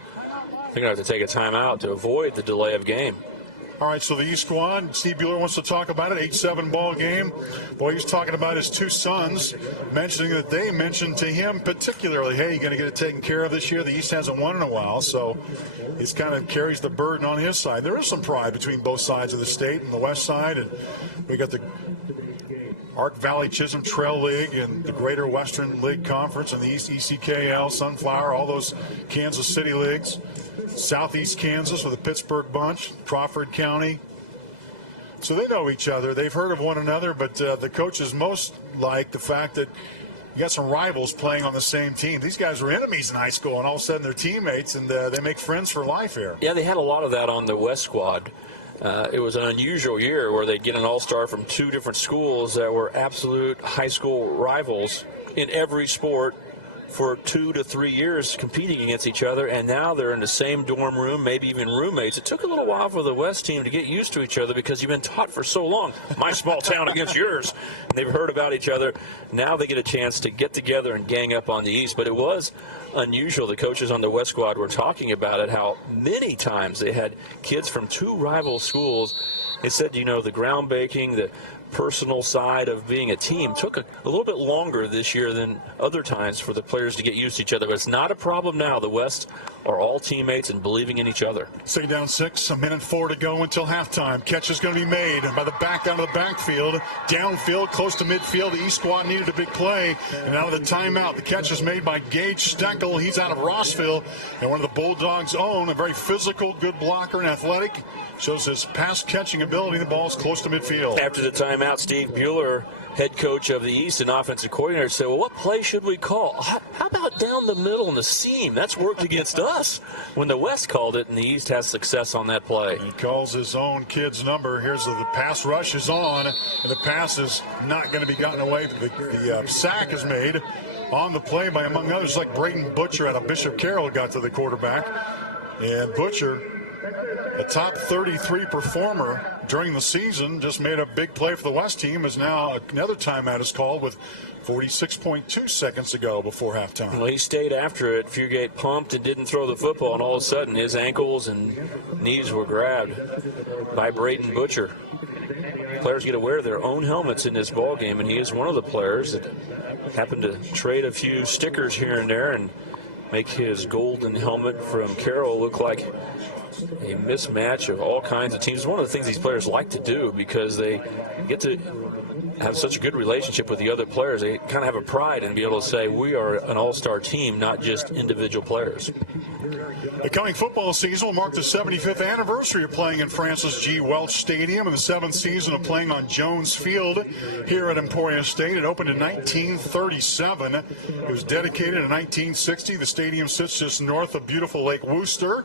they're going to have to take a timeout to avoid the delay of game. All right, so the East squad, Steve Bueller wants to talk about it, 8-7 ball game. Boy, he's talking about his two sons, mentioning that they mentioned to him particularly, hey, you're going to get it taken care of this year. The East hasn't won in a while, so he's kind of carries the burden on his side. There is some pride between both sides of the state and the west side, and we got the Arc Valley Chisholm Trail League and the Greater Western League Conference and the East ECKL, Sunflower, all those Kansas City leagues. Southeast Kansas with the Pittsburgh bunch, Crawford County. So they know each other. They've heard of one another, but the coaches most like the fact that you got some rivals playing on the same team. These guys were enemies in high school, and all of a sudden they're teammates, and they make friends for life here. Yeah, they had a lot of that on the West squad. It was an unusual year where they'd get an all-star from two different schools that were absolute high school rivals in every sport for 2 to 3 years competing against each other, and now they're in the same dorm room, maybe even roommates. It took a little while for the West team to get used to each other because you've been taught for so long, my small town against yours, and they've heard about each other. Now they get a chance to get together and gang up on the East, but it was unusual. The coaches on the West squad were talking about it, how many times they had kids from two rival schools. They said, you know, the ground breaking, the personal side of being a team took a little bit longer this year than other times for the players to get used to each other. But it's not a problem now. The West are all teammates and believing in each other. Stay down 6, a minute 4 to go until halftime. Catch is going to be made by the back down to the backfield. Downfield, close to midfield. The East squad needed a big play. And out of the timeout, the catch is made by Gage Steckel. He's out of Rossville. And one of the Bulldogs' own, a very physical, good blocker and athletic. Shows his pass catching ability. The ball's close to midfield. After the timeout, Steve Bueller, head coach of the East and offensive coordinator, said, well, what play should we call? How about down the middle and the seam? That's worked against us. When the West called it, and the East has success on that play. He calls his own kid's number. Here's the pass rush is on, and the pass is not going to be gotten away. The sack is made on the play by, among others, like Braden Butcher out of Bishop Carroll got to the quarterback. And Butcher, a top 33 performer during the season, just made a big play for the West team, as now another timeout is called with 46.2 seconds to go before halftime. Well, he stayed after it. Fugate pumped and didn't throw the football, and all of a sudden his ankles and knees were grabbed by Braden Butcher. Players get to wear their own helmets in this ball game, and he is one of the players that happened to trade a few stickers here and there and make his golden helmet from Carroll look like a mismatch of all kinds of teams. It's one of the things these players like to do because they get to have such a good relationship with the other players. They kind of have a pride in being able to say, we are an all-star team, not just individual players. The coming football season will mark the 75th anniversary of playing in Francis G. Welch Stadium and the 7th season of playing on Jones Field here at Emporia State. It opened in 1937. It was dedicated in 1960. The stadium sits just north of beautiful Lake Wooster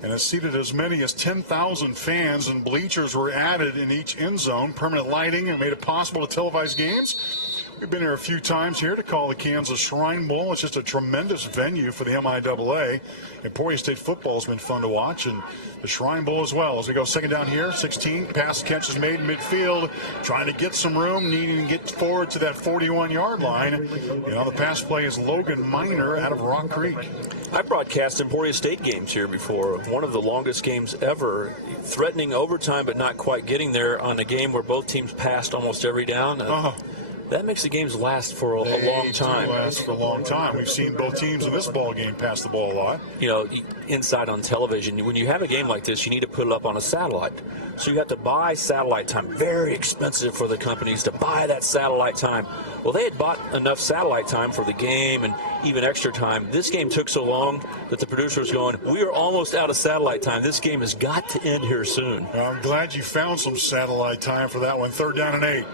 and has seated as many as 10,000 fans, and bleachers were added in each end zone. Permanent lighting and made it possible to televise games. We've been here a few times here to call the Kansas Shrine Bowl. It's just a tremendous venue for the MIAA. Emporia State football has been fun to watch, and the Shrine Bowl as well. As we go second down here, 16, pass catch is made in midfield, trying to get some room, needing to get forward to that 41-yard line. And on the pass play is Logan Miner out of Rock Creek. I broadcast Emporia State games here before. One of the longest games ever, threatening overtime but not quite getting there on a game where both teams passed almost every down. That makes the games last for a long time. Last for a long time. We've seen both teams in this ball game pass the ball a lot. You know, inside on television, when you have a game like this, you need to put it up on a satellite. So you have to buy satellite time. Very expensive for the companies to buy that satellite time. Well, they had bought enough satellite time for the game and even extra time. This game took so long that the producer was going, we are almost out of satellite time. This game has got to end here soon. I'm glad you found some satellite time for that one. 3rd down and 8.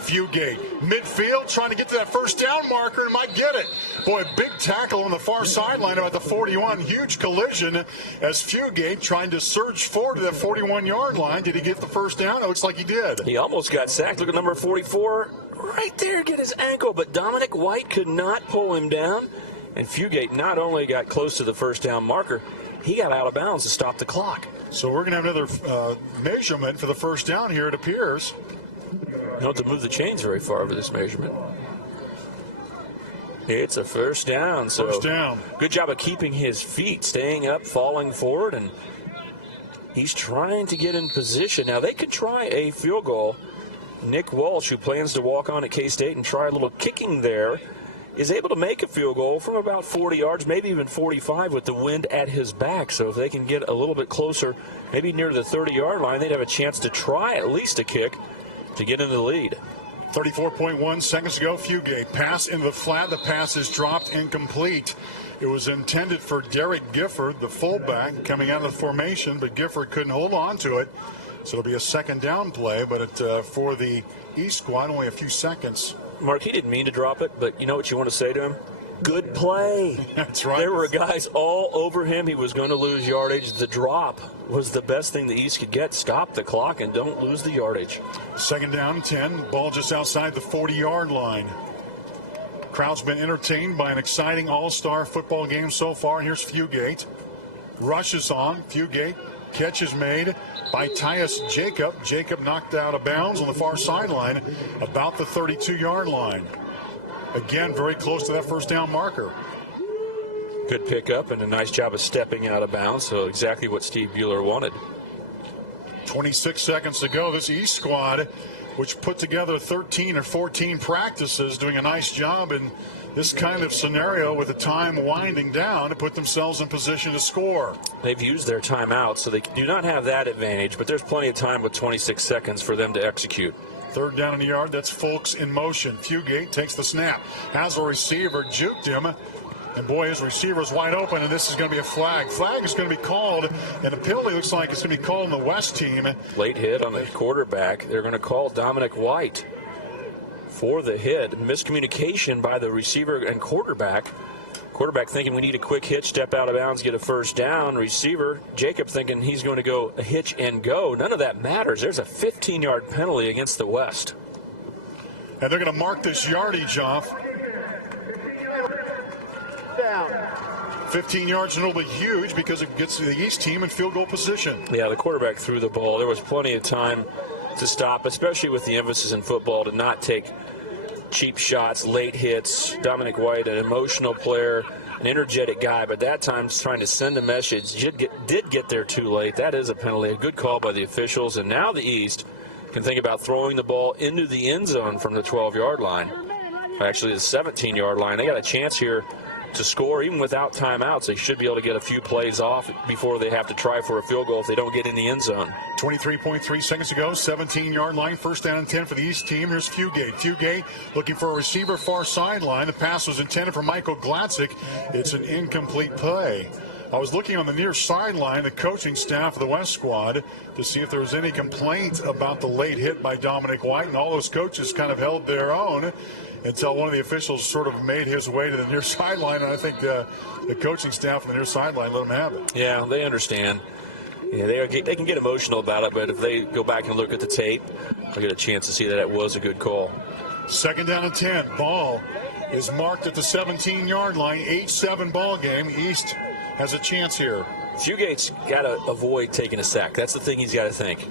Fugate, midfield, trying to get to that first down marker and might get it. Boy, big tackle on the far sideline about the 41. Huge collision as Fugate trying to surge forward to that 41-yard line. Did he get the first down? It looks like he did. He almost got sacked. Look at number 44 right there, get his ankle. But Dominic White could not pull him down. And Fugate not only got close to the first down marker, he got out of bounds to stop the clock. So we're going to have another measurement for the first down here, it appears. You don't have to move the chains very far over this measurement. It's a first down. So first down. Good job of keeping his feet, staying up, falling forward, and he's trying to get in position. Now, they could try a field goal. Nick Walsh, who plans to walk on at K-State and try a little kicking there, is able to make a field goal from about 40 yards, maybe even 45 with the wind at his back. So if they can get a little bit closer, maybe near the 30-yard line, they'd have a chance to try at least a kick to get in the lead. 34.1 seconds to go. Fugate pass into the flat. The pass is dropped incomplete. It was intended for Derek Gifford, the fullback, coming out of the formation, but Gifford couldn't hold on to it. So it'll be a second down play, but for the East squad, only a few seconds. Mark, he didn't mean to drop it, but you know what you want to say to him? Good play. That's right. There were guys all over him. He was going to lose yardage. The drop was the best thing the East could get. Stop the clock and don't lose the yardage. Second down, 10. Ball just outside the 40-yard line. Crowd's been entertained by an exciting all-star football game so far. And here's Fugate. Rush is on. Fugate. Catch is made by Tyus Jacob. Jacob knocked out of bounds on the far sideline, about the 32-yard line. Again, very close to that first down marker. Good pickup and a nice job of stepping out of bounds, so exactly what Steve Bueller wanted. 26 seconds to go. This East squad, which put together 13 or 14 practices, doing a nice job in this kind of scenario with the time winding down to put themselves in position to score. They've used their timeout, so they do not have that advantage, but there's plenty of time with 26 seconds for them to execute. Third down in the yard. That's Folks in motion. Fugate takes the snap. Has a receiver, juked him. And boy, his receiver's wide open, and this is going to be a flag. Flag is going to be called, and the penalty looks like it's going to be called on the West team. Late hit on the quarterback. They're going to call Dominic White for the hit. Miscommunication by the receiver and quarterback. Quarterback thinking we need a quick hitch, step out of bounds, get a first down. Receiver, Jacob, thinking he's going to go a hitch and go. None of that matters. There's a 15-yard penalty against the West. And they're going to mark this yardage off. 15 yards and it'll be huge because it gets the East team in field goal position. Yeah, the quarterback threw the ball. There was plenty of time to stop, especially with the emphasis in football, to not take cheap shots, late hits. Dominic White, an emotional player, an energetic guy, but that time trying to send a message, did get there too late. That is a penalty. A good call by the officials, and now the East can think about throwing the ball into the end zone from the 12-yard line. Actually, the 17-yard line. They got a chance here to score even without timeouts. They should be able to get a few plays off before they have to try for a field goal if they don't get in the end zone. 23.3 seconds to go, 17-yard line, first down and 10 for the East team. Here's Fugate. Fugate looking for a receiver far sideline. The pass was intended for Michael Glatzik. It's an incomplete play. I was looking on the near sideline, the coaching staff of the West squad, to see if there was any complaint about the late hit by Dominic White, and all those coaches kind of held their own until one of the officials sort of made his way to the near sideline, and I think the coaching staff on the near sideline let him have it. Yeah, they understand. Yeah, they can get emotional about it, but if they go back and look at the tape, they'll get a chance to see that it was a good call. Second down and 10. Ball is marked at the 17-yard line. 8-7 ball game. East has a chance here. Fugate's got to avoid taking a sack. That's the thing he's got to think.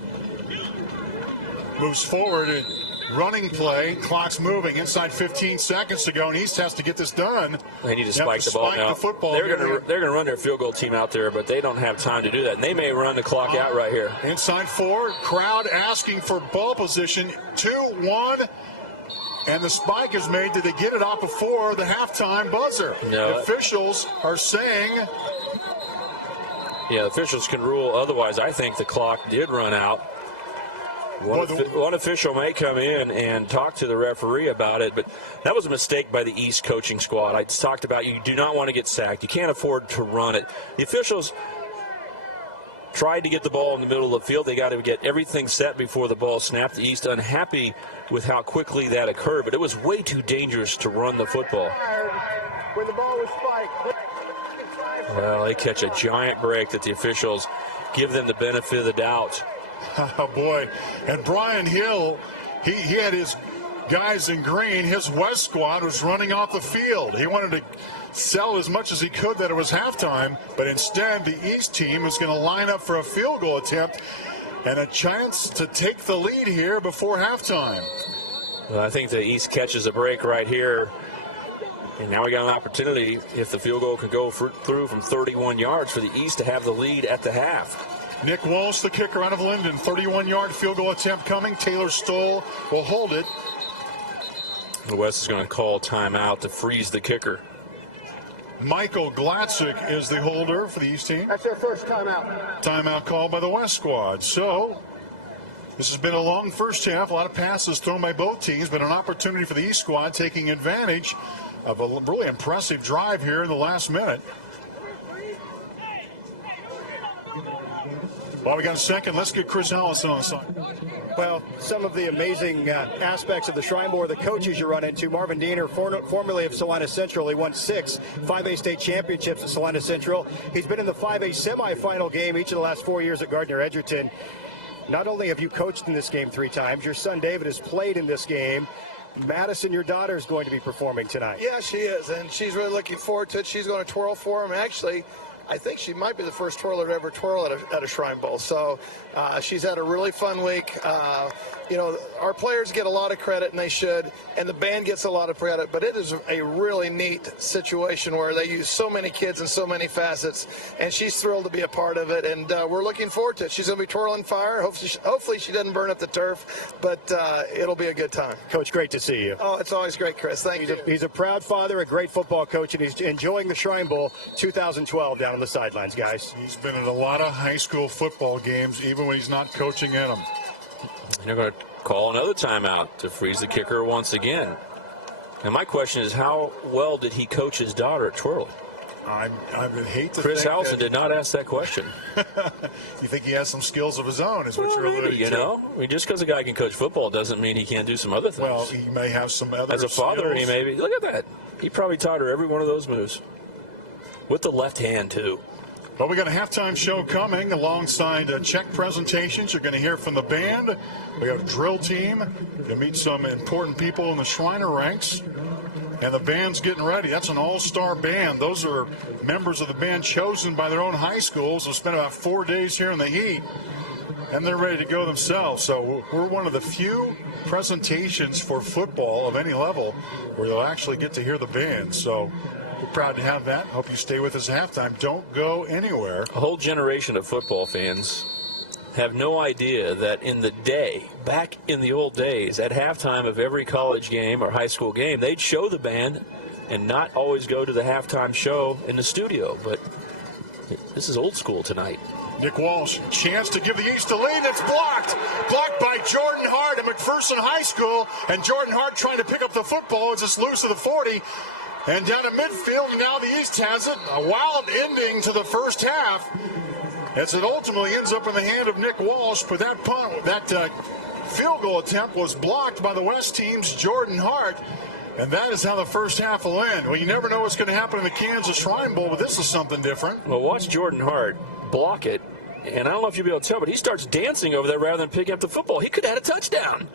Moves forward. Running play, clock's moving. Inside 15 seconds to go, and East has to get this done. They need to spike the ball now. They're going to run their field goal team out there, but they don't have time to do that. And they may run the clock out right here. Inside 4, crowd asking for ball position. 2-1, and the spike is made. Did they get it off before the halftime buzzer? No. Officials are saying. Yeah, officials can rule otherwise. I think the clock did run out. One official may come in and talk to the referee about it, but that was a mistake by the East coaching squad. I talked about you do not want to get sacked. You can't afford to run it. The officials tried to get the ball in the middle of the field. They got to get everything set before the ball snapped. The East unhappy with how quickly that occurred, but it was way too dangerous to run the football. When the ball was spiked. Well, they catch a giant break that the officials give them the benefit of the doubt. Oh, boy. And Brian Hill, he had his guys in green. His West squad was running off the field. He wanted to sell as much as he could that it was halftime, but instead the East team is going to line up for a field goal attempt and a chance to take the lead here before halftime. Well, I think the East catches a break right here. And now we got an opportunity, if the field goal can go through from 31 yards, for the East to have the lead at the half. Nick Walsh, the kicker out of Linden, 31-yard field goal attempt coming. Taylor Stoll will hold it. The West is going to call timeout to freeze the kicker. Michael Glatzik is the holder for the East team. That's their first timeout. Timeout called by the West squad. So this has been a long first half. A lot of passes thrown by both teams, but an opportunity for the East squad taking advantage of a really impressive drive here in the last minute. While we got a second, let's get Chris Allison on the side. Well, some of the amazing aspects of the Shrine Bowl are the coaches you run into. Marvin Diener, formerly of Salina Central, he won 6 5A state championships at Salina Central. He's been in the 5A semifinal game each of the last 4 years at Gardner-Edgerton. Not only have you coached in this game 3 times, your son David has played in this game. Madison, your daughter, is going to be performing tonight. Yeah, she is, and she's really looking forward to it. She's going to twirl for him. Actually, I think she might be the first twirler to ever twirl at a Shrine Bowl. So she's had a really fun week. You know, our players get a lot of credit, and they should, and the band gets a lot of credit, but it is a really neat situation where they use so many kids in so many facets, and she's thrilled to be a part of it, and we're looking forward to it. She's going to be twirling fire. Hopefully she doesn't burn up the turf, but it'll be a good time. Coach, great to see you. Oh, it's always great, Chris. Thank you. He's a proud father, a great football coach, and he's enjoying the Shrine Bowl 2012 down on the sidelines, guys. He's been in a lot of high school football games, even when he's not coaching in them. They're going to call another timeout to freeze the kicker once again. And my question is, how well did he coach his daughter at twirling? I would hate to Chris think Allison did not ask that question. You think he has some skills of his own, is what you're alluding to. You know, I mean, just because a guy can coach football doesn't mean he can't do some other things. Well, he may have some other As a father, skills. he may be. Look at that. He probably taught her every one of those moves. With the left hand, too. Well, we got a halftime show coming alongside check presentations. You're going to hear from the band. We got a drill team. You'll meet some important people in the Shriner ranks. And the band's getting ready. That's an all-star band. Those are members of the band chosen by their own high schools. They'll spend about 4 days here in the heat, and they're ready to go themselves. So we're one of the few presentations for football of any level where you'll actually get to hear the band. So we're proud to have that. Hope you stay with us at halftime. Don't go anywhere. A whole generation of football fans have no idea that in the day, back in the old days, at halftime of every college game or high school game, they'd show the band and not always go to the halftime show in the studio. But this is old school tonight. Nick Walsh, chance to give the East a lead. It's blocked. Blocked by Jordan Hart at McPherson High School. And Jordan Hart trying to pick up the football as it's loose to the 40. And down to midfield, now the East has it. A wild ending to the first half, as it ultimately ends up in the hand of Nick Walsh. But that field goal attempt was blocked by the West team's Jordan Hart. And that is how the first half will end. Well, you never know what's going to happen in the Kansas Shrine Bowl, but this is something different. Well, watch Jordan Hart block it. And I don't know if you'll be able to tell, but he starts dancing over there rather than picking up the football. He could have had a touchdown.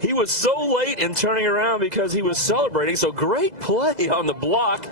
He was so late in turning around because he was celebrating. So great play on the block.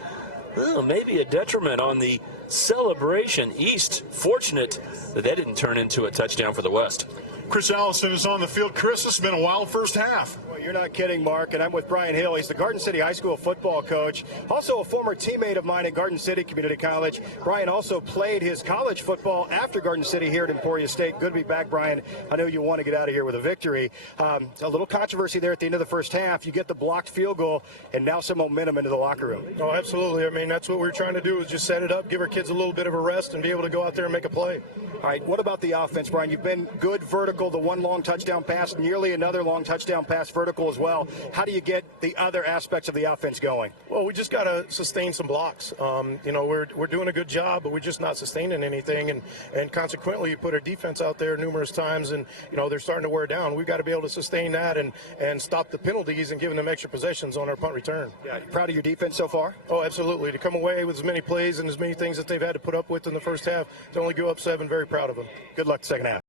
Well, maybe a detriment on the celebration. East fortunate that didn't turn into a touchdown for the West. Chris Allison is on the field. Chris, this has been a wild first half. Well, you're not kidding, Mark, and I'm with Brian Hill. He's the Garden City High School football coach, also a former teammate of mine at Garden City Community College. Brian also played his college football after Garden City here at Emporia State. Good to be back, Brian. I know you want to get out of here with a victory. A little controversy there at the end of the first half. You get the blocked field goal, and now some momentum into the locker room. Oh, absolutely. I mean, that's what we're trying to do is just set it up, give our kids a little bit of a rest, and be able to go out there and make a play. All right, what about the offense, Brian? You've been good vertical, the one long touchdown pass, nearly another long touchdown pass vertical as well. How do you get the other aspects of the offense going? Well, we just got to sustain some blocks. You know, we're doing a good job, but we're just not sustaining anything. And consequently, you put our defense out there numerous times, and, you know, they're starting to wear down. We've got to be able to sustain that and stop the penalties and giving them extra possessions on our punt return. Yeah, you proud of your defense so far? Oh, absolutely. To come away with as many plays and as many things that they've had to put up with in the first half, to only go up 7, very proud of them. Good luck the second half.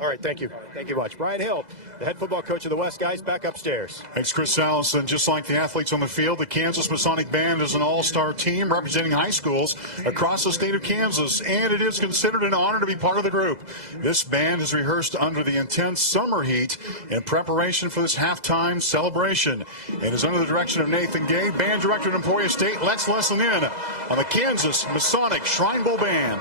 All right, thank you. Thank you much. Brian Hill, the head football coach of the West Guys, back upstairs. Thanks, Chris Allison. Just like the athletes on the field, the Kansas Masonic Band is an all-star team representing high schools across the state of Kansas, and it is considered an honor to be part of the group. This band has rehearsed under the intense summer heat in preparation for this halftime celebration and is under the direction of Nathan Gay, band director at Emporia State. Let's listen in on the Kansas Masonic Shrine Bowl Band.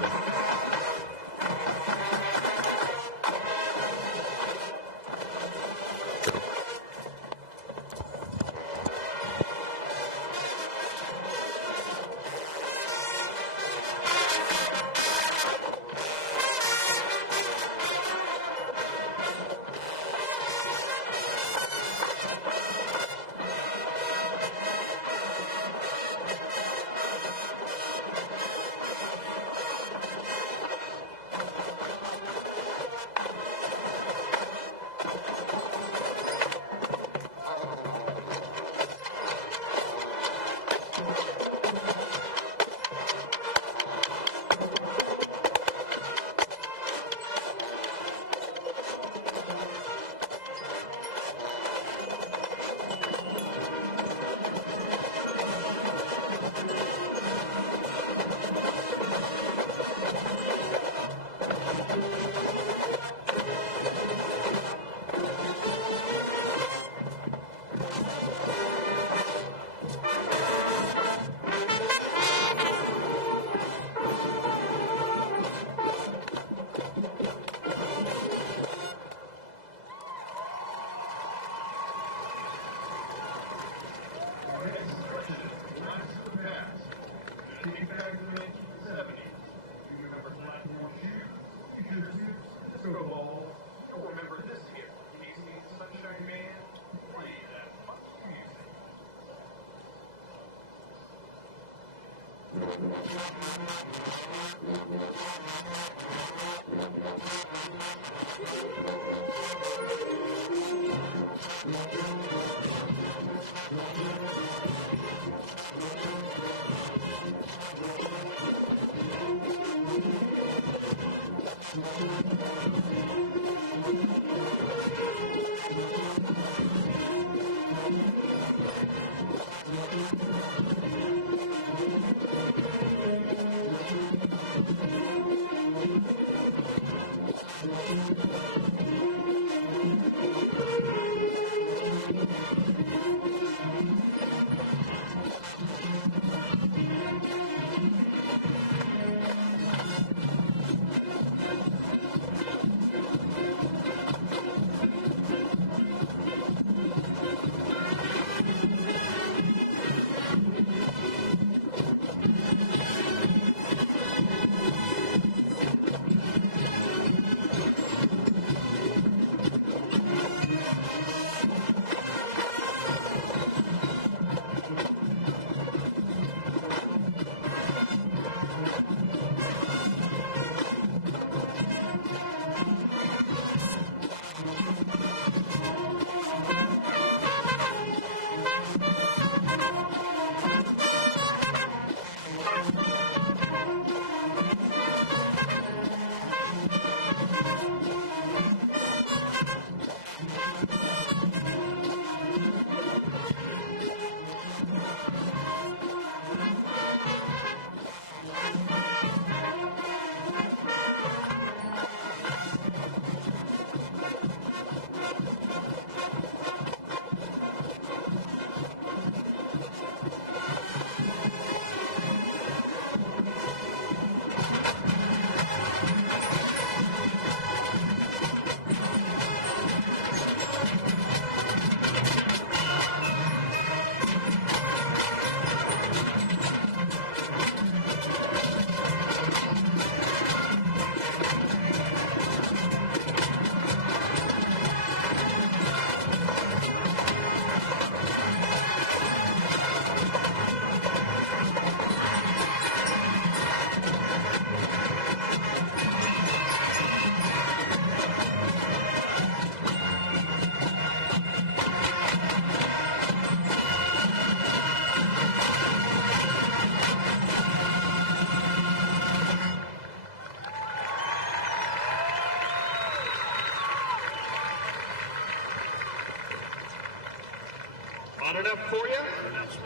Not enough for you?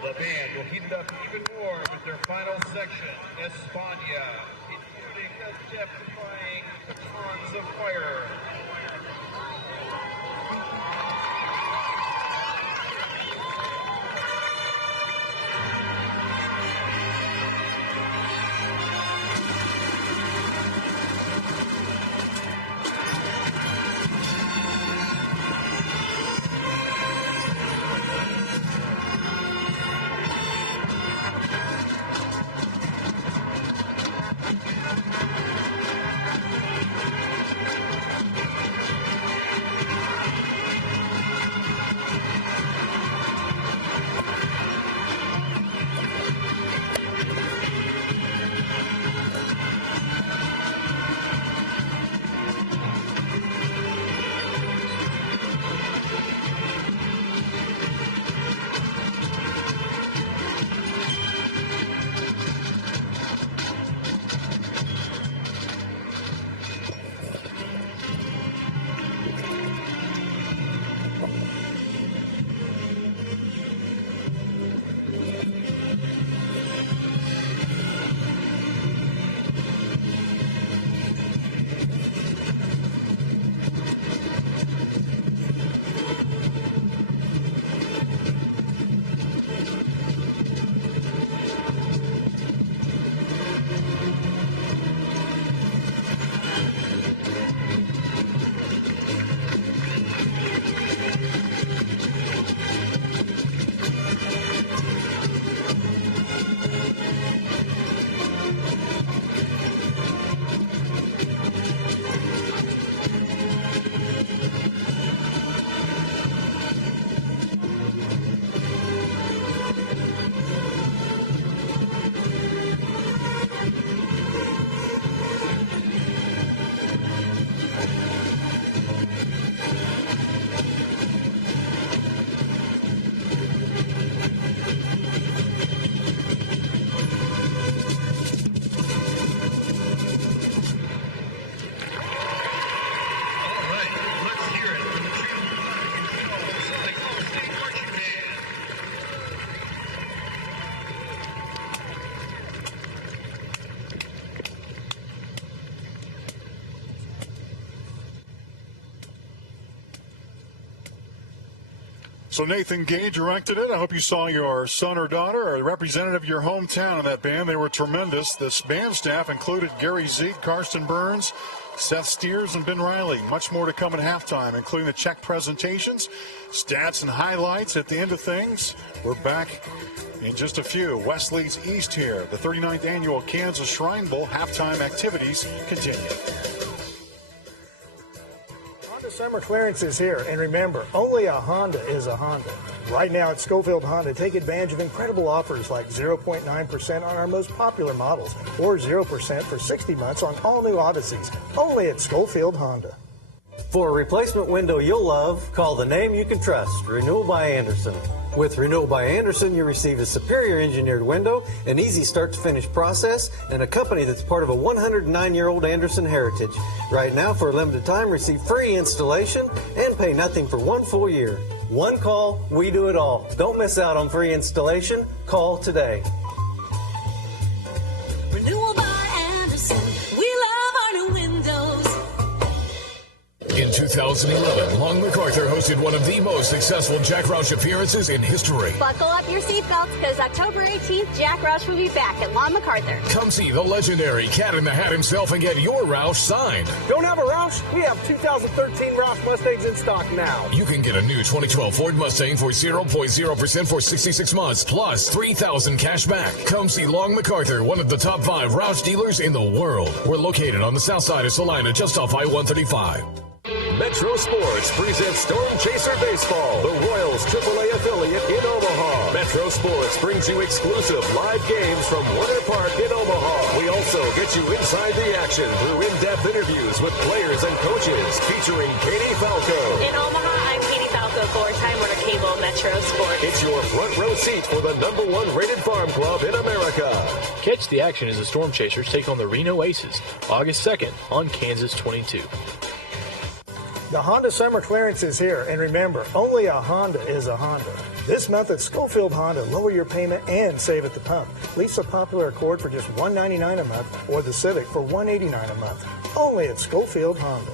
The band will heat it up even more with their final section, España, including a death-defying batons of fire. So Nathan Gay directed it. I hope you saw your son or daughter or a representative of your hometown in that band. They were tremendous. This band staff included Gary Zeke, Karsten Burns, Seth Steers, and Ben Riley. Much more to come at halftime, including the Czech presentations, stats and highlights at the end of things. We're back in just a few. West leads East here. The 39th annual Kansas Shrine Bowl halftime activities continue. Summer clearance is here, and remember, only a Honda is a Honda. Right now at Schofield Honda, take advantage of incredible offers like 0.9% on our most popular models, or 0% for 60 months on all new Odysseys, only at Schofield Honda. For a replacement window you'll love, call the name you can trust, Renewal by Anderson. With Renewal by Anderson, you receive a superior engineered window, an easy start-to-finish process, and a company that's part of a 109-year-old Anderson heritage. Right now, for a limited time, receive free installation and pay nothing for 1 full year. One call, we do it all. Don't miss out on free installation. Call today. Renewal by Anderson. We love our new windows. In 2011, Long MacArthur hosted one of the most successful Jack Roush appearances in history. Buckle up your seatbelts because October 18th, Jack Roush will be back at Long MacArthur. Come see the legendary Cat in the Hat himself and get your Roush signed. Don't have a Roush? We have 2013 Roush Mustangs in stock now. You can get a new 2012 Ford Mustang for 0.0% for 66 months, plus $3,000 cash back. Come see Long MacArthur, one of the top 5 Roush dealers in the world. We're located on the south side of Salina, just off I-135. Metro Sports presents Storm Chaser Baseball, the Royals AAA affiliate in Omaha. Metro Sports brings you exclusive live games from Winter Park in Omaha. We also get you inside the action through in-depth interviews with players and coaches featuring Katie Falco. In Omaha, I'm Katie Falco for Time Warner Cable Metro Sports. It's your front row seat for the #1 rated farm club in America. Catch the action as the Storm Chasers take on the Reno Aces August 2nd on Kansas 22. The Honda Summer Clearance is here, and remember, only a Honda is a Honda. This month at Schofield Honda, lower your payment and save at the pump. Lease a popular Accord for just $199 a month or the Civic for $189 a month. Only at Schofield Honda.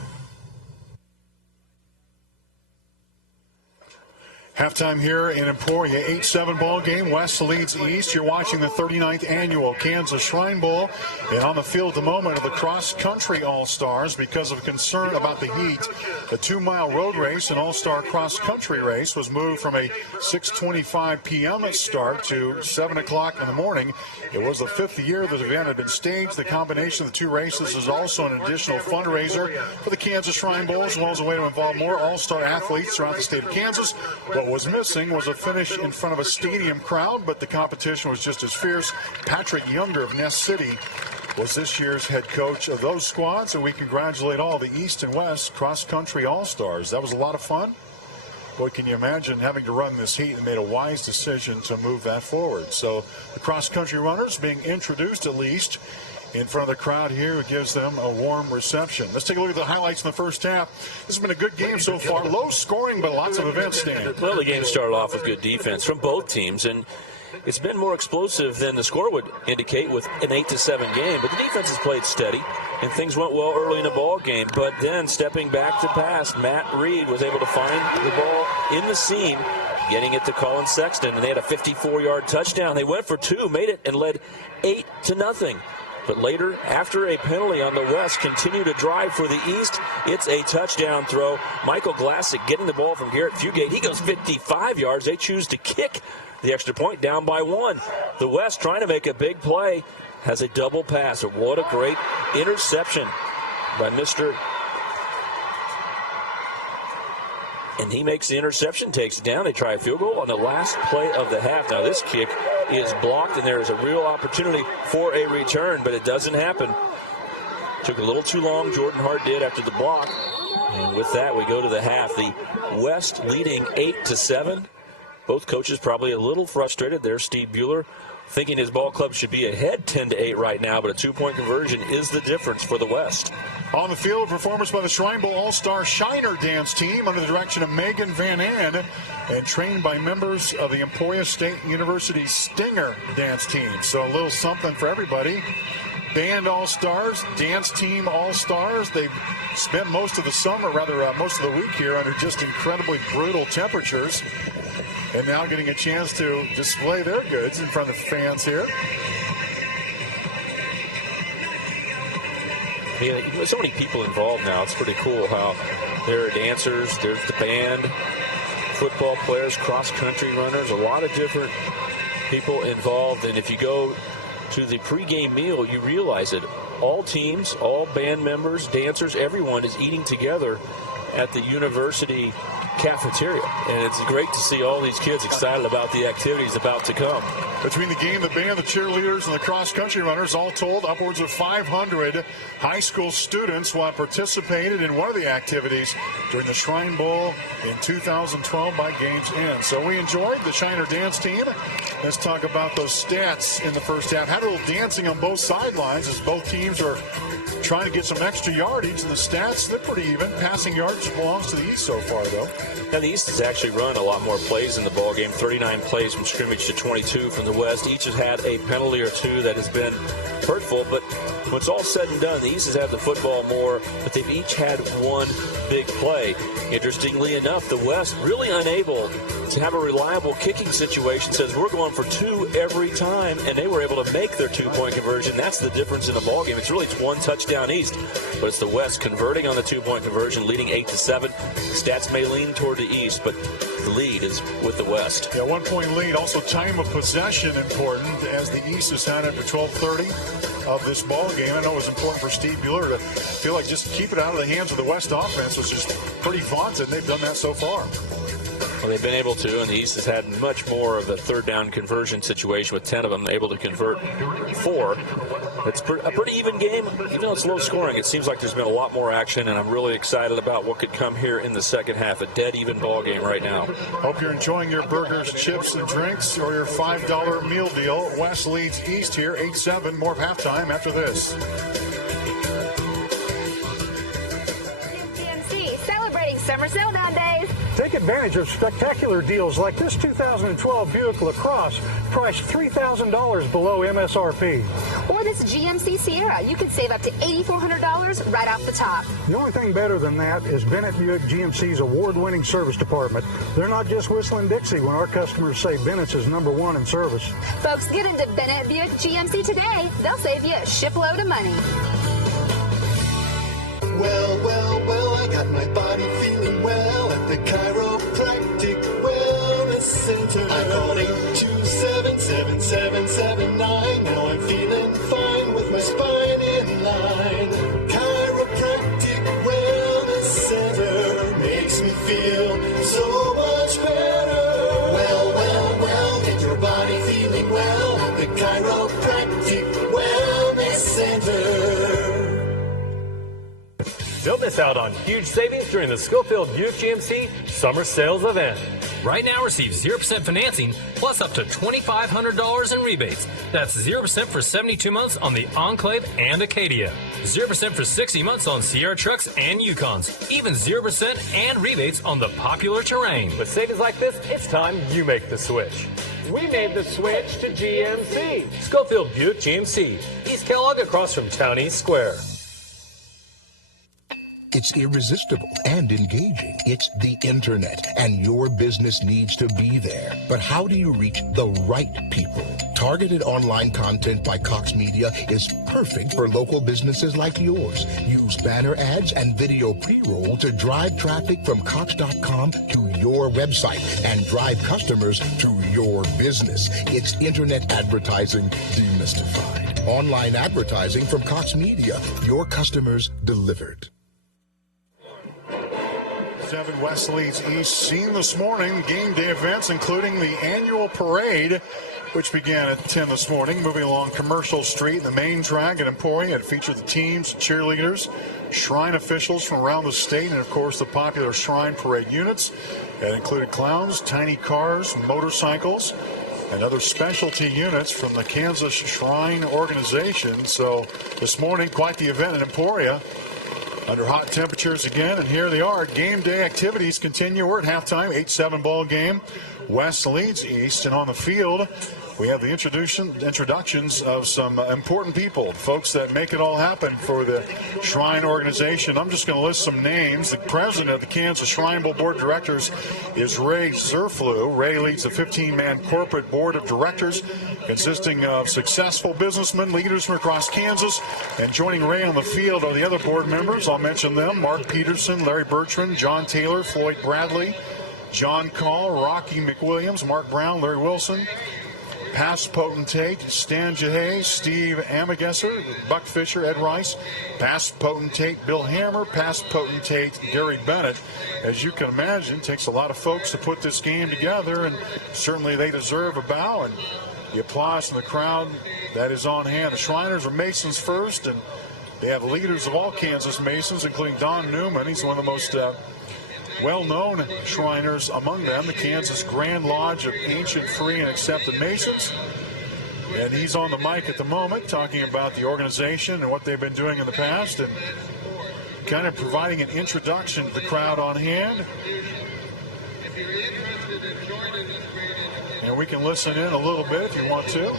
Halftime here in Emporia, 8-7 ball game. West leads East. You're watching the 39th annual Kansas Shrine Bowl. And on the field at the moment are the cross-country All-Stars because of concern about the heat. The 2-mile road race and All-Star cross-country race was moved from a 6:25 p.m. start to 7 o'clock in the morning. It was the 5th year the event had been staged. The combination of the two races is also an additional fundraiser for the Kansas Shrine Bowl, as well as a way to involve more All-Star athletes throughout the state of Kansas. What was missing was a finish in front of a stadium crowd, but the competition was just as fierce. Patrick Younger of Ness City was this year's head coach of those squads, and we congratulate all the East and West cross-country All-Stars. That was a lot of fun. Boy, can you imagine having to run this heat, and made a wise decision to move that forward. So the cross-country runners being introduced at least in front of the crowd here, who gives them a warm reception. Let's take a look at the highlights in the first half. This has been a good game so far. Low scoring, but lots of events, Stan. Well, the game started off with good defense from both teams, and it's been more explosive than the score would indicate with an 8-7 game. But the defense has played steady, and things went well early in the ball game. But then, stepping back to pass, Matt Reed was able to find the ball in the seam, getting it to Colin Sexton, and they had a 54-yard touchdown. They went for two, made it, and led 8-0. But later, after a penalty on the West, continue to drive for the East. It's a touchdown throw. Michael Glassick getting the ball from Garrett Fugate. He goes 55 yards. They choose to kick the extra point, down by 1. The West, trying to make a big play, has a double pass. What a great interception by Mr. And he makes the interception, takes it down. They try a field goal on the last play of the half. Now this kick is blocked, and there is a real opportunity for a return, but it doesn't happen. Took a little too long, Jordan Hart did, after the block. And with that, we go to the half. The West leading 8-7. Both coaches probably a little frustrated. There's Steve Bueller thinking his ball club should be ahead 10-8 right now, but a two-point conversion is the difference for the West. On the field, performance by the Shrine Bowl All-Star Shiner Dance Team under the direction of Megan Van Ann and trained by members of the Emporia State University Stinger Dance Team. So a little something for everybody. Band All-Stars, Dance Team All-Stars. They've spent most of the summer, most of the week here under just incredibly brutal temperatures. And now getting a chance to display their goods in front of fans here. Yeah, so many people involved now. It's pretty cool how there are dancers, there's the band, football players, cross-country runners, a lot of different people involved. And if you go to the pregame meal, you realize it. All teams, all band members, dancers, everyone is eating together at the university cafeteria, and it's great to see all these kids excited about the activities about to come. Between the game, the band, the cheerleaders, and the cross-country runners, all told, upwards of 500 high school students will have participated in one of the activities during the Shrine Bowl in 2012 by game's end. So we enjoyed the Shiner Dance Team. Let's talk about those stats in the first half. Had a little dancing on both sidelines as both teams are trying to get some extra yardage, and the stats, they're pretty even. Passing yards belongs to the East so far, though. Now, the East has actually run a lot more plays in the ballgame, 39 plays from scrimmage to 22 from the West. Each has had a penalty or two that has been hurtful, but when it's all said and done, the East has had the football more, but they've each had one big play. Interestingly enough, the West really unable to have a reliable kicking situation, says we're going for two every time, and they were able to make their two-point conversion. That's the difference in the ballgame. It's really one touchdown East, but it's the West converting on the two-point conversion, leading 8-7. Stats may lean toward the East, but the lead is with the West. Yeah, 1 point lead. Also time of possession important, as the East has had it for 12:30 of this ball game. I know it was important for Steve Bueller to feel like just keep it out of the hands of the West offense, which is pretty vaunted, and they've done that so far. Well, they've been able to, and the East has had much more of a third down conversion situation with 10 of them able to convert 4. It's a pretty even game. Even though it's low scoring, it seems like there's been a lot more action, and I'm really excited about what could come here in the second half. A dead even ball game right now. Hope you're enjoying your burgers, chips, and drinks, or your $5 meal deal. West leads East here, 8-7. More of halftime after this. Take advantage of spectacular deals like this 2012 Buick LaCrosse, priced $3,000 below MSRP. Or this GMC Sierra. You can save up to $8,400 right off the top. The only thing better than that is Bennett Buick GMC's award-winning service department. They're not just whistling Dixie when our customers say Bennett's is #1 in service. Folks, get into Bennett Buick GMC today. They'll save you a shipload of money. Well, I got my body feeling well at the Chiropractic Wellness Center. I called 827-7779. Now I'm feeling fine with my spine in line. Chiropractic Wellness Center makes me feel so much better. Well, get your body feeling well at the Chiropractic Wellness Center. Don't miss out on huge savings during the Schofield Buick GMC Summer Sales Event. Right now, receive 0% financing plus up to $2,500 in rebates. That's 0% for 72 months on the Enclave and Acadia. 0% for 60 months on Sierra trucks and Yukons. Even 0% and rebates on the popular Terrain. With savings like this, it's time you make the switch. We made the switch to GMC. Schofield Buick GMC. East Kellogg across from Town East Square. It's irresistible and engaging. It's the internet, and your business needs to be there. But how do you reach the right people? Targeted online content by Cox Media is perfect for local businesses like yours. Use banner ads and video pre-roll to drive traffic from Cox.com to your website and drive customers to your business. It's internet advertising demystified. Online advertising from Cox Media. Your customers delivered. 7 West leads East. Seen this morning game day events, including the annual parade, which began at 10 this morning. Moving along Commercial Street, the main drag at Emporia. It featured the teams, cheerleaders, Shrine officials from around the state, and of course the popular Shrine parade units. It included clowns, tiny cars, motorcycles, and other specialty units from the Kansas Shrine organization. So this morning, quite the event in Emporia. Under hot temperatures again, and here they are. Game day activities continue. We're at halftime, 8-7 ball game. West leads East, and on the field, we have the introductions of some important people, folks that make it all happen for the Shrine organization. I'm just going to list some names. The president of the Kansas Shrine Bowl Board of Directors is Ray Zerflu. Ray leads a 15-man corporate board of directors consisting of successful businessmen, leaders from across Kansas. And joining Ray on the field are the other board members. I'll mention them: Mark Peterson, Larry Bertrand, John Taylor, Floyd Bradley, John Call, Rocky McWilliams, Mark Brown, Larry Wilson, past potentate Stan Jahey, Steve Amagesser, Buck Fisher, Ed Rice, past potentate Bill Hammer, past potentate Gary Bennett. As you can imagine, it takes a lot of folks to put this game together, and certainly they deserve a bow and the applause from the crowd that is on hand. The Shriners are Masons first, and they have leaders of all Kansas Masons, including Don Newman. He's one of the most well-known Shriners among them, the Kansas Grand Lodge of Ancient, Free, and Accepted Masons. And he's on the mic at the moment talking about the organization and what they've been doing in the past and kind of providing an introduction to the crowd on hand. And we can listen in a little bit if you want to. Go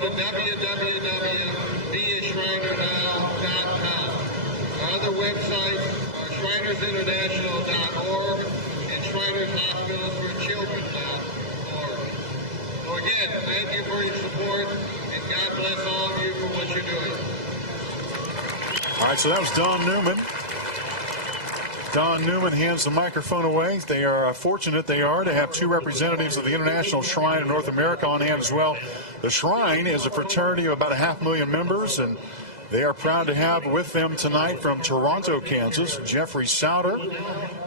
to www.beashrinernow.com. Our other websites are shrinersinternational.org and shrinershospitals.org. So again, thank you for your support, and God bless all of you for what you're doing. All right, so that was Don Newman. Don Newman hands the microphone away. They are fortunate to have two representatives of the International Shrine of North America on hand as well. The Shrine is a fraternity of about 500,000 members, and they are proud to have with them tonight from Toronto, Kansas, Jeffrey Souter,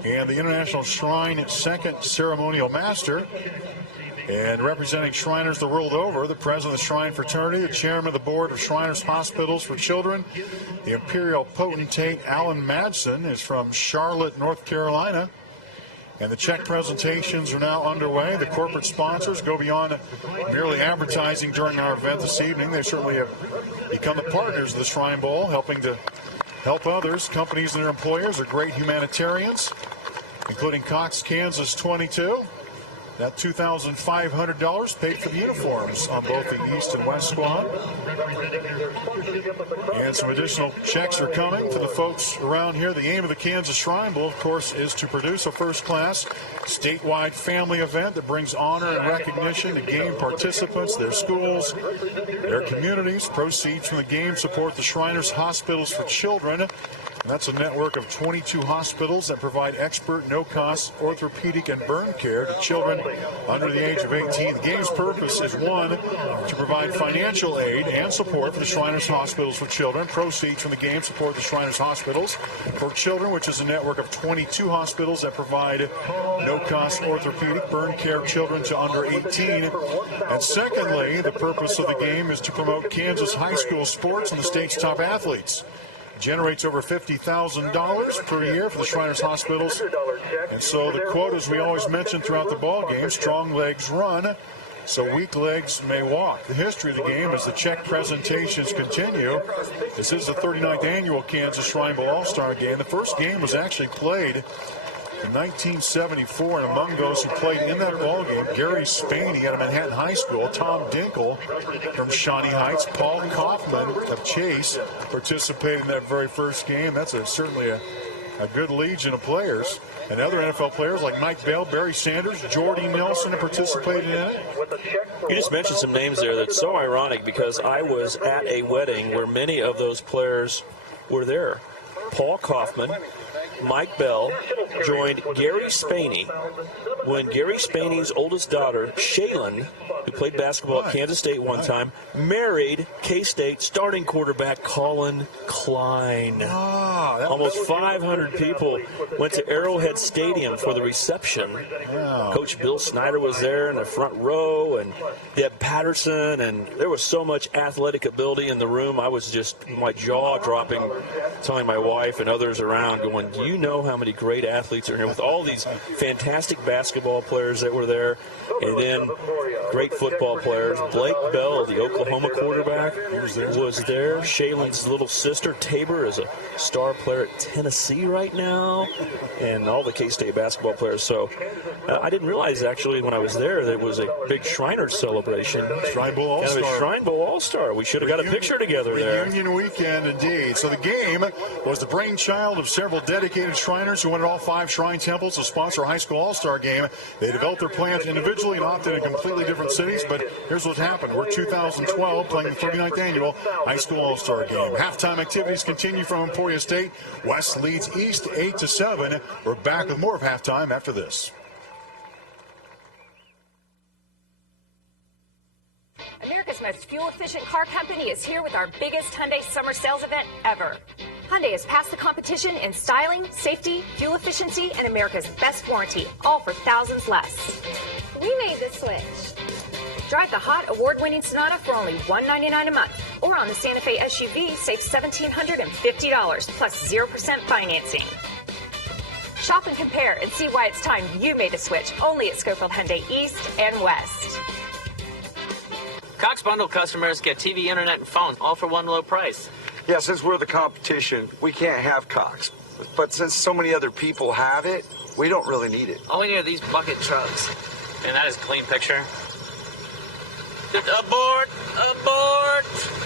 and the International Shrine second ceremonial master. And representing Shriners the world over, the president of the Shrine Fraternity, the chairman of the board of Shriners Hospitals for Children, the Imperial Potentate Alan Madsen is from Charlotte, North Carolina. And the check presentations are now underway. The corporate sponsors go beyond merely advertising during our event this evening. They certainly have become the partners of the Shrine Bowl, helping to help others. Companies and their employers are great humanitarians. including Cox Kansas 22. That $2,500 paid for the uniforms on both the East and West squad. And some additional checks are coming for the folks around here. The aim of the Kansas Shrine Bowl, of course, is to produce a first-class statewide family event that brings honor and recognition to game participants, their schools, their communities. Proceeds from the game support the Shriners Hospitals for Children. That's a network of 22 hospitals that provide expert, no-cost orthopedic and burn care to children under the age of 18. The game's purpose is, one, to provide financial aid and support for the Shriners Hospitals for Children. Proceeds from the game support the Shriners Hospitals for Children, which is a network of 22 hospitals that provide no-cost orthopedic burn care children to under 18. And secondly, the purpose of the game is to promote Kansas high school sports and the state's top athletes. Generates over $50,000 per year for the Shriners Hospitals. And so the quote, as we always mention throughout the ball game, strong legs run, so weak legs may walk. The history of the game as the check presentations continue. This is the 39th annual Kansas Shrine Bowl All-Star Game. The first game was actually played in 1974, and among those who played in that ball game, Gary Spaney out of Manhattan High School, Tom Dinkle from Shawnee Heights, Paul Kaufman of Chase participated in that very first game. That's certainly a good legion of players. And other NFL players like Mike Bell, Barry Sanders, Jordy Nelson have participated in it. You just mentioned some names there that's so ironic because I was at a wedding where many of those players were there. Paul Kaufman, Mike Bell joined Gary Spaney when Gary Spaney's oldest daughter, Shaylin, who played basketball at Kansas State one time, married K-State starting quarterback Colin Klein. Almost 500 people went to Arrowhead Stadium for the reception. Coach Bill Snyder was there in the front row, and Deb Patterson, and there was so much athletic ability in the room. I was just, my jaw dropping, telling my wife and others around, going, do you know how many great athletes are here with all these fantastic basketball players that were there, and then great football players. Blake Bell, the Oklahoma quarterback, was there. Shaylin's little sister, Tabor, is a star player at Tennessee right now, and all the K-State basketball players. So I didn't realize, actually, when I was there, there was a big Shriners celebration. Shrine Bowl All-Star. Yeah, Shrine Bowl All-Star. We should have got a picture together there. Reunion weekend, indeed. So the game was the brainchild of several dedicated Shriners who wanted all 5 Shrine Temples to sponsor a high school All-Star game. They developed their plans individually and opted in completely different cities, but here's what happened. We're 2012 playing the 39th annual high school All-Star game. Halftime activities continue from Emporia State. West leads East 8-7. We're back with more of halftime after this. America's most fuel-efficient car company is here with our biggest Hyundai summer sales event ever. Hyundai has passed the competition in styling, safety, fuel efficiency, and America's best warranty, all for thousands less. We made the switch. Drive the hot, award-winning Sonata for only $199 a month. Or on the Santa Fe SUV, save $1,750, plus 0% financing. Shop and compare and see why it's time you made a switch, only at Schofield Hyundai East and West. Cox Bundle customers get TV, internet, and phone, all for one low price. Yeah, since we're the competition, we can't have Cox. But since so many other people have it, we don't really need it. All we need are these bucket trucks. And that is a clean picture. Abort! Abort!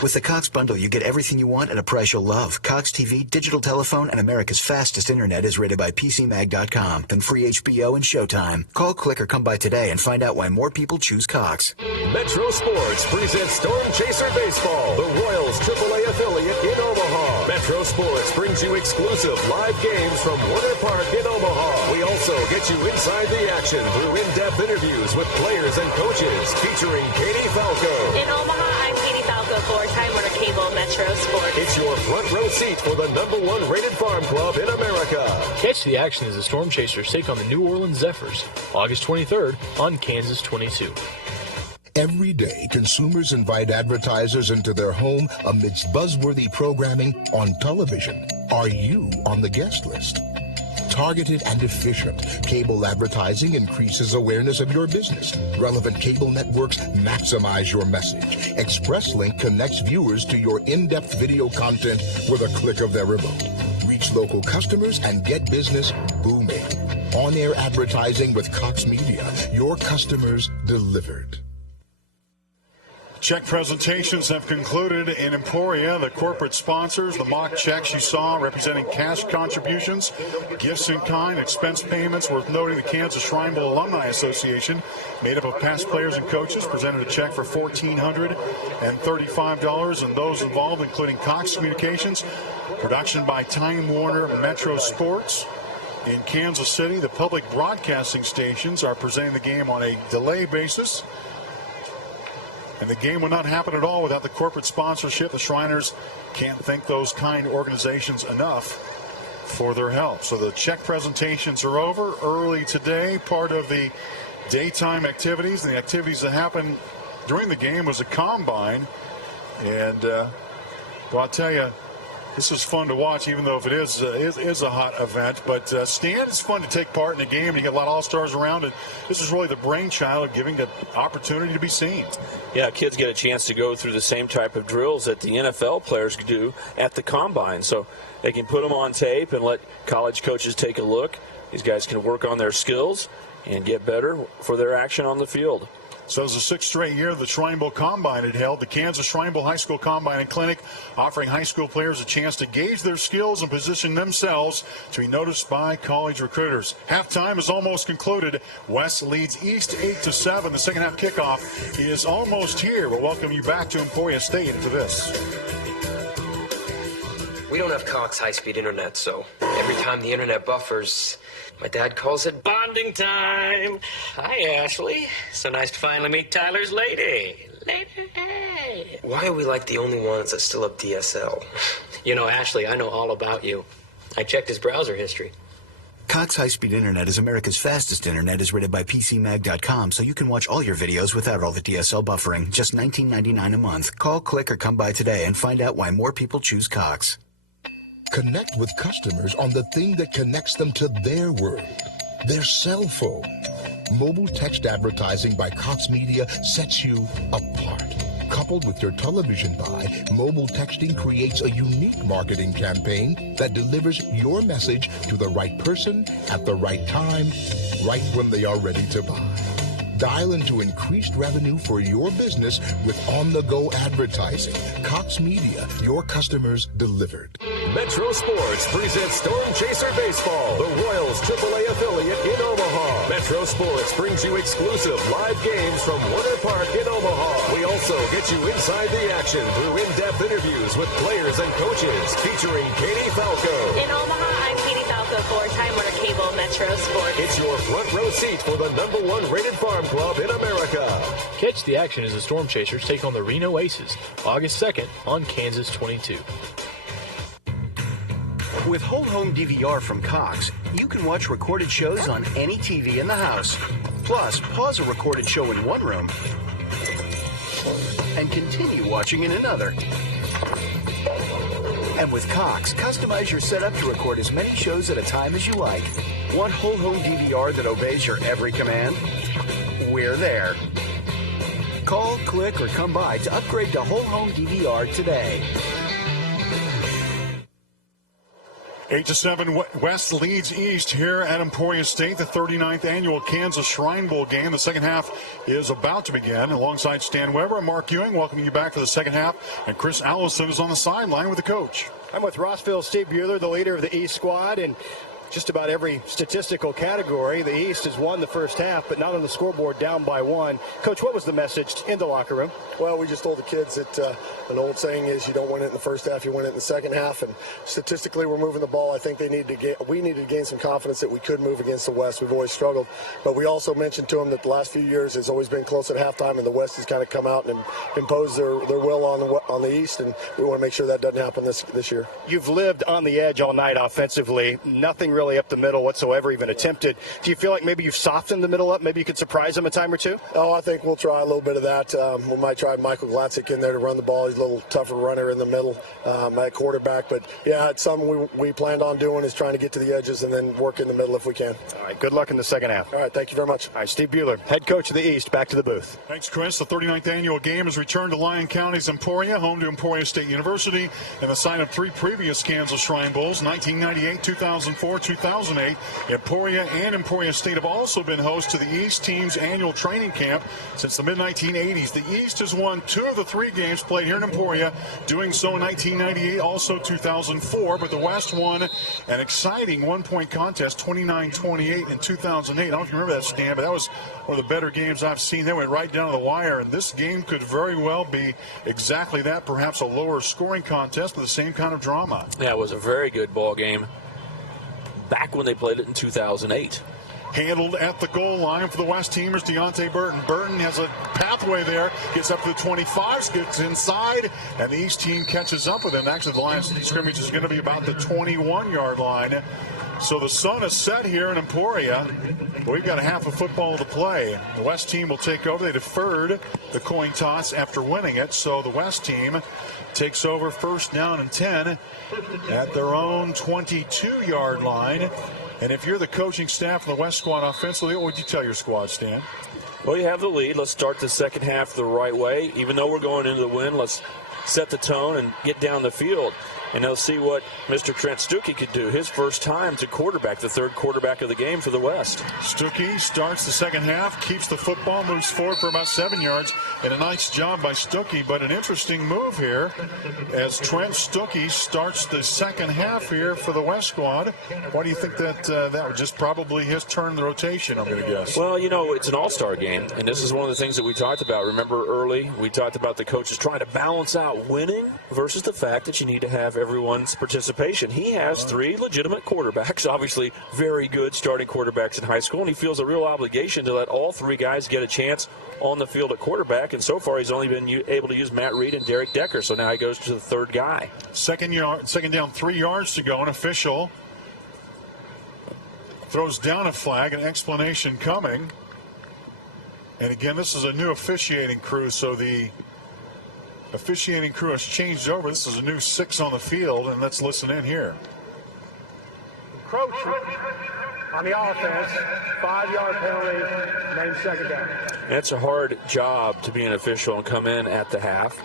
With the Cox Bundle, you get everything you want at a price you'll love. Cox TV, digital telephone, and America's fastest internet is rated by PCMag.com. Then free HBO and Showtime. Call, click, or come by today and find out why more people choose Cox. Metro Sports presents Storm Chaser Baseball, the Royals AAA affiliate in Omaha. Metro Sports brings you exclusive live games from Winter Park in Omaha. We also get you inside the action through in-depth interviews with players and coaches, featuring Katie Falco. In Omaha, I'm Katie Falco for Time Warner Cable Metro Sports. It's your front row seat for the #1 rated farm club in America. Catch the action as the Storm Chasers take on the New Orleans Zephyrs, August 23rd on Kansas 22. Every day, consumers invite advertisers into their home amidst buzzworthy programming on television. Are you on the guest list? Targeted and efficient, cable advertising increases awareness of your business. Relevant cable networks maximize your message. ExpressLink connects viewers to your in-depth video content with a click of their remote. reach local customers and get business booming. On-air advertising with Cox Media. Your customers delivered. Check presentations have concluded in Emporia. The corporate sponsors, the mock checks you saw representing cash contributions, gifts in kind, expense payments. Worth noting, the Kansas Shrine Bowl Alumni Association, made up of past players and coaches, presented a check for $1,435, and those involved, including Cox Communications, production by Time Warner Metro Sports. In Kansas City, the public broadcasting stations are presenting the game on a delay basis. And the game would not happen at all without the corporate sponsorship. The Shriners can't thank those kind organizations enough for their help. So the check presentations are over early today. Part of the daytime activities, the activities that happened during the game, was a combine. And well, I'll tell you, this is fun to watch, even though if it is a hot event. But Stan, it's fun to take part in the game. You got a lot of all-stars around, and this is really the brainchild of giving the opportunity to be seen. Yeah, kids get a chance to go through the same type of drills that the NFL players do at the combine. So they can put them on tape and let college coaches take a look. These guys can work on their skills and get better for their action on the field. So it's the sixth straight year the Shrine Bowl Combine had held. The Kansas Shrine Bowl High School Combine and Clinic, offering high school players a chance to gauge their skills and position themselves to be noticed by college recruiters. Halftime is almost concluded. West leads East 8-7. The second half kickoff is almost here. We'll welcome you back to Emporia State into this. We don't have Cox high-speed internet, so every time the internet buffers, my dad calls it bonding time. Hi, Ashley. So nice to finally meet Tyler's lady. Why are we like the only ones that still have DSL? You know, Ashley, I know all about you. I checked his browser history. Cox High-Speed Internet is America's fastest internet, is rated by PCMag.com, so you can watch all your videos without all the DSL buffering. Just $19.99 a month. Call, click, or come by today and find out why more people choose Cox. Connect with customers on the thing that connects them to their world, their cell phone. Mobile text advertising by Cox Media sets you apart. Coupled with your television buy, mobile texting creates a unique marketing campaign that delivers your message to the right person at the right time, right when they are ready to buy. Dial into increased revenue for your business with on-the-go advertising. Cox Media, your customers delivered. Metro Sports presents Storm Chaser Baseball, the Royals AAA affiliate in Omaha. Metro Sports brings you exclusive live games from Winter Park in Omaha. We also get you inside the action through in-depth interviews with players and coaches featuring Katie Falco. In Omaha, I'm Katie Falco for Time Warner Cable Metro Sports. It's your front row seat for the #1 rated farm club in America. Catch the action as the Storm Chasers take on the Reno Aces August 2nd on Kansas 22. With Whole Home DVR from Cox, you can watch recorded shows on any TV in the house. Plus, pause a recorded show in one room and continue watching in another. And with Cox, customize your setup to record as many shows at a time as you like. Want Whole Home DVR that obeys your every command? We're there. Call, click, or come by to upgrade to Whole Home DVR today. 8-7, West leads East here at Emporia State, the 39th annual Kansas Shrine Bowl game. The second half is about to begin. Alongside Stan Weber and Mark Ewing, welcoming you back for the second half. And Chris Allison is on the sideline with the coach. I'm with Rossville Steve Buehler, the leader of the East squad, and just about every statistical category. The East has won the first half, but not on the scoreboard, down by 1. Coach, what was the message in the locker room? Well, we just told the kids that an old saying is you don't win it in the first half, you win it in the second half. And statistically, we're moving the ball. I think we needed to gain some confidence that we could move against the West. We've always struggled. But we also mentioned to them that the last few years has always been close at halftime, and the West has kind of come out and imposed their will on the East. And we want to make sure that doesn't happen this year. You've lived on the edge all night offensively. Nothing really up the middle whatsoever, even attempted. Do you feel like maybe you've softened the middle up? Maybe you could surprise them a time or two? Oh, I think we'll try a little bit of that. We might try Michael Glatzik in there to run the ball. He's a little tougher runner in the middle at quarterback. But, yeah, it's something we planned on doing is trying to get to the edges and then work in the middle if we can. All right, good luck in the second half. All right, thank you very much. All right, Steve Bueller, head coach of the East, back to the booth. Thanks, Chris. The 39th annual game has returned to Lyon County's Emporia, home to Emporia State University, and the site of 3 previous Kansas Shrine Bowls, 1998, 2004, 2008. Emporia and Emporia State have also been host to the East team's annual training camp since the mid-1980s. The East has won 2 of the 3 games played here in Emporia, doing so in 1998, also 2004, but the West won an exciting one-point contest, 29-28 in 2008. I don't know if you remember that, Stan, but that was one of the better games I've seen. They went right down to the wire, and this game could very well be exactly that, perhaps a lower scoring contest with the same kind of drama. Yeah, it was a very good ball game back when they played it in 2008. Handled at the goal line for the West teamers, Deontay Burton. Burton has a pathway there, gets up to the 25, gets inside, and the East team catches up with him. Actually, the line of scrimmage is going to be about the 21-yard line. So the sun is set here in Emporia. We've got a half of football to play. The West team will take over. They deferred the coin toss after winning it, so the West team takes over first down and 10 at their own 22-yard line. And if you're the coaching staff of the West squad offensively, what would you tell your squad, Stan? Well, you have the lead. Let's start the second half the right way. Even though we're going into the win, let's set the tone and get down the field. And they'll see what Mr. Trent Stuckey could do. His first time to quarterback, the third quarterback of the game for the West. Stuckey starts the second half, keeps the football, moves forward for about 7 yards, and a nice job by Stuckey. But an interesting move here as Trent Stuckey starts the second half here for the West squad. Why do you think that that was just probably his turn in the rotation, I'm going to guess? Well, you know, it's an all-star game, and this is one of the things that we talked about. Remember early, we talked about the coaches trying to balance out winning versus the fact that you need to have everyone's participation. He has 3 legitimate quarterbacks, obviously very good starting quarterbacks in high school, and he feels a real obligation to let all 3 guys get a chance on the field at quarterback, and so far he's only been able to use Matt Reed and Derek Decker, so now he goes to the 3rd guy. Second down, 3 yards to go. An official throws down a flag, an explanation coming. And again, this is a new officiating crew, so the officiating crew has changed over. This is a new 6 on the field, and let's listen in here. Encroachment on the offense, 5-yard penalty, named second down. It's a hard job to be an official and come in at the half.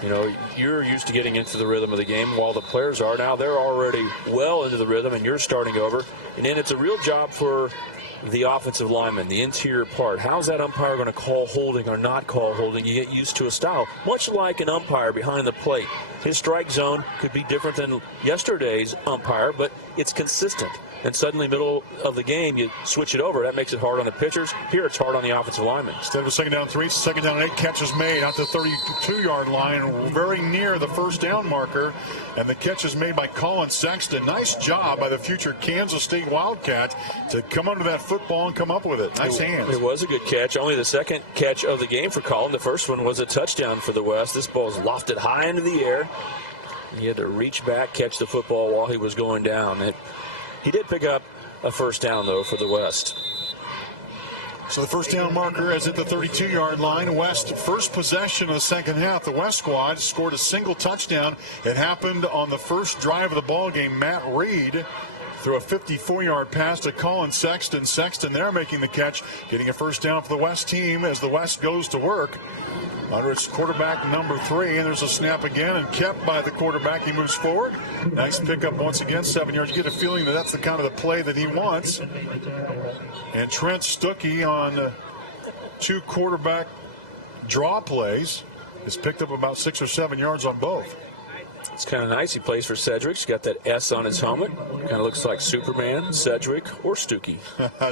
You know, you're used to getting into the rhythm of the game while the players are. Now they're already well into the rhythm, and you're starting over. And then it's a real job for the offensive lineman, the interior part. How's that umpire going to call holding or not call holding? You get used to a style, much like an umpire behind the plate. His strike zone could be different than yesterday's umpire, but it's consistent. And suddenly, middle of the game, you switch it over. That makes it hard on the pitchers. Here, it's hard on the offensive linemen. Instead of a second down 3, second down 8, catches made out the 32-yard line, very near the first down marker. And the catch is made by Colin Sexton. Nice job by the future Kansas State Wildcat to come under that football and come up with it. Nice hands. It was a good catch. Only the second catch of the game for Colin. The first one was a touchdown for the West. This ball is lofted high into the air. He had to reach back, catch the football while he was going down. He did pick up a first down, though, for the West. So the first down marker is at the 32-yard line. West, first possession of the second half. The West squad scored a single touchdown. It happened on the first drive of the ball game. Matt Reed threw a 54-yard pass to Colin Sexton. Sexton there making the catch, getting a first down for the West team as the West goes to work under its quarterback number 3, and there's a snap again and kept by the quarterback. He moves forward. Nice pickup once again, 7 yards. You get a feeling that that's the kind of the play that he wants. And Trent Stuckey on 2 quarterback draw plays has picked up about 6 or 7 yards on both. It's kind of nice. He plays for Sedgwick. He's got that S on his helmet. Kind of looks like Superman, Sedgwick, or Stuckey.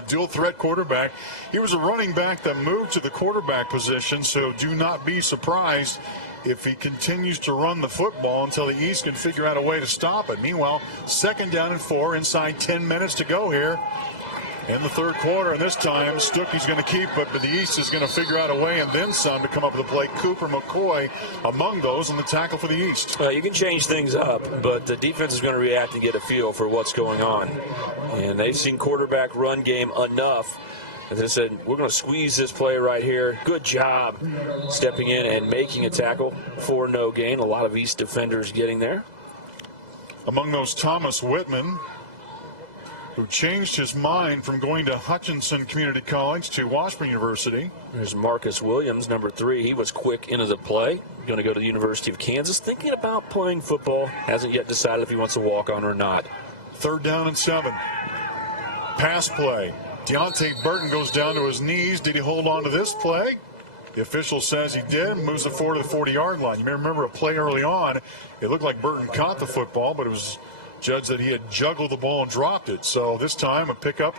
Dual threat quarterback. He was a running back that moved to the quarterback position, so do not be surprised if he continues to run the football until the East can figure out a way to stop it. Meanwhile, second down and 4, inside 10 minutes to go here in the third quarter, and this time Stuckey's going to keep it, but the East is going to figure out a way and then some to come up with the play. Cooper McCoy among those in the tackle for the East. You can change things up, but the defense is going to react and get a feel for what's going on. And they've seen quarterback run game enough. As I said, we're going to squeeze this play right here. Good job stepping in and making a tackle for no gain. A lot of East defenders getting there. Among those, Thomas Whitman, who changed his mind from going to Hutchinson Community College to Washburn University. There's Marcus Williams, number 3. He was quick into the play. Going to go to the University of Kansas. Thinking about playing football. Hasn't yet decided if he wants to walk on or not. 3rd down and 7. Pass play. Deontay Burton goes down to his knees. Did he hold on to this play? The official says he did. Moves it forward to the 40-yard line. You may remember a play early on. It looked like Burton caught the football, but it was judged that he had juggled the ball and dropped it. So this time a pickup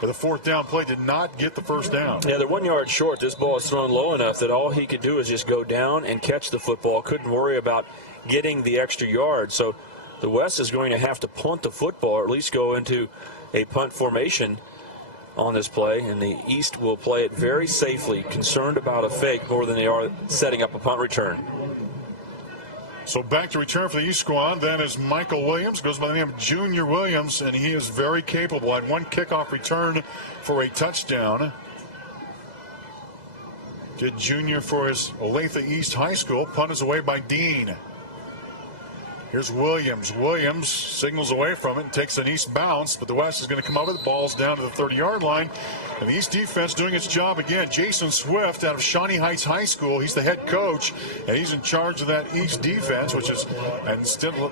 for the 4th down play did not get the 1st down. Yeah, they're 1 yard short. This ball is thrown low enough that all he could do is just go down and catch the football. Couldn't worry about getting the extra yard. So the West is going to have to punt the football, or at least go into a punt formation on this play, and the East will play it very safely, concerned about a fake more than they are setting up a punt return. So back to return for the East squad. Then is Michael Williams, goes by the name of Junior Williams, and he is very capable. Had 1 kickoff return for a touchdown. Did Junior for his Olathe East High School. Punt is away by Dean. Here's Williams. Williams signals away from it and takes an East bounce, but the West is going to come over. The ball's down to the 30-yard line. And the East defense doing its job again. Jason Swift out of Shawnee Heights High School. He's the head coach, and he's in charge of that East defense, which is, and still,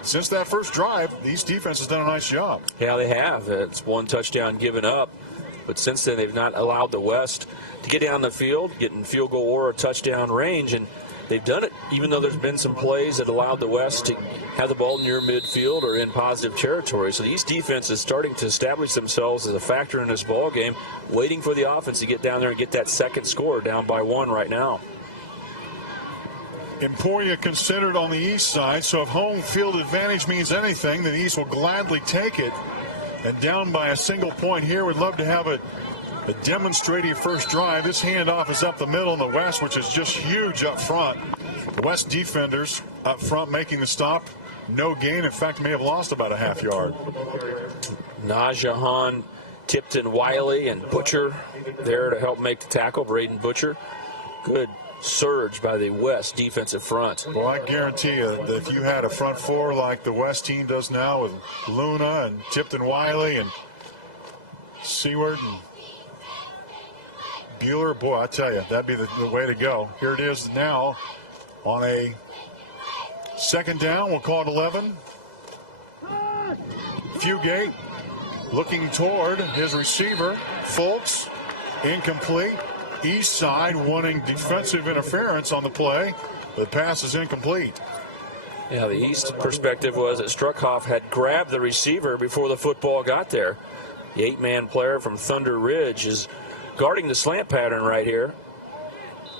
since that first drive, the East defense has done a nice job. Yeah, they have. It's 1 touchdown given up. But since then, they've not allowed the West to get down the field, get in field goal or a touchdown range. And they've done it, even though there's been some plays that allowed the West to have the ball near midfield or in positive territory. So the East defense is starting to establish themselves as a factor in this ball game, waiting for the offense to get down there and get that second score, down by 1 right now. Emporia considered on the East side, so if home field advantage means anything, the East will gladly take it. And down by a single point here, we'd love to have a demonstrative first drive. This handoff is up the middle in the West, which is just huge up front. The West defenders up front making the stop. No gain. In fact, may have lost about a half yard. Najahan, Tipton, Wiley, and Butcher there to help make the tackle. Braden Butcher. Good surge by the West defensive front. Well, I guarantee you that if you had a front four like the West team does now with Luna and Tipton Wiley and Seward and Bueller, boy, I tell you, that'd be the way to go. Here it is now on a 2nd down. We'll call it 11. Fugate looking toward his receiver, Fultz, incomplete. East side wanting defensive interference on the play. The pass is incomplete. Yeah, the East perspective was that Struckhoff had grabbed the receiver before the football got there. The 8-man player from Thunder Ridge is guarding the slant pattern right here.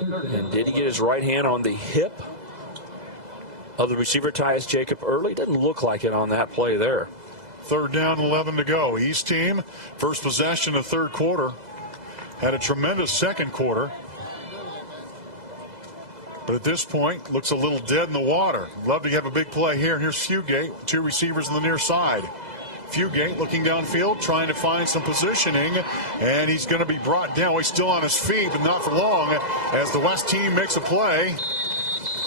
And did he get his right hand on the hip of the receiver, Tyus Jacob Early? Doesn't look like it on that play there. 3rd down, 11 to go. East team, first possession of 3rd quarter. Had a tremendous 2nd quarter. But at this point, looks a little dead in the water. Love to have a big play here. And here's Fugate, 2 receivers on the near side. Fugate looking downfield, trying to find some positioning, and he's going to be brought down. He's still on his feet, but not for long, as the West team makes a play.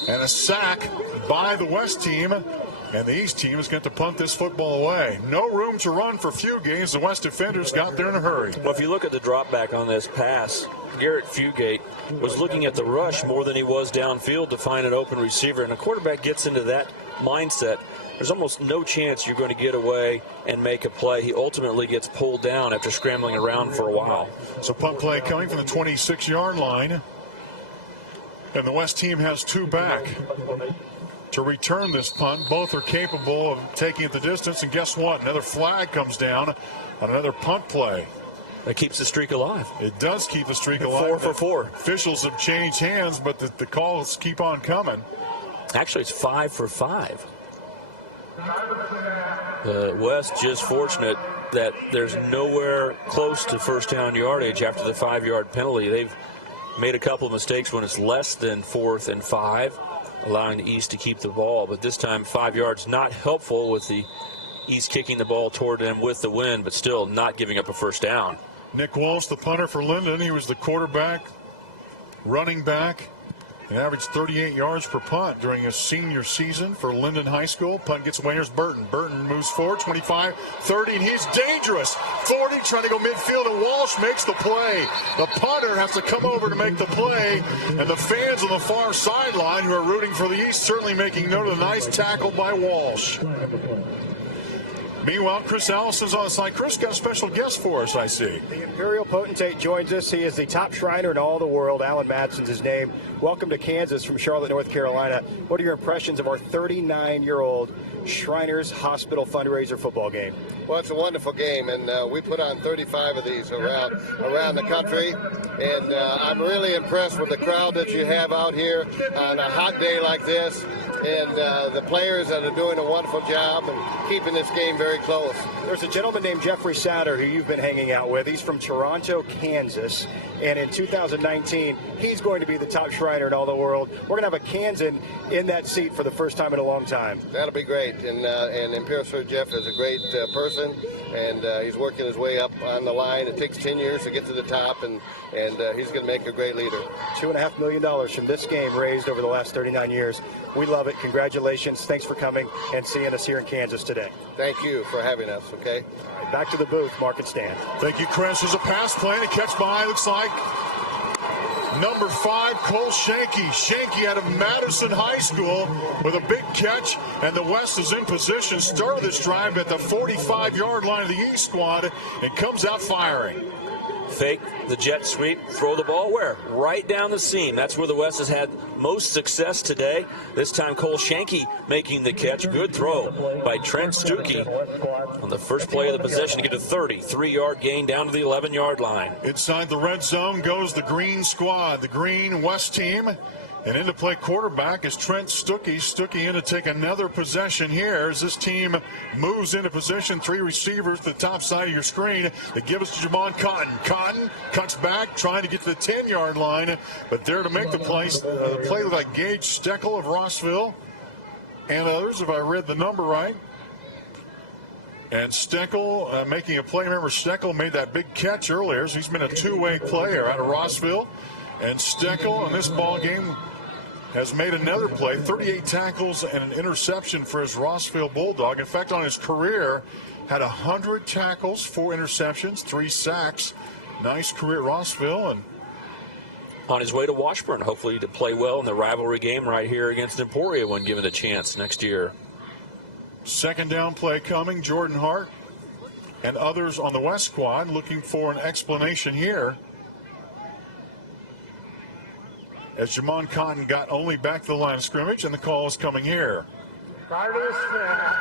And a sack by the West team, and the East team is going to punt this football away. No room to run for Fugate as the West defenders got there in a hurry. Well, if you look at the drop back on this pass, Garrett Fugate was looking at the rush more than he was downfield to find an open receiver, and a quarterback gets into that mindset. There's almost no chance you're going to get away and make a play. He ultimately gets pulled down after scrambling around for a while. So punt play coming from the 26-yard line. And the West team has 2 back to return this punt. Both are capable of taking it the distance. And guess what? Another flag comes down on another punt play. That keeps the streak alive. It does keep the streak alive. 4 for 4. Officials have changed hands, but the calls keep on coming. Actually, it's 5 for 5. The West just fortunate that there's nowhere close to first down yardage after the 5-yard penalty. They've made a couple of mistakes when it's less than 4th and 5, allowing the East to keep the ball. But this time 5 yards not helpful with the East kicking the ball toward them with the wind, but still not giving up a first down. Nick Walsh, the punter for Linden. He was the quarterback, running back. He averaged 38 yards per punt during his senior season for Linden High School. Punt gets away. Here's Burton. Burton moves forward, 25, 30, and he's dangerous. 40, trying to go midfield, and Walsh makes the play. The punter has to come over to make the play, and the fans on the far sideline who are rooting for the East certainly making note of the nice tackle by Walsh. Meanwhile, Chris Allison's on the side. Chris got a special guest for us, I see. The Imperial Potentate joins us. He is the top Shriner in all the world. Alan Madsen's his name. Welcome to Kansas from Charlotte, North Carolina. What are your impressions of our 39-year-old Shriners Hospital fundraiser football game? Well, it's a wonderful game, and we put on 35 of these around the country. And I'm really impressed with the crowd that you have out here on a hot day like this, and the players that are doing a wonderful job and keeping this game very close. There's a gentleman named Jeffrey Satter who you've been hanging out with. He's from Toronto, Kansas, and in 2019, he's going to be the top Shriner in all the world. We're going to have a Kansan in that seat for the first time in a long time. That'll be great, and Imperial Sir Jeff is a great person, and he's working his way up on the line. It takes 10 years to get to the top, and he's going to make a great leader. $2.5 million from this game raised over the last 39 years. We love it. Congratulations. Thanks for coming and seeing us here in Kansas today. Thank you for having us, okay? All right, back to the booth, Mark and Stan. Thank you, Chris. There's a pass play and a catch by, looks like, number 5, Cole Shanky. Shanky out of Madison High School with a big catch, and the West is in position. Started this drive at the 45-yard line of the East squad and comes out firing. Fake the jet sweep, throw the ball where? Right down the seam. That's where the West has had most success today. This time Cole Shanky making the catch. Good throw by Trent Stuckey on the first play of the possession to get a 33-yard gain down to the 11-yard line. Inside the red zone goes the green squad, the green West team. And into play quarterback is Trent Stuckey. Stuckey in to take another possession here as this team moves into position. 3 receivers to the top side of your screen. They give us to Jamon Cotton. Cotton cuts back, trying to get to the 10-yard line. But there to make the play looked like Gage Steckel of Rossville and others, if I read the number right. And Steckel making a play. Remember, Steckel made that big catch earlier, so he's been a two-way player out of Rossville. And Steckel in this ball game has made another play, 38 tackles and an interception for his Rossville Bulldog. In fact, on his career, had 100 tackles, 4 interceptions, 3 sacks. Nice career at Rossville. And on his way to Washburn, hopefully to play well in the rivalry game right here against Emporia when given a chance next year. Second down play coming. Jordan Hart and others on the West squad looking for an explanation here, as Jamon Cotton got only back to the line of scrimmage, and the call is coming here. Prior to the snap,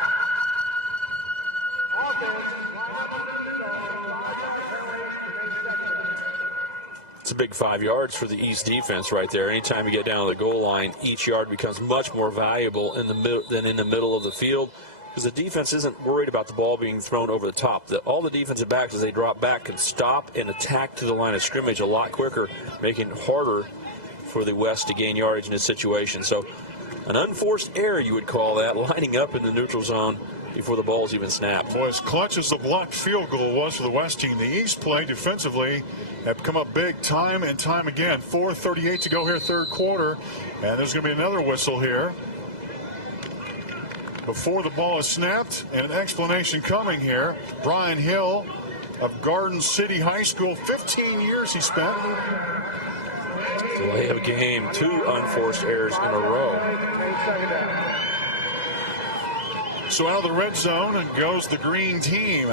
It's a big 5 yards for the East defense right there. Anytime you get down to the goal line, each yard becomes much more valuable in the than in the middle of the field, because the defense isn't worried about the ball being thrown over the top. All the defensive backs, as they drop back, can stop and attack to the line of scrimmage a lot quicker, making it harder for the West to gain yardage in this situation. So an unforced error, you would call that, lining up in the neutral zone before the ball's even snapped. Boy, as clutch as the blocked field goal was for the West team, the East play defensively have come up big time and time again. 4:38 to go here, third quarter, and there's going to be another whistle here before the ball is snapped, and an explanation coming here. Brian Hill of Garden City High School, 15 years he spent. Delay of game, 2 unforced errors in a row. So out of the red zone and goes the green team.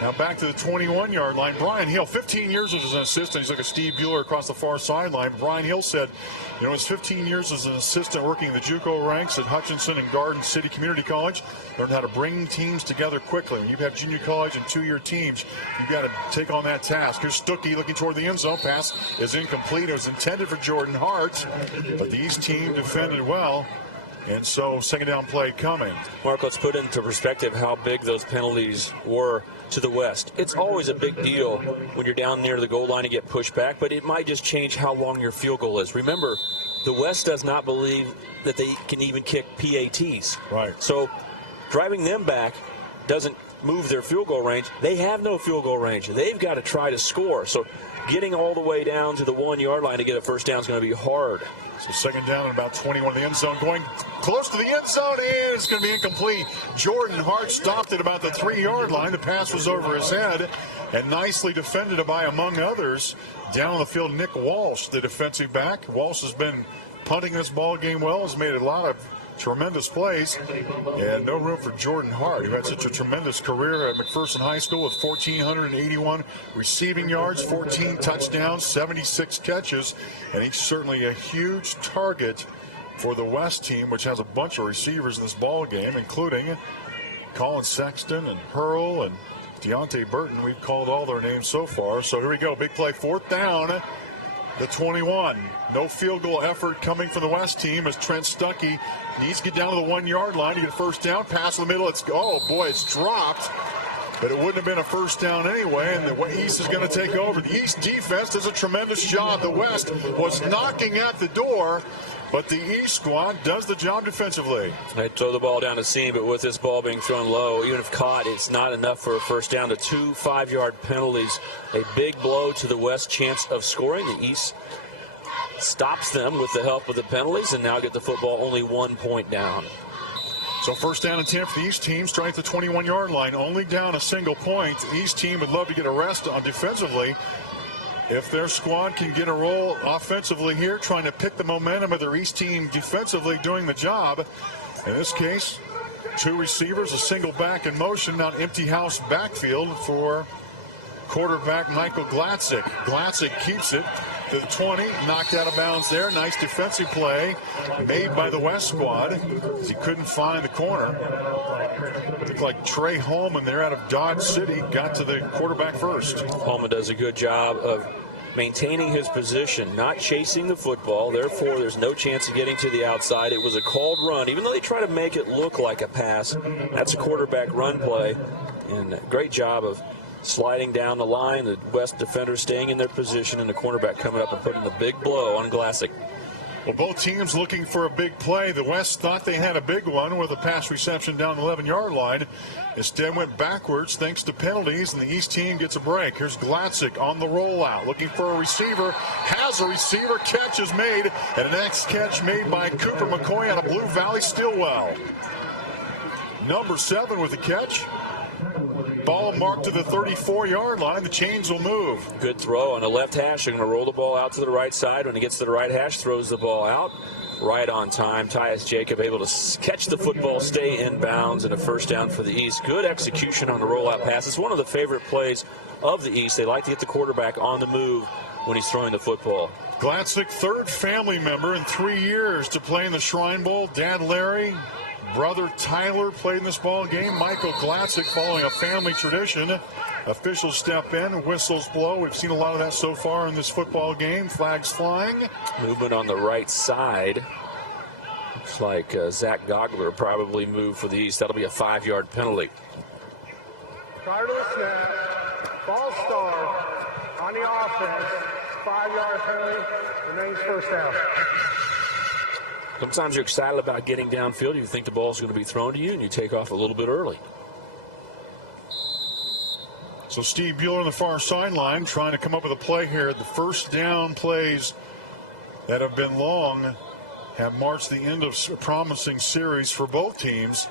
Now back to the 21-yard line. Brian Hill, 15 years as an assistant. He's like a Steve Bueller across the far sideline. Brian Hill said, you know, his 15 years as an assistant working in the JUCO ranks at Hutchinson and Garden City Community College, learned how to bring teams together quickly. When you have junior college and 2-year teams, you've got to take on that task. Here's Stuckey looking toward the end zone. Pass is incomplete. It was intended for Jordan Hart, but the East team defended well. And so second down play coming. Mark, let's put into perspective how big those penalties were. to the West. It's always a big deal when you're down near the goal line and get pushed back, but it might just change how long your field goal is. Remember, the West does not believe that they can even kick PATs. Right. So driving them back doesn't move their field goal range. They have no field goal range. They've got to try to score. So getting all the way down to the 1 yard line to get a first down is going to be hard. So second down and about 21 in the end zone. Going close to the end zone, and it's going to be incomplete. Jordan Hart stopped at about the 3 yard line. The pass was over his head and nicely defended by, among others, down the field, Nick Walsh, the defensive back. Walsh has been punting this ball game well, has made a lot of tremendous plays, and no room for Jordan Hart, who had such a tremendous career at McPherson High School with 1,481 receiving yards, 14 touchdowns, 76 catches, and he's certainly a huge target for the West team, which has a bunch of receivers in this ball game, including Colin Sexton and Hurl and Deontay Burton. We've called all their names so far. So here we go, big play, fourth down. The 21. No field goal effort coming from the West team as Trent Stuckey needs to get down to the 1 yard line to get a first down. Pass in the middle. It's dropped. But it wouldn't have been a first down anyway, and the East is going to take over. The East defense does a tremendous job. The West was knocking at the door, but the East squad does the job defensively. They throw the ball down the seam, but with this ball being thrown low, even if caught, it's not enough for a first down. The 2 5-yard penalties, a big blow to the West chance of scoring. The East stops them with the help of the penalties and now get the football only 1 point down. So first down and 10 for the East team, strike the 21 yard line, only down a single point. The East team would love to get a rest on defensively. If their squad can get a roll offensively here, trying to pick the momentum of their East team defensively doing the job. In this case, 2 receivers, a single back in motion, not empty house backfield for quarterback Michael Glatzik. Glatzik keeps it to the 20, knocked out of bounds there. Nice defensive play made by the West squad as he couldn't find the corner. Looked like Trey Holman there out of Dodge City got to the quarterback first. Holman does a good job of maintaining his position, not chasing the football. Therefore, there's no chance of getting to the outside. It was a called run. Even though they try to make it look like a pass, that's a quarterback run play. And great job of sliding down the line, the West defenders staying in their position, and the cornerback coming up and putting the big blow on Glassick. Well, both teams looking for a big play. The West thought they had a big one with a pass reception down the 11-yard line. Instead went backwards thanks to penalties, and the East team gets a break. Here's Glatzik on the rollout, looking for a receiver. Has a receiver. Catch is made, and the next catch made by Cooper McCoy out of Blue Valley Stillwell. Number 7 with the catch. Ball marked to the 34-yard line. The chains will move. Good throw on the left hash. They're going to roll the ball out to the right side. When he gets to the right hash, throws the ball out. Right on time. Tyus Jacob able to catch the football, stay in bounds, and a first down for the East. Good execution on the rollout pass. It's one of the favorite plays of the East. They like to get the quarterback on the move when he's throwing the football. Glatzik, 3rd family member in 3 years to play in the Shrine Bowl. Dad Larry, brother Tyler played in this ball game. Michael Glatzik following a family tradition. Officials step in, whistles blow. We've seen a lot of that so far in this football game. Flags flying. Movement on the right side. Looks like Zach Gogler probably moved for the East. That'll be a 5-yard penalty. Prior to the snap, false start on the offense, 5-yard penalty, remains first down. Sometimes you're excited about getting downfield. You think the ball's going to be thrown to you, and you take off a little bit early. So Steve Bueller on the far sideline trying to come up with a play here. The first down plays that have been long have marched the end of a promising series for both teams.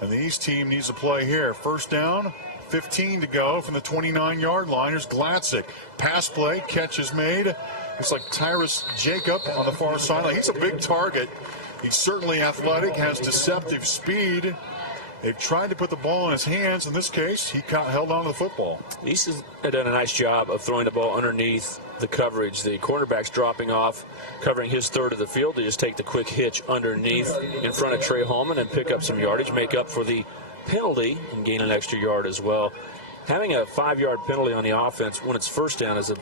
And the East team needs a play here. First down, 15 to go from the 29-yard line. Here's Glatzik. Pass play, catch is made. Looks like Tyrus Jacob on the far sideline. He's a big target. He's certainly athletic, has deceptive speed. They've tried to put the ball in his hands. In this case, he held on to the football. East has done a nice job of throwing the ball underneath the coverage. The cornerback's dropping off, covering his third of the field. They just take the quick hitch underneath in front of Trey Holman and pick up some yardage, make up for the penalty, and gain an extra yard as well. Having a 5-yard penalty on the offense when it's first down is a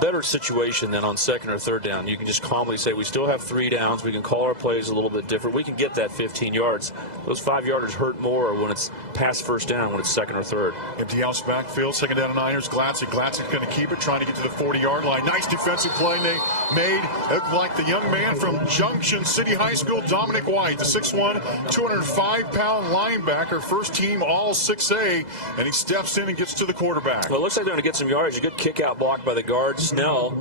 better situation than on second or third down. You can just calmly say, we still have 3 downs. We can call our plays a little bit different. We can get that 15 yards. Those 5-yarders hurt more when it's past first down, when it's second or third. Empty house backfield, second down and Niners. Glatzik going to keep it, trying to get to the 40-yard line. Nice defensive play made. It looked like the young man from Junction City High School, Dominic White, the 6'1", 205-pound linebacker, first team all 6A, and he steps in and gets to the quarterback. Well, it looks like they're going to get some yards. A good kick-out block by the guard, Snell,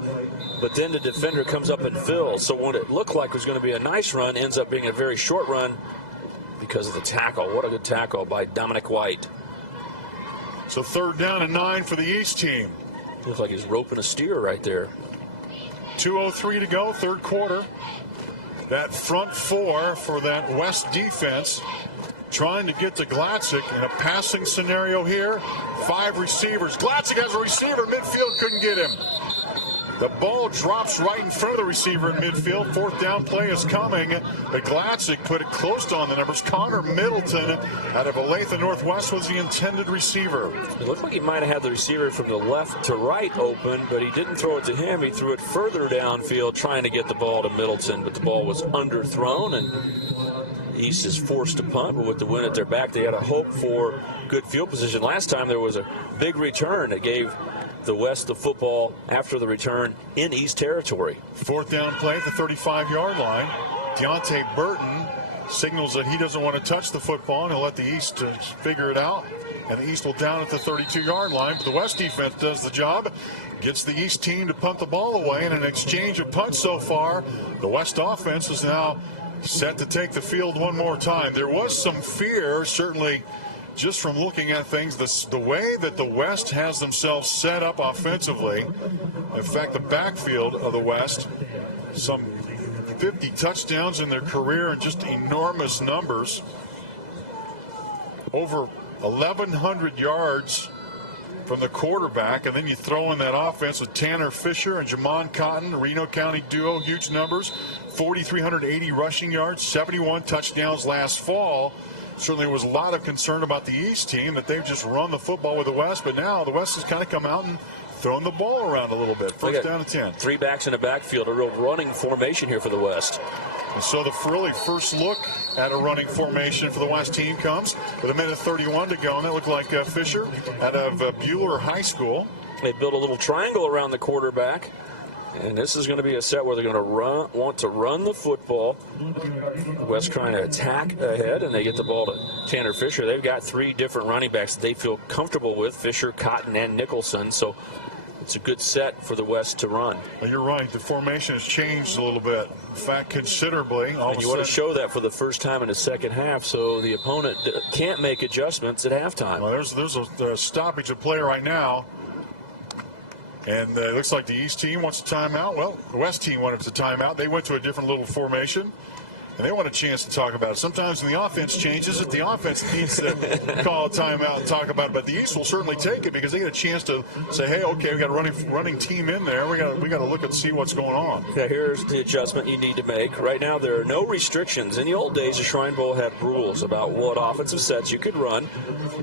but then the defender comes up and fills. So what it looked like was going to be a nice run ends up being a very short run because of the tackle. What a good tackle by Dominic White. So third down and 9 for the East team. Looks like he's roping a steer right there. 2:03 to go, third quarter. That front four for that West defense trying to get to Glatzik in a passing scenario here. 5 receivers. Glatzik has a receiver. Midfield couldn't get him. The ball drops right in front of the receiver in midfield. Fourth down play is coming. But Glatzik put it close on the numbers. Connor Middleton out of Olathe Northwest was the intended receiver. It looked like he might have had the receiver from the left to right open, but he didn't throw it to him. He threw it further downfield trying to get the ball to Middleton, but the ball was underthrown, and East is forced to punt, but with the win at their back, they had a hope for good field position. Last time there was a big return that gave the West the football after the return in East territory. Fourth down play at the 35-yard line. Deontay Burton signals that he doesn't want to touch the football, and he'll let the East figure it out. And the East will down at the 32-yard line. But the West defense does the job, gets the East team to punt the ball away. And in an exchange of punts so far, the West offense is now set to take the field one more time. There was some fear, certainly, just from looking at things, the way that the West has themselves set up offensively. In fact, the backfield of the West, some 50 touchdowns in their career and just enormous numbers. Over 1,100 yards from the quarterback, and then you throw in that offense with Tanner Fisher and Jamon Cotton, Reno County duo, huge numbers, 4,380 rushing yards, 71 touchdowns last fall. Certainly was a lot of concern about the East team that they've just run the football with the West, but now the West has kind of come out and thrown the ball around a little bit. First down and 10. 3 backs in the backfield, a real running formation here for the West. And so the really first look at a running formation for the West team comes with 1:31 to go, and that looked like Fisher out of Bueller High School. They built a little triangle around the quarterback. And this is going to be a set where they're going to want to run the football. West trying to attack ahead, and they get the ball to Tanner Fisher. They've got 3 different running backs that they feel comfortable with, Fisher, Cotton, and Nicholson. So it's a good set for the West to run. Well, you're right. The formation has changed a little bit. In fact, considerably. And you want to show that for the first time in the second half so the opponent can't make adjustments at halftime. Well, there's a stoppage of play right now. And it looks like the East team wants a timeout. Well, the West team wanted a timeout. They went to a different little formation, and they want a chance to talk about it. Sometimes when the offense changes, if the offense needs to call a timeout and talk about it, but the East will certainly take it because they get a chance to say, hey, okay, we got a running team in there. We got to look and see what's going on. Yeah, here's the adjustment you need to make. Right now, there are no restrictions. In the old days, the Shrine Bowl had rules about what offensive sets you could run,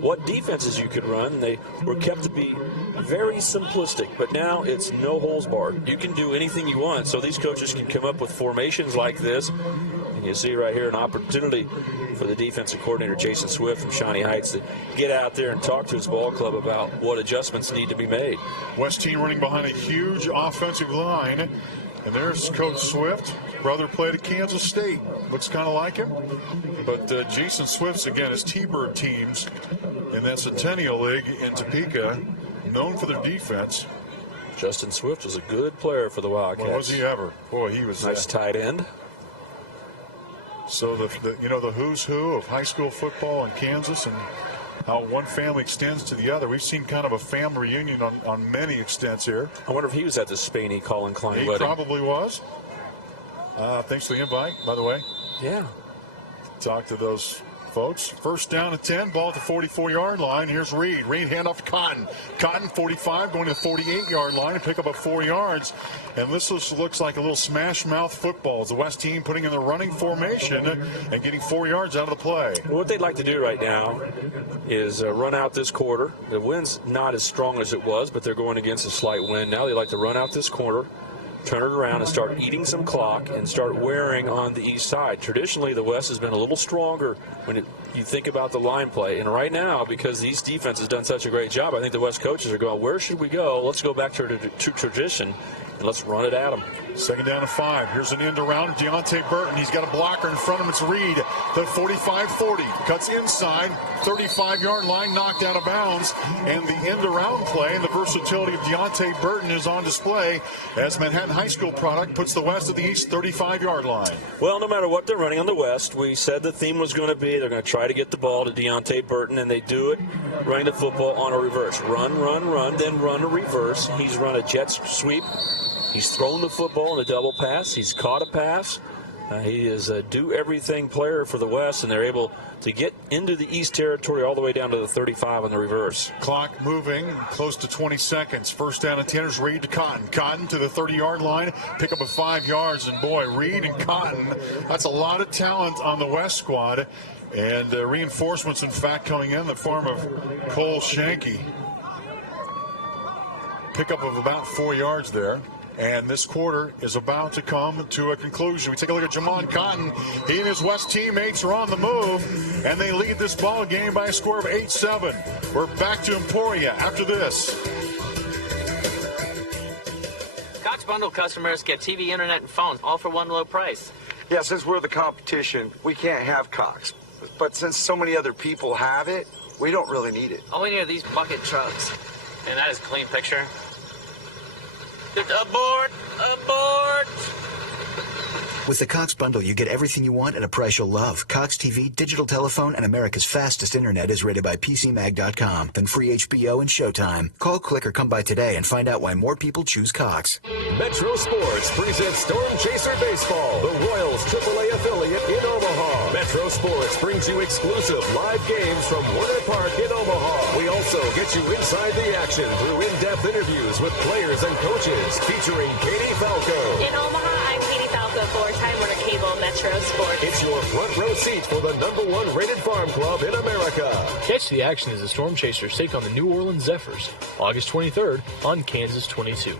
what defenses you could run. They were kept to be very simplistic, but now it's no holes barred. You can do anything you want, so these coaches can come up with formations like this. And you see right here an opportunity for the defensive coordinator, Jason Swift from Shawnee Heights, to get out there and talk to his ball club about what adjustments need to be made. West team running behind a huge offensive line. And there's Coach Swift. Brother played at Kansas State. Looks kind of like him. But Jason Swift's, again, his T-Bird teams in that Centennial League in Topeka, known for their defense. Justin Swift was a good player for the Wildcats. Well, was he ever? Boy, he was nice tight end. So the who's who of high school football in Kansas and how one family extends to the other. We've seen kind of a family reunion on many extents here. I wonder if he was at the Spaney Colin Klein wedding. He probably was. Thanks for the invite, by the way. Yeah. Talk to those folks. First down and 10, ball at the 44-yard line. Here's Reed. Reed handoff to Cotton. Cotton, 45, going to the 48-yard line to pick up 4 yards. And this looks like a little smash-mouth football. It's the West team putting in the running formation and getting 4 yards out of the play. What they'd like to do right now is run out this quarter. The wind's not as strong as it was, but they're going against a slight wind now. They like to run out this quarter, turn it around, and start eating some clock and start wearing on the east side. Traditionally, the West has been a little stronger when you think about the line play. And right now, because the East defense has done such a great job, I think the West coaches are going, where should we go? Let's go back to tradition, and let's run it at them. Second down and 5. Here's an end around Deontay Burton. He's got a blocker in front of him. It's Reed. The 45-40. Cuts inside. 35-yard line, knocked out of bounds. And the end around play and the versatility of Deontay Burton is on display as Manhattan High School product puts the West at the East 35-yard line. Well, no matter what they're running on the West, we said the theme was going to be they're going to try to get the ball to Deontay Burton, and they do it running the football on a reverse. Run, run, run, then run a reverse. He's run a jet sweep. He's thrown the football in a double pass. He's caught a pass. He is a do-everything player for the West, and they're able to get into the East territory all the way down to the 35 on the reverse. Clock moving, close to 20 seconds. First down and 10 is Reed to Cotton. Cotton to the 30-yard line, pick up 5 yards. And boy, Reed and Cotton, that's a lot of talent on the West squad. And reinforcements, in fact, coming in the form of Cole Shanky. Pickup of about 4 yards there. And this quarter is about to come to a conclusion. We take a look at Jamon Cotton. He and his West teammates are on the move, and they lead this ball game by a score of 8-7. We're back to Emporia after this. Cox Bundle customers get TV, internet, and phone, all for one low price. Yeah, since we're the competition, we can't have Cox. But since so many other people have it, we don't really need it. All we need are these bucket trucks. And that is a clean picture. Abort! Abort! With the Cox Bundle, you get everything you want at a price you'll love. Cox TV, digital telephone, and America's fastest internet is rated by PCMag.com. Then free HBO and Showtime. Call, click, or come by today and find out why more people choose Cox. Metro Sports presents Storm Chaser Baseball, the Royals AAA affiliate in Omaha. Metro Sports brings you exclusive live games from Warner Park in Omaha. We also get you inside the action through in-depth interviews with players and coaches featuring Katie Falco. In Omaha, I'm Katie Falco for Time Warner Cable Metro Sports. It's your front row seat for the #1 rated farm club in America. Catch the action as the Storm Chasers take on the New Orleans Zephyrs, August 23rd on Kansas 22.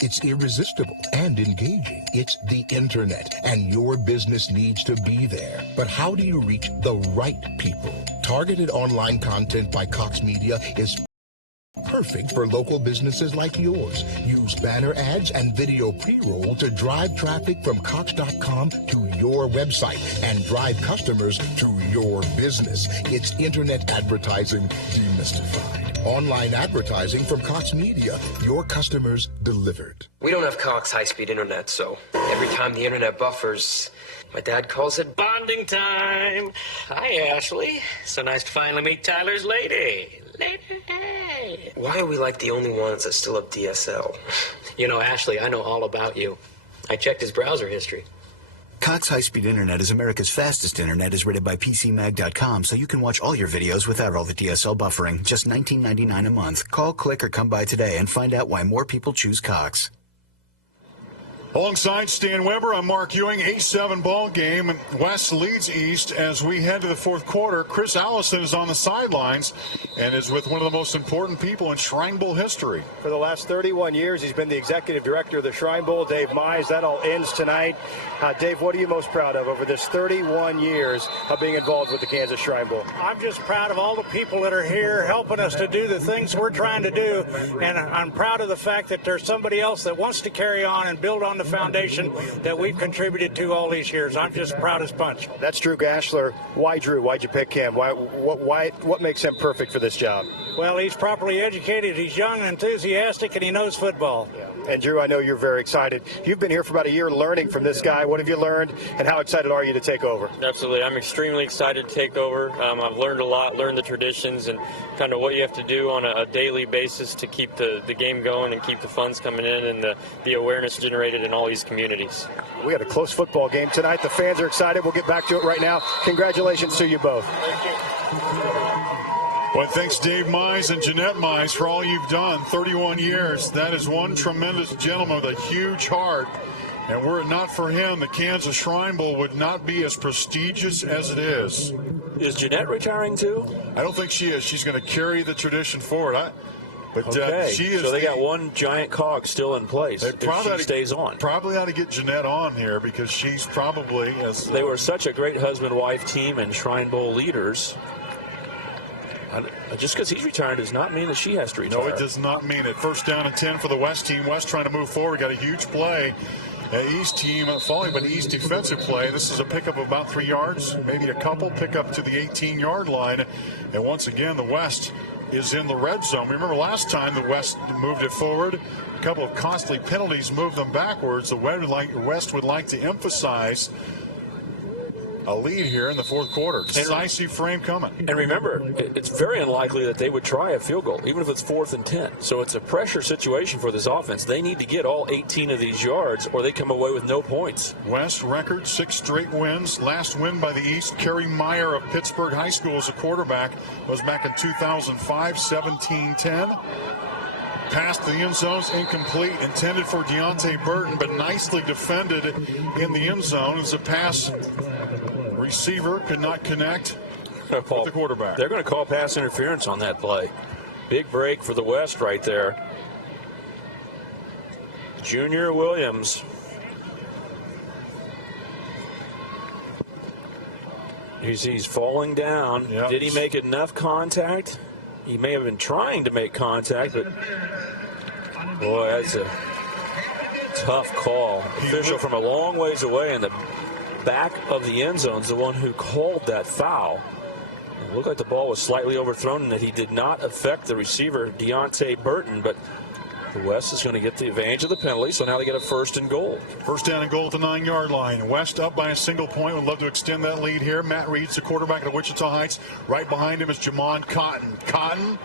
It's irresistible and engaging. It's the internet, and your business needs to be there. But how do you reach the right people? Targeted online content by Cox Media is perfect for local businesses like yours. Use banner ads and video pre-roll to drive traffic from Cox.com to your website and drive customers to your business. It's internet advertising demystified. Online advertising from Cox Media. Your customers delivered. We don't have Cox high-speed internet, so every time the internet buffers, my dad calls it bonding time. Hi, Ashley. So nice to finally meet Tyler's lady. Why are we like the only ones that still have DSL? You know, Ashley, I know all about you. I checked his browser history. Cox high-speed internet is America's fastest internet is rated by PCMag.com, so you can watch all your videos without all the DSL buffering. Just $19.99 a month. Call, click, or come by today and find out why more people choose Cox. Alongside Stan Weber, I'm Mark Ewing. 8-7 ball game. West leads East as we head to the fourth quarter. Chris Allison is on the sidelines and is with one of the most important people in Shrine Bowl history. For the last 31 years, he's been the executive director of the Shrine Bowl, Dave Mize. That all ends tonight. Dave, what are you most proud of over this 31 years of being involved with the Kansas Shrine Bowl? I'm just proud of all the people that are here helping us to do the things we're trying to do. And I'm proud of the fact that there's somebody else that wants to carry on and build on the foundation that we've contributed to all these years. I'm just proud as punch. That's Drew Gashler. Why Drew? Why'd you pick him? What makes him perfect for this job? Well, he's properly educated, he's young and enthusiastic, and he knows football. Yeah. And Drew, I know you're very excited. You've been here for about a year learning from this guy. What have you learned, and how excited are you to take over? Absolutely. I'm extremely excited to take over. I've learned a lot, learned the traditions, and kind of what you have to do on a daily basis to keep the game going and keep the funds coming in and the awareness generated in all these communities. We got a close football game tonight. The fans are excited. We'll get back to it right now. Congratulations to you both. Well, thanks Dave Mize and Jeanette Mize for all you've done. 31 years. That is one tremendous gentleman with a huge heart. And were it not for him, the Kansas Shrine Bowl would not be as prestigious as it is. Is Jeanette retiring too? I don't think she is. She's going to carry the tradition forward. She is. So they got one giant cog still in place. If she stays on. Probably ought to get Jeanette on here because she's probably as. They were such a great husband-wife team and Shrine Bowl leaders. Just because he's retired does not mean that she has to retire. No, it does not mean it. First down and 10 for the West team. West trying to move forward. Got a huge play. East team falling, but East defensive play. This is a pickup of about 3 yards, maybe a couple. Pickup to the 18-yard line. And once again, the West is in the red zone. Remember last time the West moved it forward. A couple of costly penalties moved them backwards. The West would like to emphasize a lead here in the fourth quarter. Decisive frame coming. And remember, it's very unlikely that they would try a field goal, even if it's 4th and 10. So it's a pressure situation for this offense. They need to get all 18 of these yards or they come away with no points. West record 6 straight wins. Last win by the East. Kerry Meyer of Pittsburgh High School as a quarterback was back in 2005, 17-10. Past the end zones, incomplete, intended for Deontay Burton, but nicely defended in the end zone as a pass receiver could not connect with the quarterback. They're going to call pass interference on that play. Big break for the West right there. Junior Williams. He's falling down. Yep. Did he make enough contact? He may have been trying to make contact, but boy, that's a tough call. Official from a long ways away in the back of the end zone is the one who called that foul. It looked like the ball was slightly overthrown and that he did not affect the receiver, Deontay Burton, but the West is going to get the advantage of the penalty, so now they get a 1st and goal. First down and goal at the 9-yard line. West up by a single point. Would love to extend that lead here. Matt Reed's the quarterback at Wichita Heights. Right behind him is Jamon Cotton. Cotton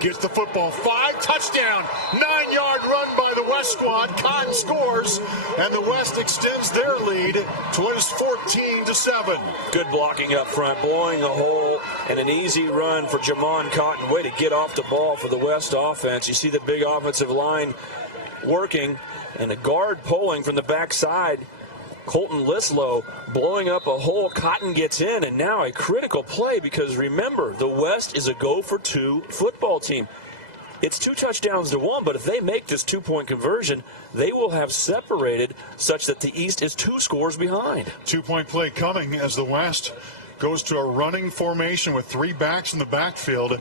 gets the football. 5, touchdown. 9-yard run by the West squad. Cotton scores, and the West extends their lead to what is 14-7. Good blocking up front, blowing a hole, and an easy run for Jamon Cotton. Way to get off the ball for the West offense. You see the big offensive line working, and the guard pulling from the backside. Colton Lislow blowing up a hole. Cotton gets in, and now a critical play because remember, the West is a go-for-2 football team. It's 2 touchdowns to 1, but if they make this 2-point conversion, they will have separated such that the East is 2 scores behind. 2-point play coming as the West goes to a running formation with 3 backs in the backfield.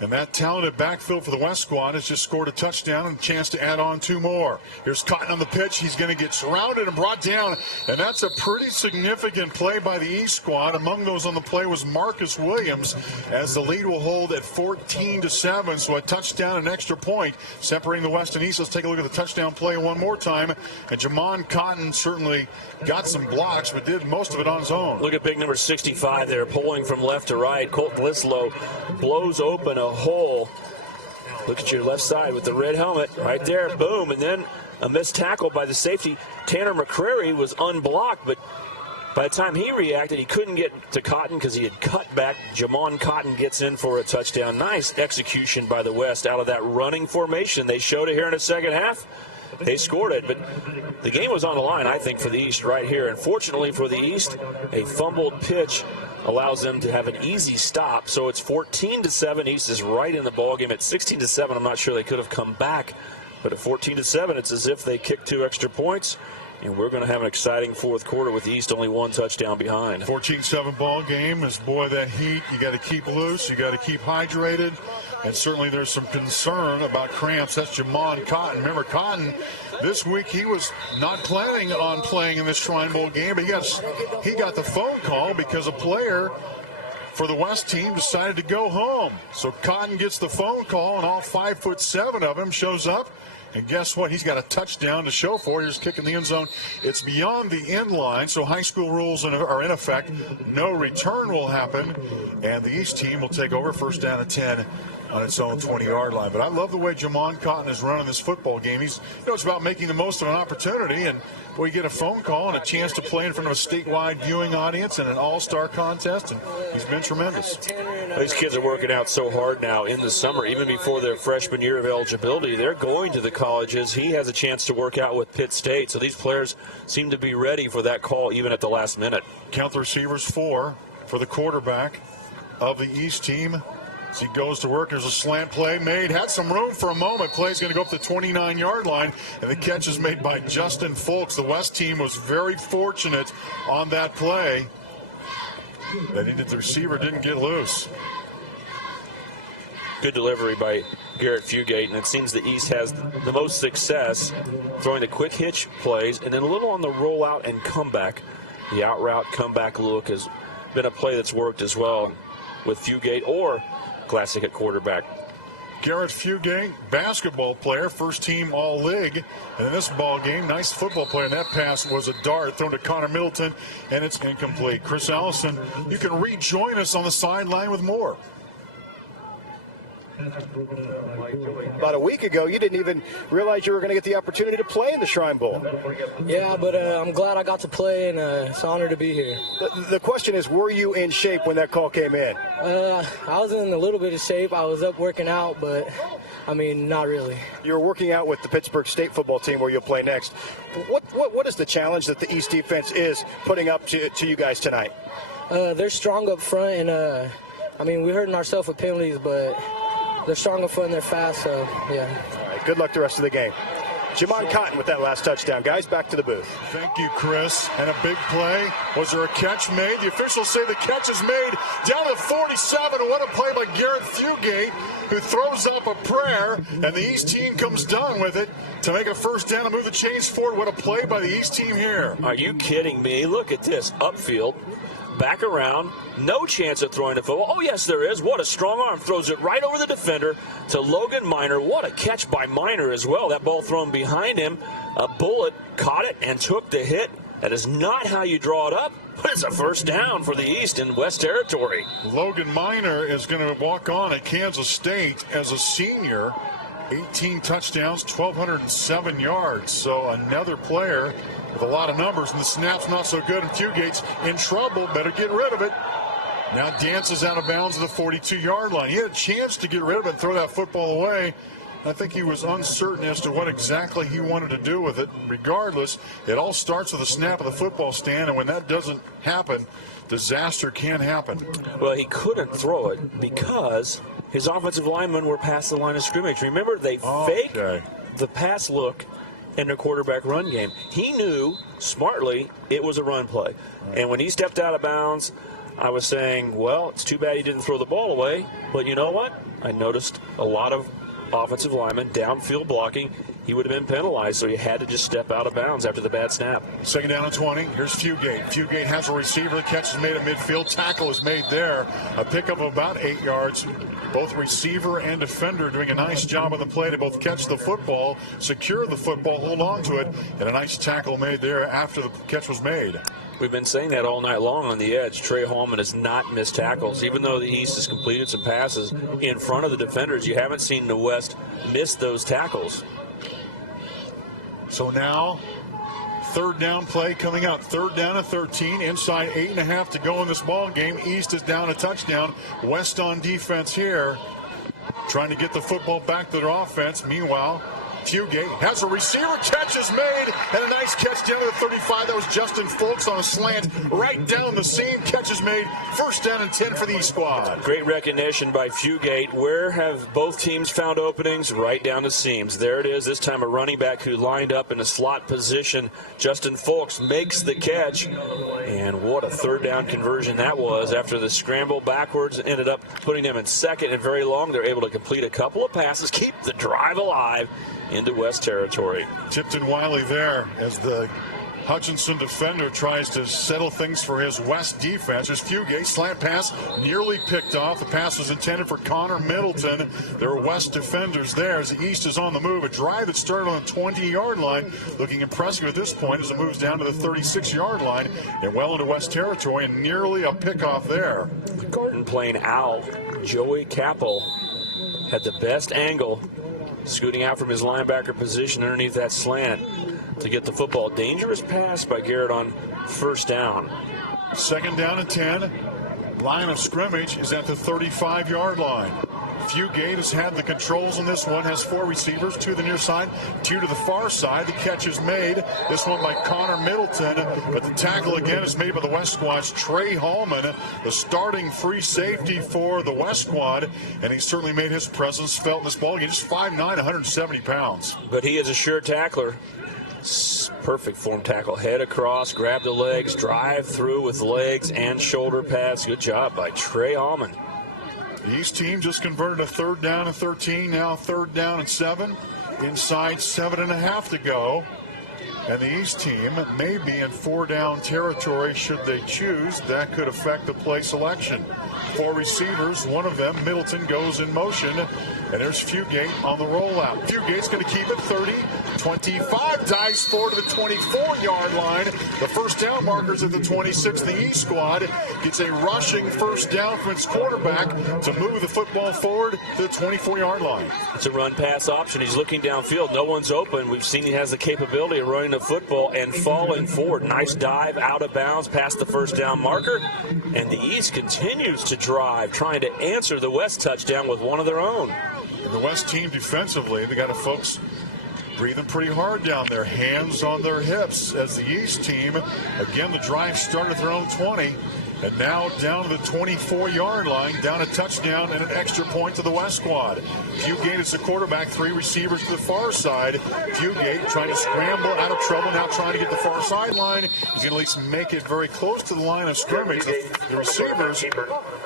And that talented backfield for the West squad has just scored a touchdown and a chance to add on 2 more. Here's Cotton on the pitch. He's going to get surrounded and brought down. And that's a pretty significant play by the East squad. Among those on the play was Marcus Williams, as the lead will hold at 14-7. So a touchdown, an extra point separating the West and East. Let's take a look at the touchdown play one more time. And Jamon Cotton certainly got some blocks, but did most of it on his own. Look at big number 65 there, pulling from left to right. Colton Lislow blows open a hole. Look at your left side with the red helmet right there. Boom. And then a missed tackle by the safety. Tanner McCrary was unblocked, but by the time he reacted, he couldn't get to Cotton because he had cut back. Jamon Cotton gets in for a touchdown. Nice execution by the West out of that running formation. They showed it here in the second half. They scored it, but the game was on the line, I think, for the East right here. And fortunately for the East, a fumbled pitch allows them to have an easy stop. So it's 14-7. East is right in the ballgame. At 16-7, I'm not sure they could have come back. But at 14-7, it's as if they kicked 2 extra points. And we're going to have an exciting fourth quarter with the East only 1 touchdown behind. 14-7 ball game is, boy, that heat. You got to keep loose. You got to keep hydrated. And certainly there's some concern about cramps. That's Jamon Cotton. Remember, Cotton, this week he was not planning on playing in this Shrine Bowl game. But yes, he got the phone call because a player for the West team decided to go home. So Cotton gets the phone call, and all 5'7" of him shows up. And guess what? He's got a touchdown to show for it. He's kicking the end zone. It's beyond the end line, so high school rules are in effect. No return will happen, and the East team will take over first down at 10 on its own 20-yard line. But I love the way Jamon Cotton is running this football game. It's about making the most of an opportunity, and we get a phone call and a chance to play in front of a statewide viewing audience in an all-star contest, and he's been tremendous. These kids are working out so hard now in the summer, even before their freshman year of eligibility. They're going to the colleges. He has a chance to work out with Pitt State, so these players seem to be ready for that call even at the last minute. Count the receivers 4 for the quarterback of the East team. As he goes to work, there's a slant play made. Had some room for a moment. Play's going to go up the 29-yard line, and the catch is made by Justin Folks. The West team was very fortunate on that play that the receiver didn't get loose. Good delivery by Garrett Fugate, and it seems the East has the most success throwing the quick hitch plays and then a little on the rollout and comeback. The out route comeback look has been a play that's worked as well with Fugate or Classic at quarterback. Garrett Fugate, basketball player, first team all-league. And in this ball game, nice football player. And that pass was a dart thrown to Connor Middleton, and it's incomplete. Chris Allison, you can rejoin us on the sideline with more. About a week ago, you didn't even realize you were going to get the opportunity to play in the Shrine Bowl. Yeah, but I'm glad I got to play, and it's an honor to be here. The question is, were you in shape when that call came in? I was in a little bit of shape. I was up working out, but, not really. You're working out with the Pittsburgh State football team where you'll play next. What is the challenge that the East defense is putting up to you guys tonight? They're strong up front, and, we're hurting ourselves with penalties, but they're strong up front and they're fast, so, yeah. All right, good luck the rest of the game. Jamon Cotton with that last touchdown. Guys, back to the booth. Thank you, Chris. And a big play. Was there a catch made? The officials say the catch is made down to 47. And what a play by Garrett Fugate, who throws up a prayer, and the East team comes down with it to make a first down and move the chains forward. What a play by the East team here. Are you kidding me? Look at this. Upfield. Back around, no chance of throwing the football. Oh, yes, there is. What a strong arm. Throws it right over the defender to Logan Minor. What a catch by Minor as well. That ball thrown behind him. A bullet caught it and took the hit. That is not how you draw it up. But it's a first down for the East in West Territory. Logan Minor is going to walk on at Kansas State as a senior. 18 touchdowns, 1,207 yards. So another player with a lot of numbers, and the snap's not so good, and Fugate's in trouble. Better get rid of it. Now dances out of bounds at the 42-yard line. He had a chance to get rid of it and throw that football away. I think he was uncertain as to what exactly he wanted to do with it. Regardless, it all starts with a snap of the football stand, and when that doesn't happen, disaster can happen. Well, he couldn't throw it because his offensive linemen were past the line of scrimmage. Remember, they faked the pass look in the quarterback run game. He knew smartly it was a run play. And when he stepped out of bounds, I was saying, well, it's too bad he didn't throw the ball away. But you know what? I noticed a lot of offensive linemen downfield blocking. He would have been penalized, so he had to just step out of bounds after the bad snap. Second down and 20. Here's Fugate. Fugate has a receiver. The catch is made at midfield. Tackle is made there. A pickup of about 8 yards. Both receiver and defender doing a nice job on the play to both catch the football, secure the football, hold on to it, and a nice tackle made there after the catch was made. We've been saying that all night long on the edge. Trey Holman has not missed tackles. Even though the East has completed some passes in front of the defenders, you haven't seen the West miss those tackles. So now, third down play coming out. Third down and 13. Inside 8.5 to go in this ball game. East is down a touchdown. West on defense here, trying to get the football back to their offense. Meanwhile, Fugate has a receiver. Catch is made, and a nice catch down to the 35. That was Justin Folks on a slant right down the seam. Catch is made. First down and 10 for the East squad. Great recognition by Fugate. Where have both teams found openings? Right down the seams. There it is. This time a running back who lined up in a slot position. Justin Folks makes the catch. And what a third down conversion that was. After the scramble backwards, ended up putting them in second and very long. They're able to complete a couple of passes, keep the drive alive into West Territory. Tipton Wiley there as the Hutchinson defender tries to settle things for his West defense. There's Fugate, slant pass, nearly picked off. The pass was intended for Connor Middleton. There are West defenders there as the East is on the move. A drive that started on the 20-yard line, looking impressive at this point as it moves down to the 36-yard line and well into West territory, and nearly a pickoff there. Garden playing out. Joey Capel had the best angle, scooting out from his linebacker position underneath that slant to get the football. Dangerous pass by Garrett on first down. 2nd down and 10. Line of scrimmage is at the 35-yard line. Fugate has had the controls on this one, has 4 receivers, 2 to the near side, 2 to the far side. The catch is made. This one by Connor Middleton, but the tackle again is made by the West Squad's Trey Hallman, the starting free safety for the West Squad, and he certainly made his presence felt in this ball game. Just 5'9", 170 pounds. But he is a sure tackler. Perfect form tackle. Head across, grab the legs, drive through with legs and shoulder pads. Good job by Trey Hallman. The East team just converted a 3rd down and 13, now 3rd down and 7. Inside 7.5 to go. And the East team may be in 4-down territory should they choose. That could affect the play selection. 4 receivers, one of them, Middleton, goes in motion. And there's Fugate on the rollout. Fugate's going to keep it 30, 25, dives forward to the 24-yard line. The first down marker's at the 26. The East squad gets a rushing first down from its quarterback to move the football forward to the 24-yard line. It's a run-pass option. He's looking downfield. No one's open. We've seen he has the capability of running the football and falling forward. Nice dive out of bounds past the first down marker. And the East continues to drive, trying to answer the West touchdown with one of their own. And the West team defensively, they got the folks breathing pretty hard down there, hands on their hips, as the East team, again, the drive started at their own 20, and now down to the 24-yard line, down a touchdown and an extra point to the West squad. Fugate is the quarterback, 3 receivers to the far side. Fugate trying to scramble out of trouble, now trying to get the far sideline. He's going to at least make it very close to the line of scrimmage. The receivers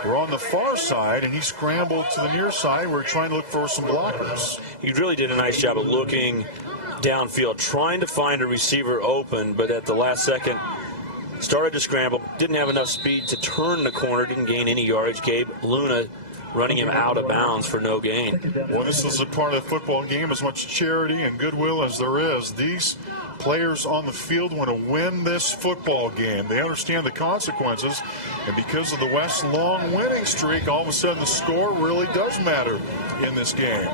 were on the far side, and he scrambled to the near side. We're trying to look for some blockers. He really did a nice job of looking downfield, trying to find a receiver open, but at the last second, started to scramble, didn't have enough speed to turn the corner, didn't gain any yardage. Gabe Luna running him out of bounds for no gain. Well, this is a part of the football game, as much charity and goodwill as there is. These players on the field want to win this football game. They understand the consequences, and because of the West's long winning streak, all of a sudden the score really does matter in this game.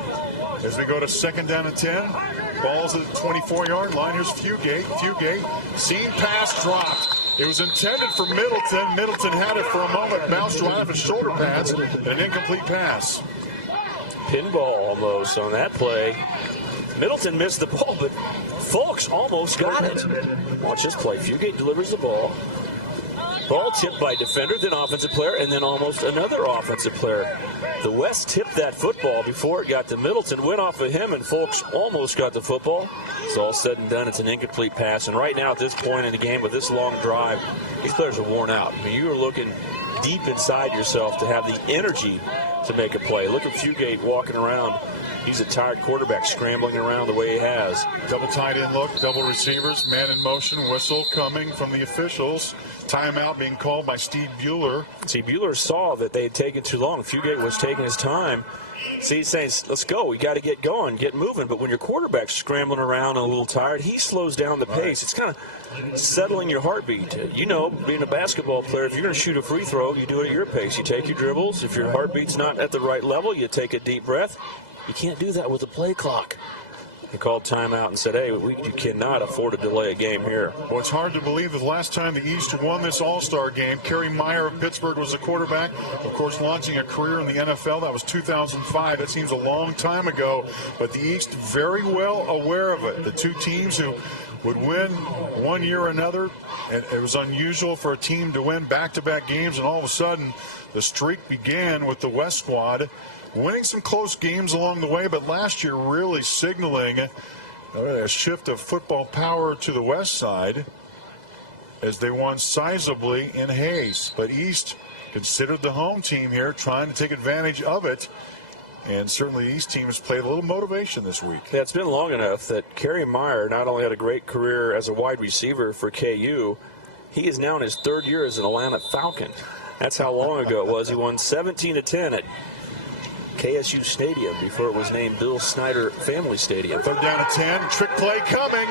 As we go to 2nd down and 10, ball's at the 24-yard line. Here's Fugate. Fugate, seam pass dropped. It was intended for Middleton. Middleton had it for a moment, bounced right off his shoulder pads, and an incomplete pass. Pinball almost on that play. Middleton missed the ball, but Folks almost got it. Watch this play. Fugate delivers the ball. Ball tipped by defender, then offensive player, and then almost another offensive player. The West tipped that football before it got to Middleton, went off of him, and Folks almost got the football. It's all said and done. It's an incomplete pass. And right now at this point in the game with this long drive, these players are worn out. I mean, you are looking deep inside yourself to have the energy to make a play. Look at Fugate walking around. He's a tired quarterback scrambling around the way he has. Double tight end look, double receivers, man in motion, whistle coming from the officials. Timeout being called by Steve Bueller. See, Bueller saw that they had taken too long. Fugate was taking his time. See, he's saying, let's go. We got to get going, get moving. But when your quarterback's scrambling around and a little tired, he slows down the pace. It's kind of settling your heartbeat. You know, being a basketball player, if you're going to shoot a free throw, you do it at your pace. You take your dribbles. If your heartbeat's not at the right level, you take a deep breath. You can't do that with a play clock. He called timeout and said, hey, you cannot afford to delay a game here. Well, it's hard to believe the last time the East won this All-Star game, Kerry Meyer of Pittsburgh was the quarterback, of course, launching a career in the NFL. That was 2005. That seems a long time ago, but the East very well aware of it. The two teams who would win one year or another, and it was unusual for a team to win back-to-back games, and all of a sudden the streak began with the West squad winning some close games along the way, but last year really signaling a shift of football power to the West side as they won sizably in Hayes. But East considered the home team here, trying to take advantage of it And certainly the East team has played a little motivation this week. Yeah, it's been long enough that Kerry Meyer not only had a great career as a wide receiver for KU, he is now in his third year as an Atlanta Falcon. That's how long ago it was. He won 17-10 at KSU Stadium before it was named Bill Snyder Family Stadium. Third down and 10. Trick play coming.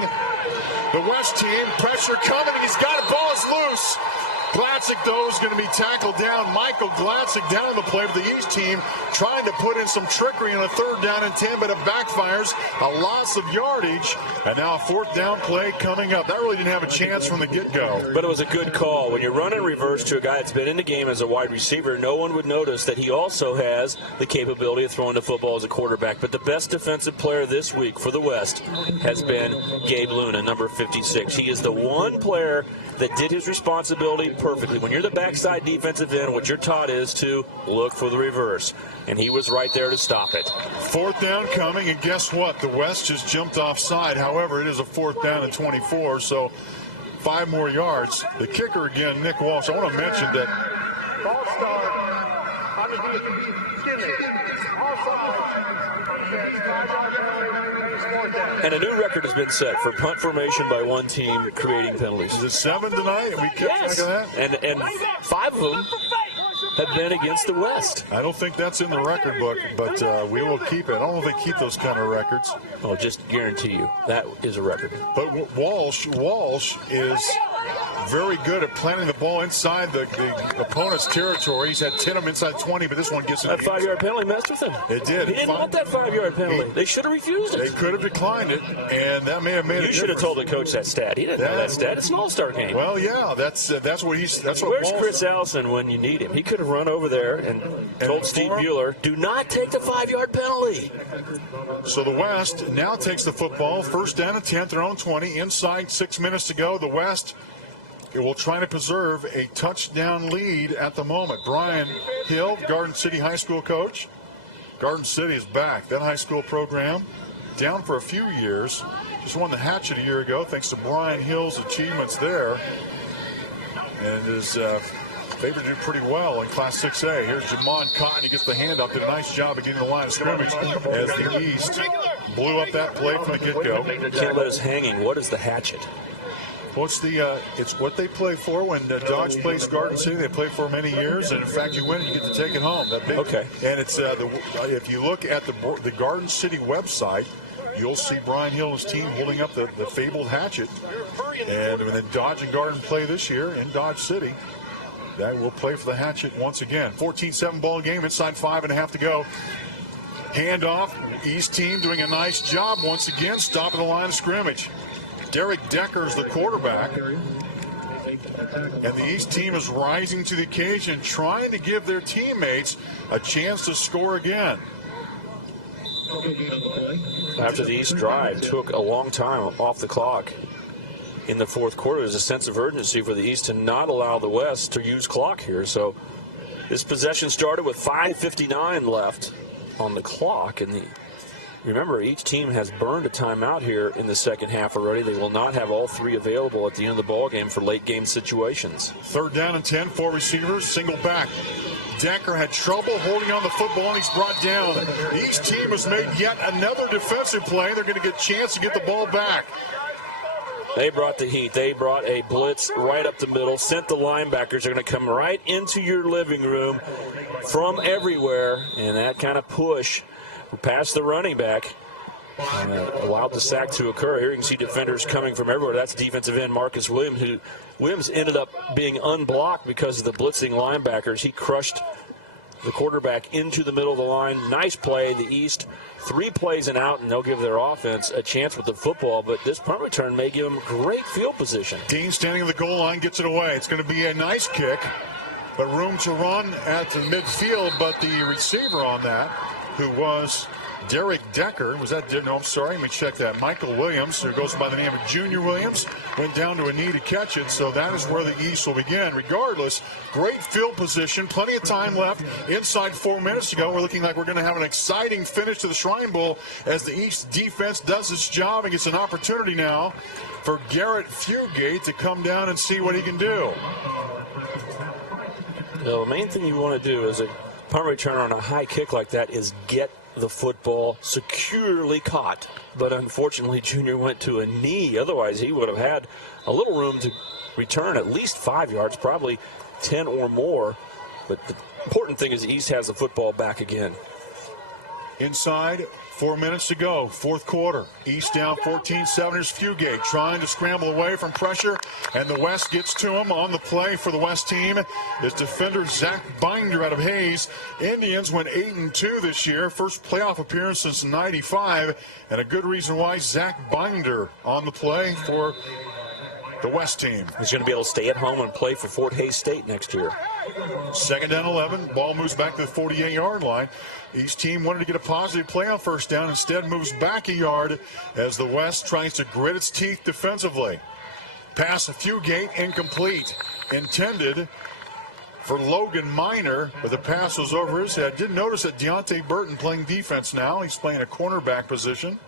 The West team, pressure coming. He's got it. Ball is loose. Gladzik, though, is going to be tackled down. Michael Gladzik down the play for the East team, trying to put in some trickery on a third down and 10, but it backfires. A loss of yardage, and now a fourth down play coming up. That really didn't have a chance from the get-go. But it was a good call. When you run in reverse to a guy that's been in the game as a wide receiver, no one would notice that he also has the capability of throwing the football as a quarterback. But the best defensive player this week for the West has been Gabe Luna, number 56. He is the one player that did his responsibility perfectly. When you're the backside defensive end, what you're taught is to look for the reverse. And he was right there to stop it. Fourth down coming, and guess what? The West just jumped offside. However, it is a fourth down and 24, so 5 more yards. The kicker again, Nick Walsh. I want to mention that. Ball start on the And a new record has been set for punt formation by one team creating penalties. Is it 7 tonight? We kept track of that? And 5 of them have been against the West. I don't think that's in the record book, but we will keep it. I don't know if they keep those kind of records. I'll just guarantee you that is a record. But Walsh is very good at planting the ball inside the opponent's territory. He's had 10 of them inside 20, but this one gets that 5-yard penalty messed with him. It did. He didn't want that 5-yard penalty. They should have refused it. They could have declined it, and that may have made it. You should have told the coach that stat. He didn't know that stat. It's an all-star game. Well, yeah, that's what he's. That's what. Where's Chris Allison when you need him? He could have run over there and told Steve Bueller, "Do not take the 5-yard penalty." So the West now takes the football, first down and 10, their own 20, inside 6 minutes to go. The West. It will try to preserve a touchdown lead at the moment. Brian Hill, Garden City High School coach. Garden City is back. That high school program down for a few years. Just won the Hatchet a year ago thanks to Brian Hill's achievements there. And is favored to do pretty well in Class 6A. Here's Jamon Cotton. He gets the handoff. Did a nice job of getting the line of scrimmage as the East blew up that play from the get-go. Can't let us hanging. What is the Hatchet? What's it's what they play for when Dodge plays Garden City. They play for many years, and in fact, you win, you get to take it home. That big, okay. And it's if you look at the Garden City website, you'll see Brian Hill and his team holding up the fabled hatchet. And then Dodge and Garden play this year in Dodge City. That will play for the hatchet once again. 14-7 ball game, inside 5.5 to go. Handoff, East team doing a nice job once again, stopping the line of scrimmage. Derek Decker is the quarterback, and the East team is rising to the occasion, trying to give their teammates a chance to score again. After the East drive took a long time off the clock in the fourth quarter, there's a sense of urgency for the East to not allow the West to use clock here. So this possession started with 5:59 left on the clock, and remember, each team has burned a timeout here in the second half already. They will not have all 3 available at the end of the ball game for late game situations. Third down and 10, 4 receivers, single back. Decker had trouble holding on the football, and he's brought down. The East team has made yet another defensive play. They're going to get a chance to get the ball back. They brought the heat. They brought a blitz right up the middle, sent the linebackers. They're going to come right into your living room from everywhere, and that kind of push past the running back allowed the sack to occur. Here you can see defenders coming from everywhere. That's defensive end Marcus Williams, who Williams ended up being unblocked because of the blitzing linebackers. He crushed the quarterback into the middle of the line. Nice play. The East, 3 plays and out, and they'll give their offense a chance with the football, but this punt return may give them great field position. Dean standing at the goal line gets it away. It's going to be a nice kick, but room to run at the midfield, but the receiver on that, who was Derek Decker, was that? No, I'm sorry. Let me check that. Michael Williams, who goes by the name of Junior Williams, went down to a knee to catch it. So that is where the East will begin. Regardless, great field position, plenty of time left. Inside 4 minutes to go, we're looking like we're going to have an exciting finish to the Shrine Bowl as the East defense does its job and gets an opportunity now for Garrett Fugate to come down and see what he can do. The main thing you want to do is a punt return on a high kick like that is get the football securely caught. But unfortunately, Junior went to a knee. Otherwise, he would have had a little room to return at least 5 yards, probably 10 or more. But the important thing is the East has the football back again. Inside, 4 minutes to go, fourth quarter. East down 14-7. Here's Fugate trying to scramble away from pressure, and the West gets to him. On the play for the West team is defender Zach Binder out of Hayes. Indians went 8-2 this year, first playoff appearance since '95, and a good reason why. Zach Binder on the play for the West team. He's going to be able to stay at home and play for Fort Hays State next year. Second down 11. Ball moves back to the 48-yard line. East team wanted to get a positive playoff first down. Instead moves back a yard as the West tries to grit its teeth defensively. Pass a Fugate, incomplete. Intended for Logan Minor, but the pass was over his head. Didn't notice that Deontay Burton playing defense now. He's playing a cornerback position.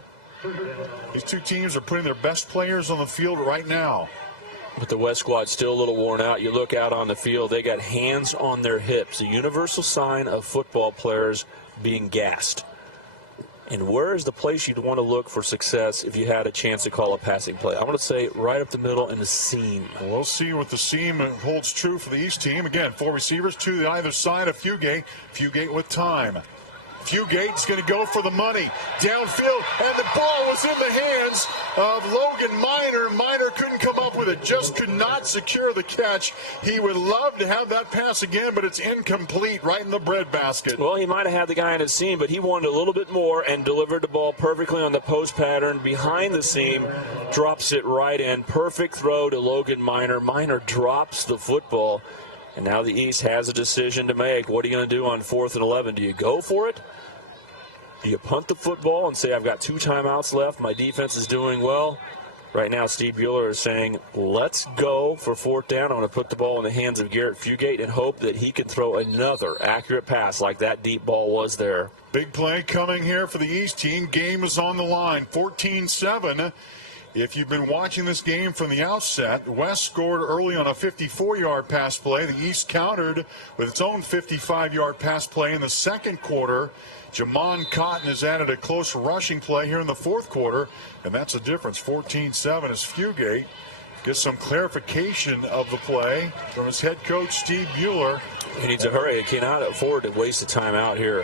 These two teams are putting their best players on the field right now. But the West squad's still a little worn out. You look out on the field, they got hands on their hips, a universal sign of football players being gassed. And where is the place you'd want to look for success if you had a chance to call a passing play? I want to say right up the middle in the seam. We'll see what the seam holds true for the East team. Again, 4 receivers, 2 to either side of Fugate. Fugate with time. Fugate's going to go for the money. Downfield, and the ball was in the hands of Logan Minor. Minor couldn't come up with it, just could not secure the catch. He would love to have that pass again, but it's incomplete right in the breadbasket. Well, he might have had the guy in his seam, but he wanted a little bit more and delivered the ball perfectly on the post pattern behind the seam, drops it right in. Perfect throw to Logan Minor. Minor drops the football, and now the East has a decision to make. What are you going to do on 4th and 11? Do you go for it? Do you punt the football and say, I've got 2 timeouts left, my defense is doing well? Right now, Steve Bueller is saying, let's go for 4th down. I'm going to put the ball in the hands of Garrett Fugate and hope that he can throw another accurate pass like that deep ball was there. Big play coming here for the East team. Game is on the line, 14-7. If you've been watching this game from the outset, West scored early on a 54-yard pass play. The East countered with its own 55-yard pass play in the second quarter. Jamon Cotton has added a close rushing play here in the fourth quarter, and that's the difference. 14-7 as Fugate gets some clarification of the play from his head coach, Steve Bueller. He needs to hurry. He cannot afford to waste a timeout here.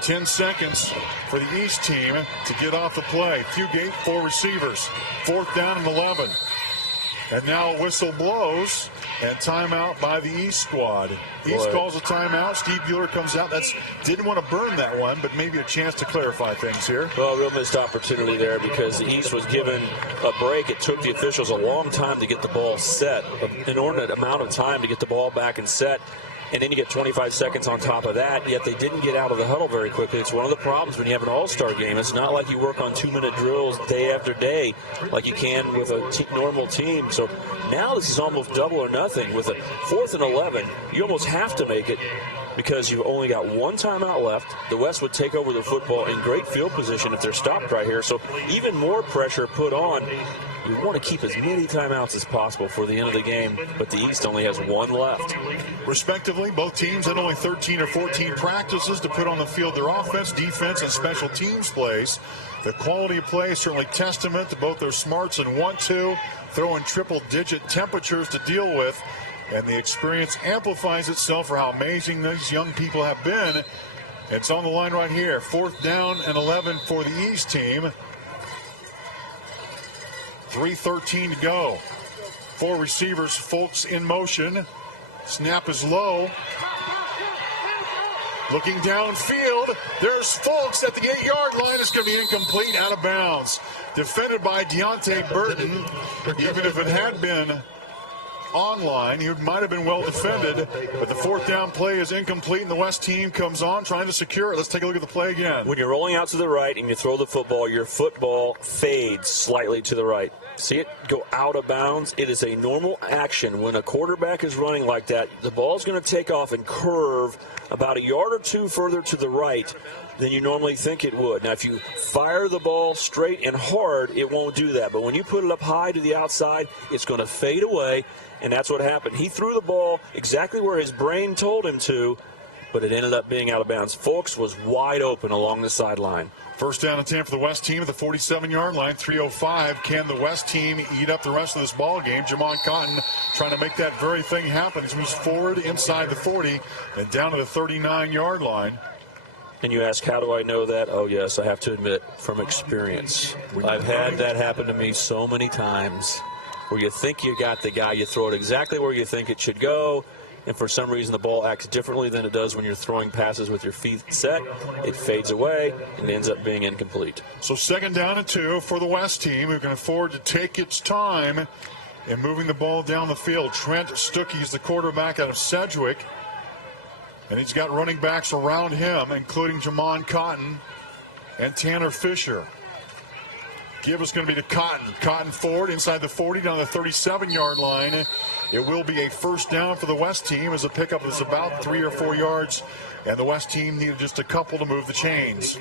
10 seconds for the East team to get off the play. Fugate, 4 receivers. 4th down and 11. And now a whistle blows, and timeout by the East squad. East calls a timeout. Steve Bueller comes out. Didn't want to burn that one, but maybe a chance to clarify things here. Well, real missed opportunity there because the East was given a break. It took the officials a long time to get the ball set, an inordinate amount of time to get the ball back and set. And then you get 25 seconds on top of that, yet they didn't get out of the huddle very quickly. It's one of the problems when you have an all-star game. It's not like you work on 2-minute drills day after day like you can with a normal team. So now this is almost double or nothing. With a 4th and 11, you almost have to make it because you've only got 1 timeout left. The West would take over the football in great field position if they're stopped right here. So even more pressure put on. You want to keep as many timeouts as possible for the end of the game, but the East only has 1 left. Respectively, both teams had only 13 or 14 practices to put on the field their offense, defense, and special teams plays. The quality of play is certainly testament to both their smarts and want to, throw in triple-digit temperatures to deal with, and the experience amplifies itself for how amazing these young people have been. It's on the line right here. 4th down and 11 for the East team. 3:13 to go. 4 receivers, Folks in motion. Snap is low. Looking downfield, there's Folks at the 8-yard line. It's going to be incomplete, out of bounds. Defended by Deontay Burton. Even if it had been online, he might have been well defended, but the 4th down play is incomplete, and the West team comes on trying to secure it. Let's take a look at the play again. When you're rolling out to the right and you throw the football, your football fades slightly to the right. See it go out of bounds? It is a normal action. When a quarterback is running like that, the ball's going to take off and curve about 1 yard or 2 further to the right than you normally think it would. Now, if you fire the ball straight and hard, it won't do that. But when you put it up high to the outside, it's going to fade away, and that's what happened. He threw the ball exactly where his brain told him to, but it ended up being out of bounds. Fulks was wide open along the sideline. First down and 10 for the West team at the 47-yard line, 3:05. Can the West team eat up the rest of this ball game? Jamon Cotton trying to make that very thing happen. He moves forward inside the 40 and down to the 39-yard line. And you ask, how do I know that? Oh, yes, I have to admit, from experience. I've had that happen to me so many times where you think you got the guy, you throw it exactly where you think it should go, and for some reason the ball acts differently than it does when you're throwing passes with your feet set. It fades away and ends up being incomplete. So 2nd down and 2 for the West team, who can afford to take its time in moving the ball down the field. Trent Stuckey is the quarterback out of Sedgwick, and he's got running backs around him, including Jamon Cotton and Tanner Fisher. Give is going to be to Cotton. Cotton forward inside the 40 down the 37-yard line. It will be a first down for the West team as the pickup is about 3 or 4 yards, and the West team needed just a couple to move the chains.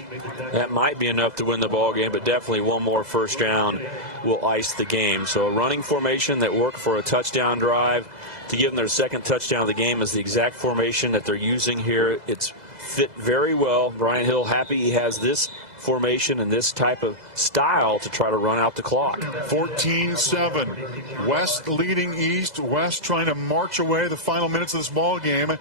That might be enough to win the ball game, but definitely one more first down will ice the game. So a running formation that worked for a touchdown drive to give them their 2nd touchdown of the game is the exact formation that they're using here. It's fit very well. Brian Hill happy he has this formation and this type of style to try to run out the clock. 14-7. West leading East. West trying to march away the final minutes of this ball game.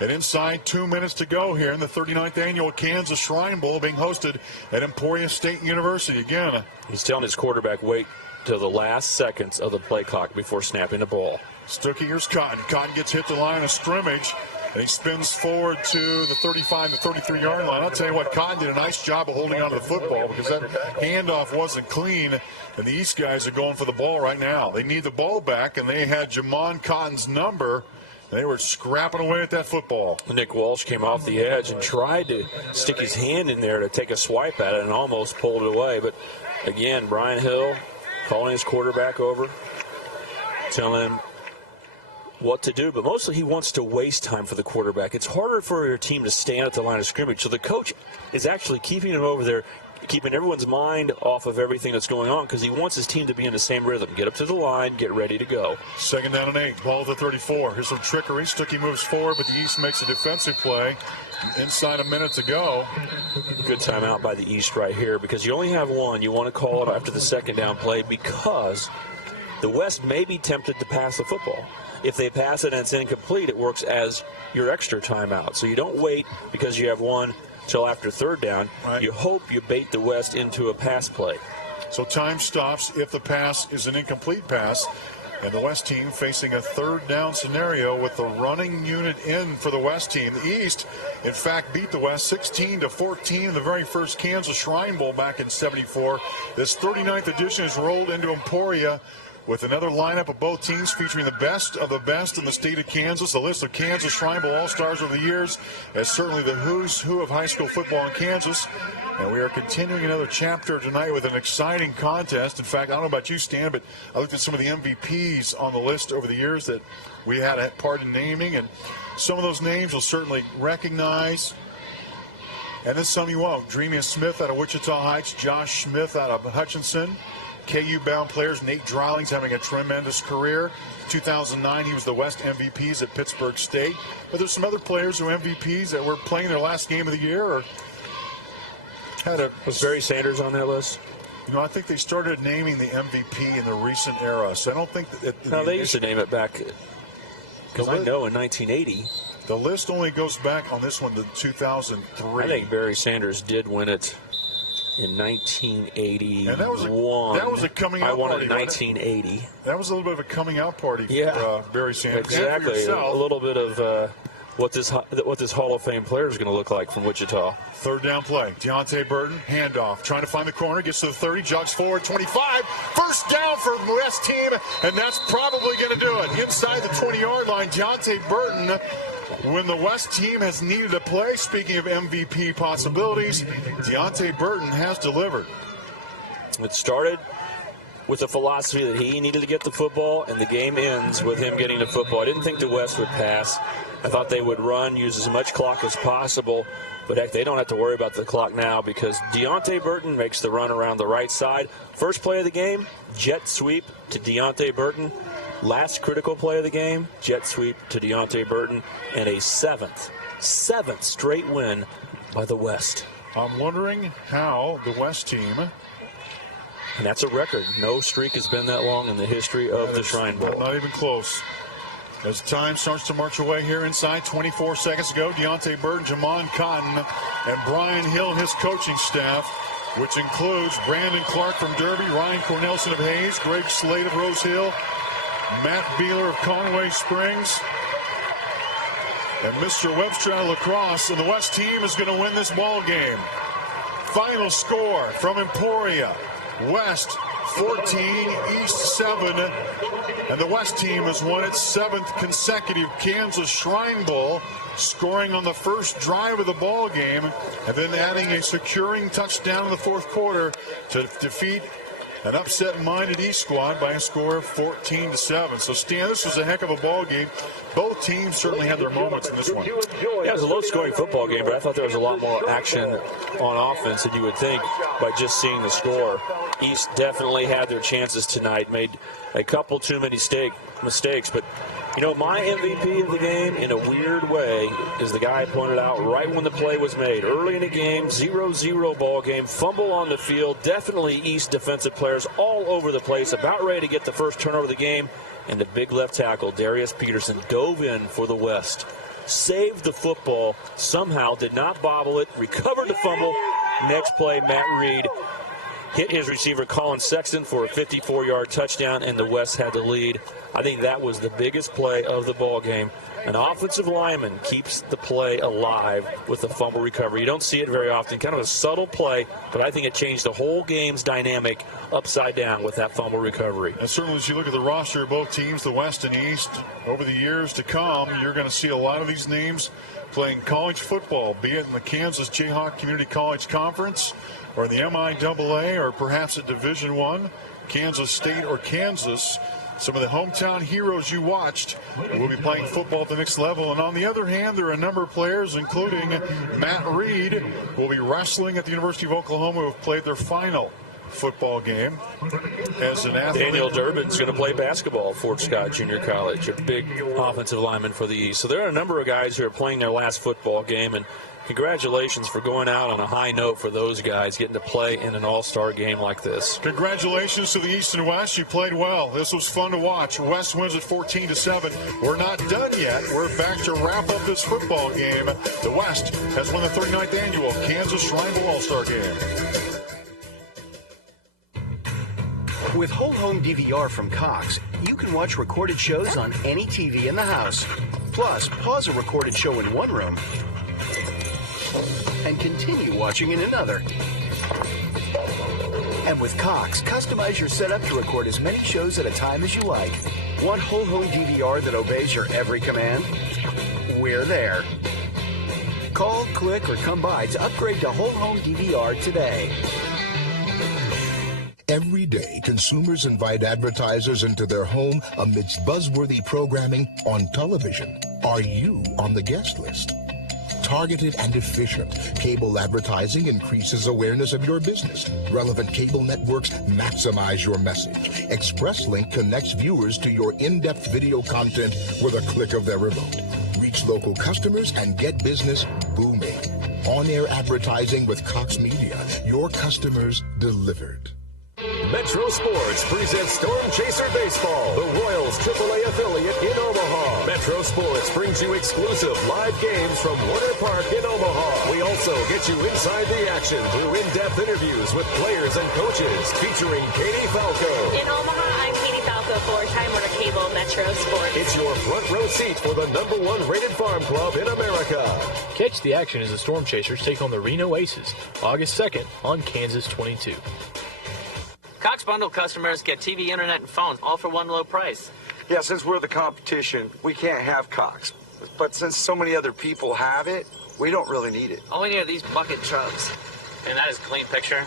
And inside 2 minutes to go here in the 39th annual Kansas Shrine Bowl being hosted at Emporia State University. Again, he's telling his quarterback, wait till the last seconds of the play clock before snapping the ball. Stuckey, here's Cotton. Cotton gets hit the line of scrimmage. And he spins forward to the 35 to 33-yard line. I'll tell you what, Cotton did a nice job of holding onto the football because that handoff wasn't clean. And the East guys are going for the ball right now. They need the ball back, and they had Jamon Cotton's number. And they were scrapping away at that football. Nick Walsh came off the edge and tried to stick his hand in there to take a swipe at it and almost pulled it away. But, again, Brian Hill calling his quarterback over, telling him what to do, but mostly he wants to waste time for the quarterback. It's harder for your team to stand at the line of scrimmage, so the coach is actually keeping him over there, keeping everyone's mind off of everything that's going on because he wants his team to be in the same rhythm. Get up to the line, get ready to go. 2nd down and 8, ball at the 34. Here's some trickery. Stuckey moves forward, but the East makes a defensive play. Inside a minute to go. Good timeout by the East right here because you only have one. You want to call it after the 2nd down play because the West may be tempted to pass the football. If they pass it and it's incomplete, it works as your extra timeout. So you don't wait because you have one till after 3rd down. Right. You hope you bait the West into a pass play. So time stops if the pass is an incomplete pass. And the West team facing a 3rd down scenario with the running unit in for the West team. The East, in fact, beat the West 16-14 in the very first Kansas Shrine Bowl back in '74. This 39th edition is rolled into Emporia with another lineup of both teams featuring the best of the best in the state of Kansas. The list of Kansas Shrine Bowl All-Stars over the years is certainly the who's who of high school football in Kansas. And we are continuing another chapter tonight with an exciting contest. In fact, I don't know about you, Stan, but I looked at some of the MVPs on the list over the years that we had a part in naming, and some of those names you'll certainly recognize. And then some you won't. Dreamius Smith out of Wichita Heights, Josh Smith out of Hutchinson. KU-bound players, Nate Dryling's having a tremendous career. 2009, he was the West MVPs at Pittsburgh State. But there's some other players who are MVPs that were playing their last game of the year or had a... Was Barry Sanders on that list? You know, I think they started naming the MVP in the recent era, so I don't think that... No, they used to name it back, because I know in 1980... The list only goes back on this one to 2003. I think Barry Sanders did win it in 1981. And that was a coming out party. I won party, it in 1980. That was a little bit of a coming out party Yeah. for Barry Sanders. Exactly. A little bit of what this Hall of Fame player is going to look like from Wichita. 3rd down play. Deontay Burton, handoff. Trying to find the corner. Gets to the 30. Jogs forward. 25. First down for the West team. And that's probably going to do it. Inside the 20-yard line, Deontay Burton, when the West team has needed a play, speaking of MVP possibilities, Deontay Burton has delivered. It started with the philosophy that he needed to get the football, and the game ends with him getting the football. I didn't think the West would pass. I thought they would run, use as much clock as possible, but heck, they don't have to worry about the clock now because Deontay Burton makes the run around the right side. First play of the game, jet sweep to Deontay Burton. Last critical play of the game, jet sweep to Deontay Burton, and a 7th 7th straight win by the West. I'm wondering how the West team... And that's a record. No streak has been that long in the history of the Shrine Bowl. Not even close. As time starts to march away here inside, 24 seconds ago, Deontay Burton, Jamon Cotton, and Brian Hill, his coaching staff, which includes Brandon Clark from Derby, Ryan Cornelson of Hayes, Greg Slade of Rose Hill, Matt Beeler of Conway Springs, and Mr. Webster out of La Crosse. And the West team is going to win this ball game. Final score from Emporia. West 14, East 7, and the West team has won its 7th consecutive Kansas Shrine Bowl, scoring on the first drive of the ball game and then adding a securing touchdown in the 4th quarter to defeat an upset-minded East squad by a score of 14-7. So, Stan, this was a heck of a ball game. Both teams certainly had their moments in this one. Yeah, it was a low-scoring football game, but I thought there was a lot more action on offense than you would think by just seeing the score. East definitely had their chances tonight, made a couple too many mistakes, but you know, my MVP of the game, in a weird way, is the guy I pointed out right when the play was made. Early in the game, 0-0 ball game, fumble on the field, definitely East defensive players all over the place, about ready to get the first turnover of the game, and the big left tackle, Darius Peterson, dove in for the West. Saved the football, somehow did not bobble it, recovered the fumble. Next play, Matt Reed hit his receiver, Colin Sexton, for a 54-yard touchdown, and the West had the lead. I think that was the biggest play of the ball game. An offensive lineman keeps the play alive with a fumble recovery. You don't see it very often. Kind of a subtle play, but I think it changed the whole game's dynamic upside down with that fumble recovery. And certainly as you look at the roster of both teams, the West and East, over the years to come, you're going to see a lot of these names playing college football, be it in the Kansas Jayhawk Community College Conference or in the MIAA or perhaps at Division I, Kansas State or Kansas. Some of the hometown heroes you watched will be playing football at the next level. And on the other hand, there are a number of players, including Matt Reed, who will be wrestling at the University of Oklahoma, who have played their final football game as an athlete. Daniel Durbin's going to play basketball at Fort Scott Junior College, a big offensive lineman for the East. So there are a number of guys who are playing their last football game, and congratulations for going out on a high note for those guys, getting to play in an all-star game like this. Congratulations to the East and West. You played well. This was fun to watch. West wins at 14-7. We're not done yet. We're back to wrap up this football game. The West has won the 39th annual Kansas Shrine Bowl All-Star Game. With Whole Home DVR from Cox, you can watch recorded shows on any TV in the house. Plus, pause a recorded show in one room and continue watching in another. And with Cox, customize your setup to record as many shows at a time as you like. Want Whole Home DVR that obeys your every command? We're there. Call, click, or come by to upgrade to Whole Home DVR today. Every day, consumers invite advertisers into their home amidst buzzworthy programming on television. Are you on the guest list? Targeted and efficient, cable advertising increases awareness of your business. Relevant cable networks maximize your message. ExpressLink connects viewers to your in-depth video content with a click of their remote. Reach local customers and get business booming. On-air advertising with Cox Media. Your customers delivered. Metro Sports presents Storm Chaser Baseball, the Royals AAA affiliate in Omaha. Metro Sports brings you exclusive live games from Warner Park in Omaha. We also get you inside the action through in-depth interviews with players and coaches, featuring Katie Falco. In Omaha, I'm Katie Falco for Time Warner Cable Metro Sports. It's your front row seat for the #1 rated farm club in America. Catch the action as the Storm Chasers take on the Reno Aces, August 2nd on Kansas 22. Cox Bundle customers get TV, internet, and phones all for one low price. Yeah, since we're the competition, we can't have Cox. But since so many other people have it, we don't really need it. All we need are these bucket trucks. And that is a clean picture.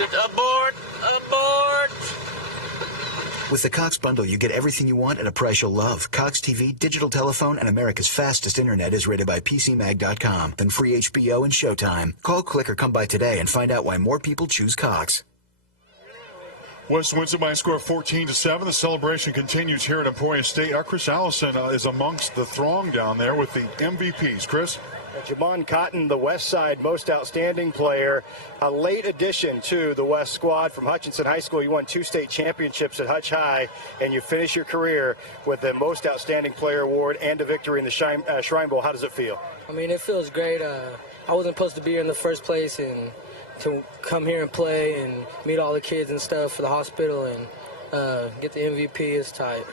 Abort! Abort! With the Cox Bundle, you get everything you want at a price you'll love. Cox TV, digital telephone, and America's fastest internet is rated by PCMag.com. Then free HBO and Showtime. Call, click, or come by today and find out why more people choose Cox. West wins it by a score of 14-7. The celebration continues here at Emporia State. Our Chris Allison is amongst the throng down there with the MVPs. Chris? Jamon Cotton, the West Side most outstanding player, a late addition to the West squad from Hutchinson High School. You won 2 state championships at Hutch High, and you finish your career with the most outstanding player award and a victory in the Shrine Bowl. How does it feel? I mean, it feels great. I wasn't supposed to be here in the first place, and to come here and play and meet all the kids and stuff for the hospital and get the MVP is tight.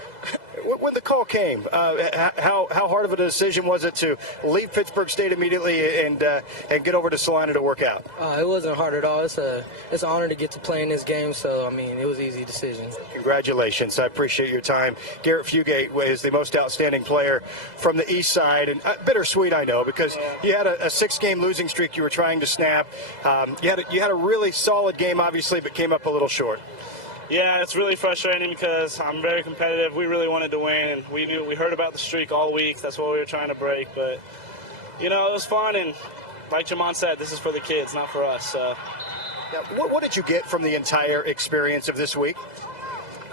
When the call came, how hard of a decision was it to leave Pittsburgh State immediately and get over to Salina to work out? It wasn't hard at all. It's an honor to get to play in this game, so, I mean, it was an easy decision. Congratulations. I appreciate your time. Garrett Fugate is the most outstanding player from the East Side, and bittersweet, I know, because you had a 6-game losing streak you were trying to snap. You had a really solid game, obviously, but came up a little short. Yeah, it's really frustrating because I'm very competitive. We really wanted to win, and we heard about the streak all week. That's what we were trying to break. But, you know, it was fun, and like Jamon said, this is for the kids, not for us. Now, what did you get from the entire experience of this week?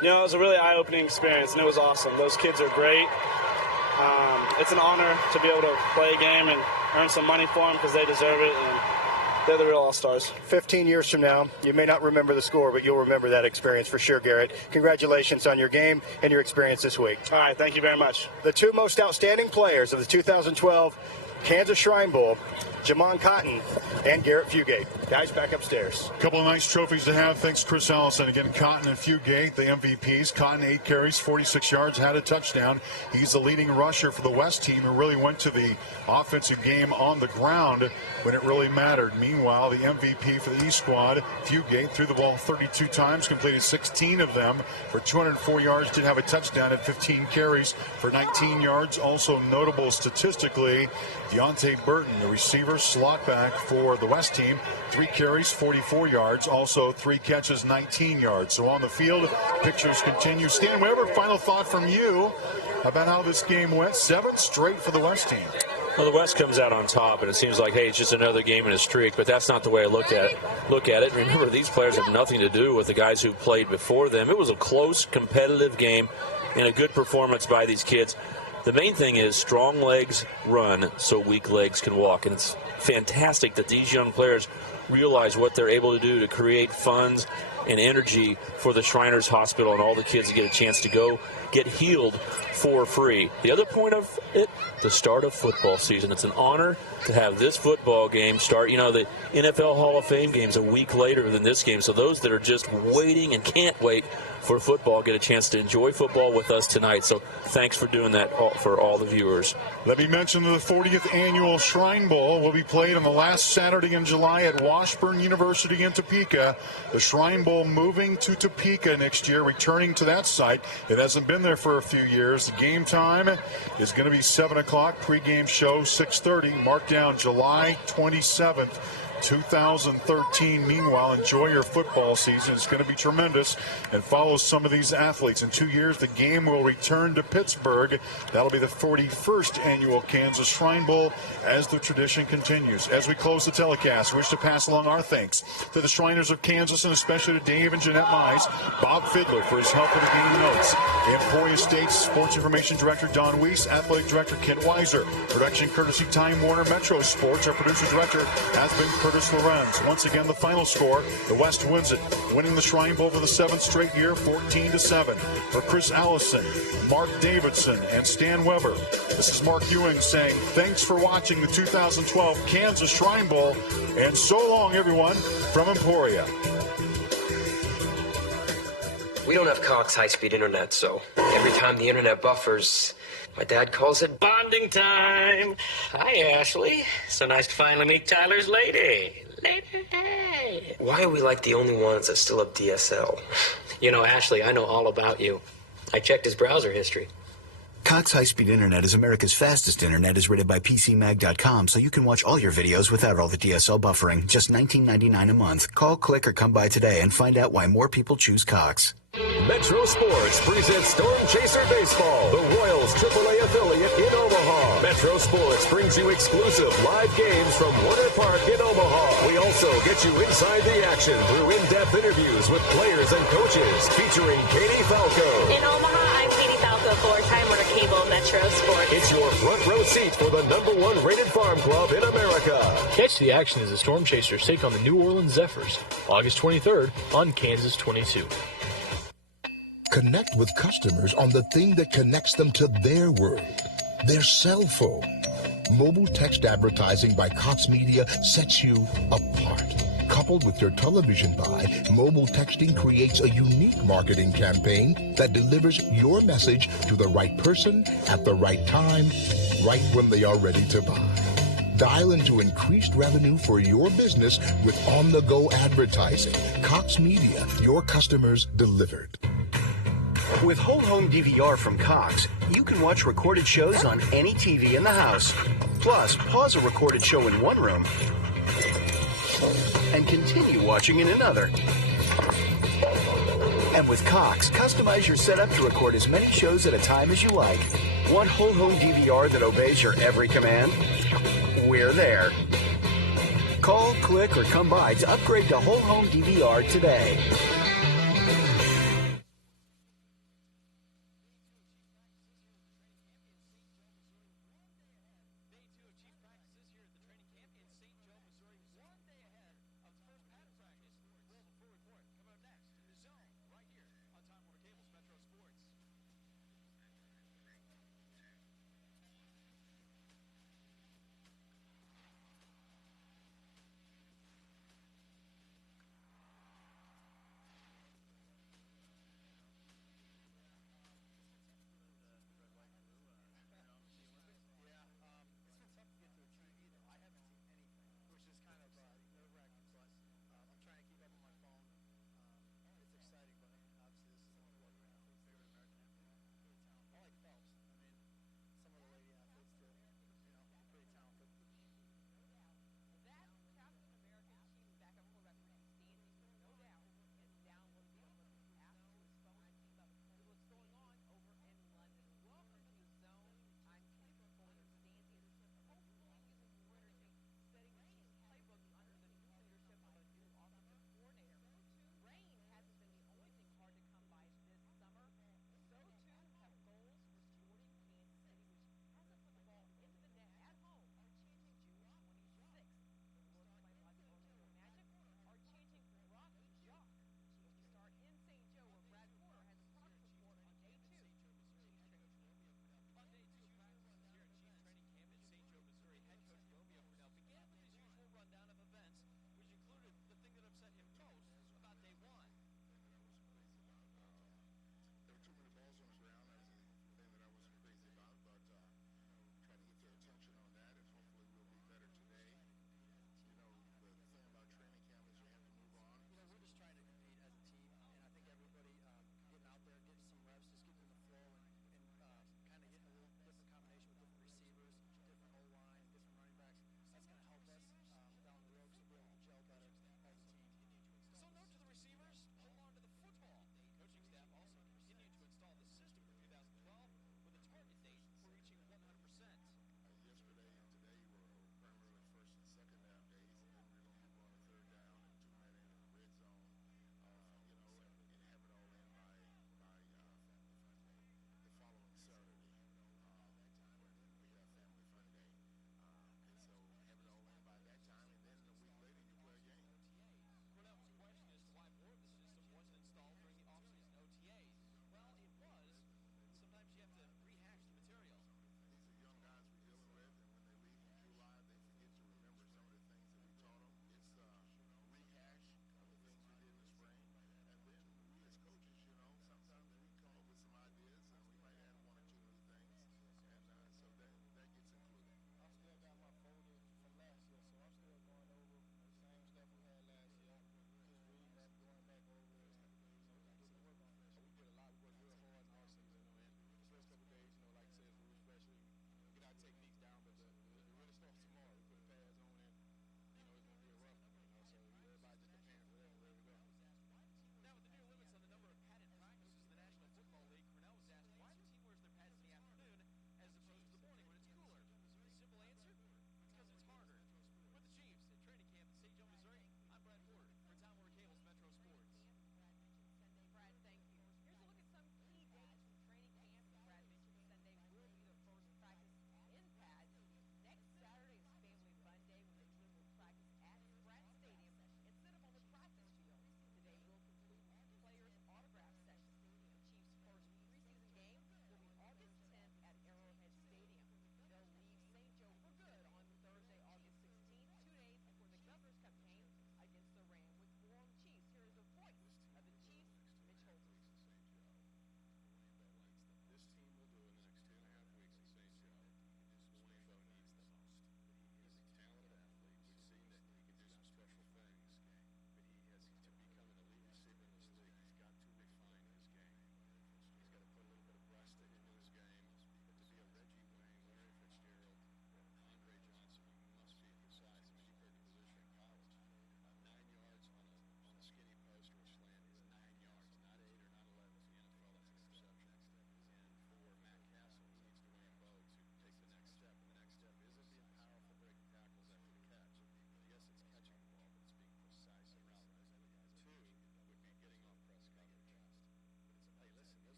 You know, it was a really eye-opening experience, and it was awesome. Those kids are great. It's an honor to be able to play a game and earn some money for them because they deserve it. And they're the real all-stars. 15 years from now, you may not remember the score, but you'll remember that experience for sure, Garrett. Congratulations on your game and your experience this week. All right, thank you very much. The 2 most outstanding players of the 2012 Kansas Shrine Bowl, Jamon Cotton and Garrett Fugate. Guys, back upstairs. A couple of nice trophies to have. Thanks, Chris Allison. Again, Cotton and Fugate, the MVPs. Cotton, 8 carries, 46 yards, had a touchdown. He's the leading rusher for the West team who really went to the offensive game on the ground when it really mattered. Meanwhile, the MVP for the East squad, Fugate, threw the ball 32 times, completed 16 of them for 204 yards, did have a touchdown at 15 carries for 19 yards. Also notable statistically, Deontay Burton, the receiver, slot back for the West team, 3 carries, 44 yards, also 3 catches, 19 yards. So on the field, pictures continue. Stan Weber, final thought from you about how this game went. 7 straight for the West team. Well, the West comes out on top, and it seems like, hey, it's just another game in a streak, but that's not the way I look at it. Remember, these players have nothing to do with the guys who played before them. It was a close, competitive game and a good performance by these kids. The main thing is strong legs run so weak legs can walk, and it's fantastic that these young players realize what they're able to do to create funds and energy for the Shriners Hospital and all the kids to get a chance to go get healed for free. The other point of it, the start of football season. It's an honor to have this football game start. You know, the NFL Hall of Fame game's a week later than this game, so those that are just waiting and can't wait for football get a chance to enjoy football with us tonight. So thanks for doing that for all the viewers. Let me mention the 40th annual Shrine Bowl will be played on the last Saturday in July at Washburn University in Topeka. The Shrine Bowl moving to Topeka next year, returning to that site. It hasn't been there for a few years. The game time is going to be 7 o'clock. Pregame show 6:30. Mark down July 27th. 2013. Meanwhile, enjoy your football season. It's going to be tremendous, and follow some of these athletes. In 2 years, the game will return to Pittsburgh. That'll be the 41st annual Kansas Shrine Bowl as the tradition continues. As we close the telecast, we wish to pass along our thanks to the Shriners of Kansas, and especially to Dave and Jeanette Mize, Bob Fiedler for his help with the game notes, Emporia State Sports Information Director Don Weiss, Athletic Director Kent Weiser, production courtesy Time Warner Metro Sports. Our producer director has been Curtis Lorenz. Once again, the final score, the West wins it, winning the Shrine Bowl for the 7th straight year, 14-7. For Chris Allison, Mark Davidson, and Stan Weber, this is Mark Ewing saying thanks for watching the 2012 Kansas Shrine Bowl, and so long, everyone, from Emporia. We don't have Cox high-speed internet, so every time the internet buffers, my dad calls it bonding time. Hi, Ashley. So nice to finally meet Tyler's lady. Lady. Why are we like the only ones that still have DSL? You know, Ashley, I know all about you. I checked his browser history. Cox High-Speed Internet is America's fastest internet, is rated by PCMag.com, so you can watch all your videos without all the DSL buffering. Just $19.99 a month. Call, click, or come by today and find out why more people choose Cox. Metro Sports presents Storm Chaser Baseball, the Royals AAA affiliate in Omaha. Metro Sports brings you exclusive live games from Warner Park in Omaha. We also get you inside the action through in-depth interviews with players and coaches, featuring Katie Falco. In Omaha, I'm Katie Falco for Time Warner Cable Metro Sports. It's your front row seat for the #1 rated farm club in America. Catch the action as the Storm Chasers take on the New Orleans Zephyrs, August 23rd on Kansas 22. Connect with customers on the thing that connects them to their world, their cell phone. Mobile text advertising by Cox Media sets you apart. Coupled with your television buy, mobile texting creates a unique marketing campaign that delivers your message to the right person at the right time, right when they are ready to buy. Dial into increased revenue for your business with on-the-go advertising. Cox Media, your customers delivered. With Whole Home DVR from Cox, you can watch recorded shows on any TV in the house. Plus, pause a recorded show in one room and continue watching in another. And with Cox, customize your setup to record as many shows at a time as you like. Want Whole Home DVR that obeys your every command? We're there. Call, click, or come by to upgrade to Whole Home DVR today.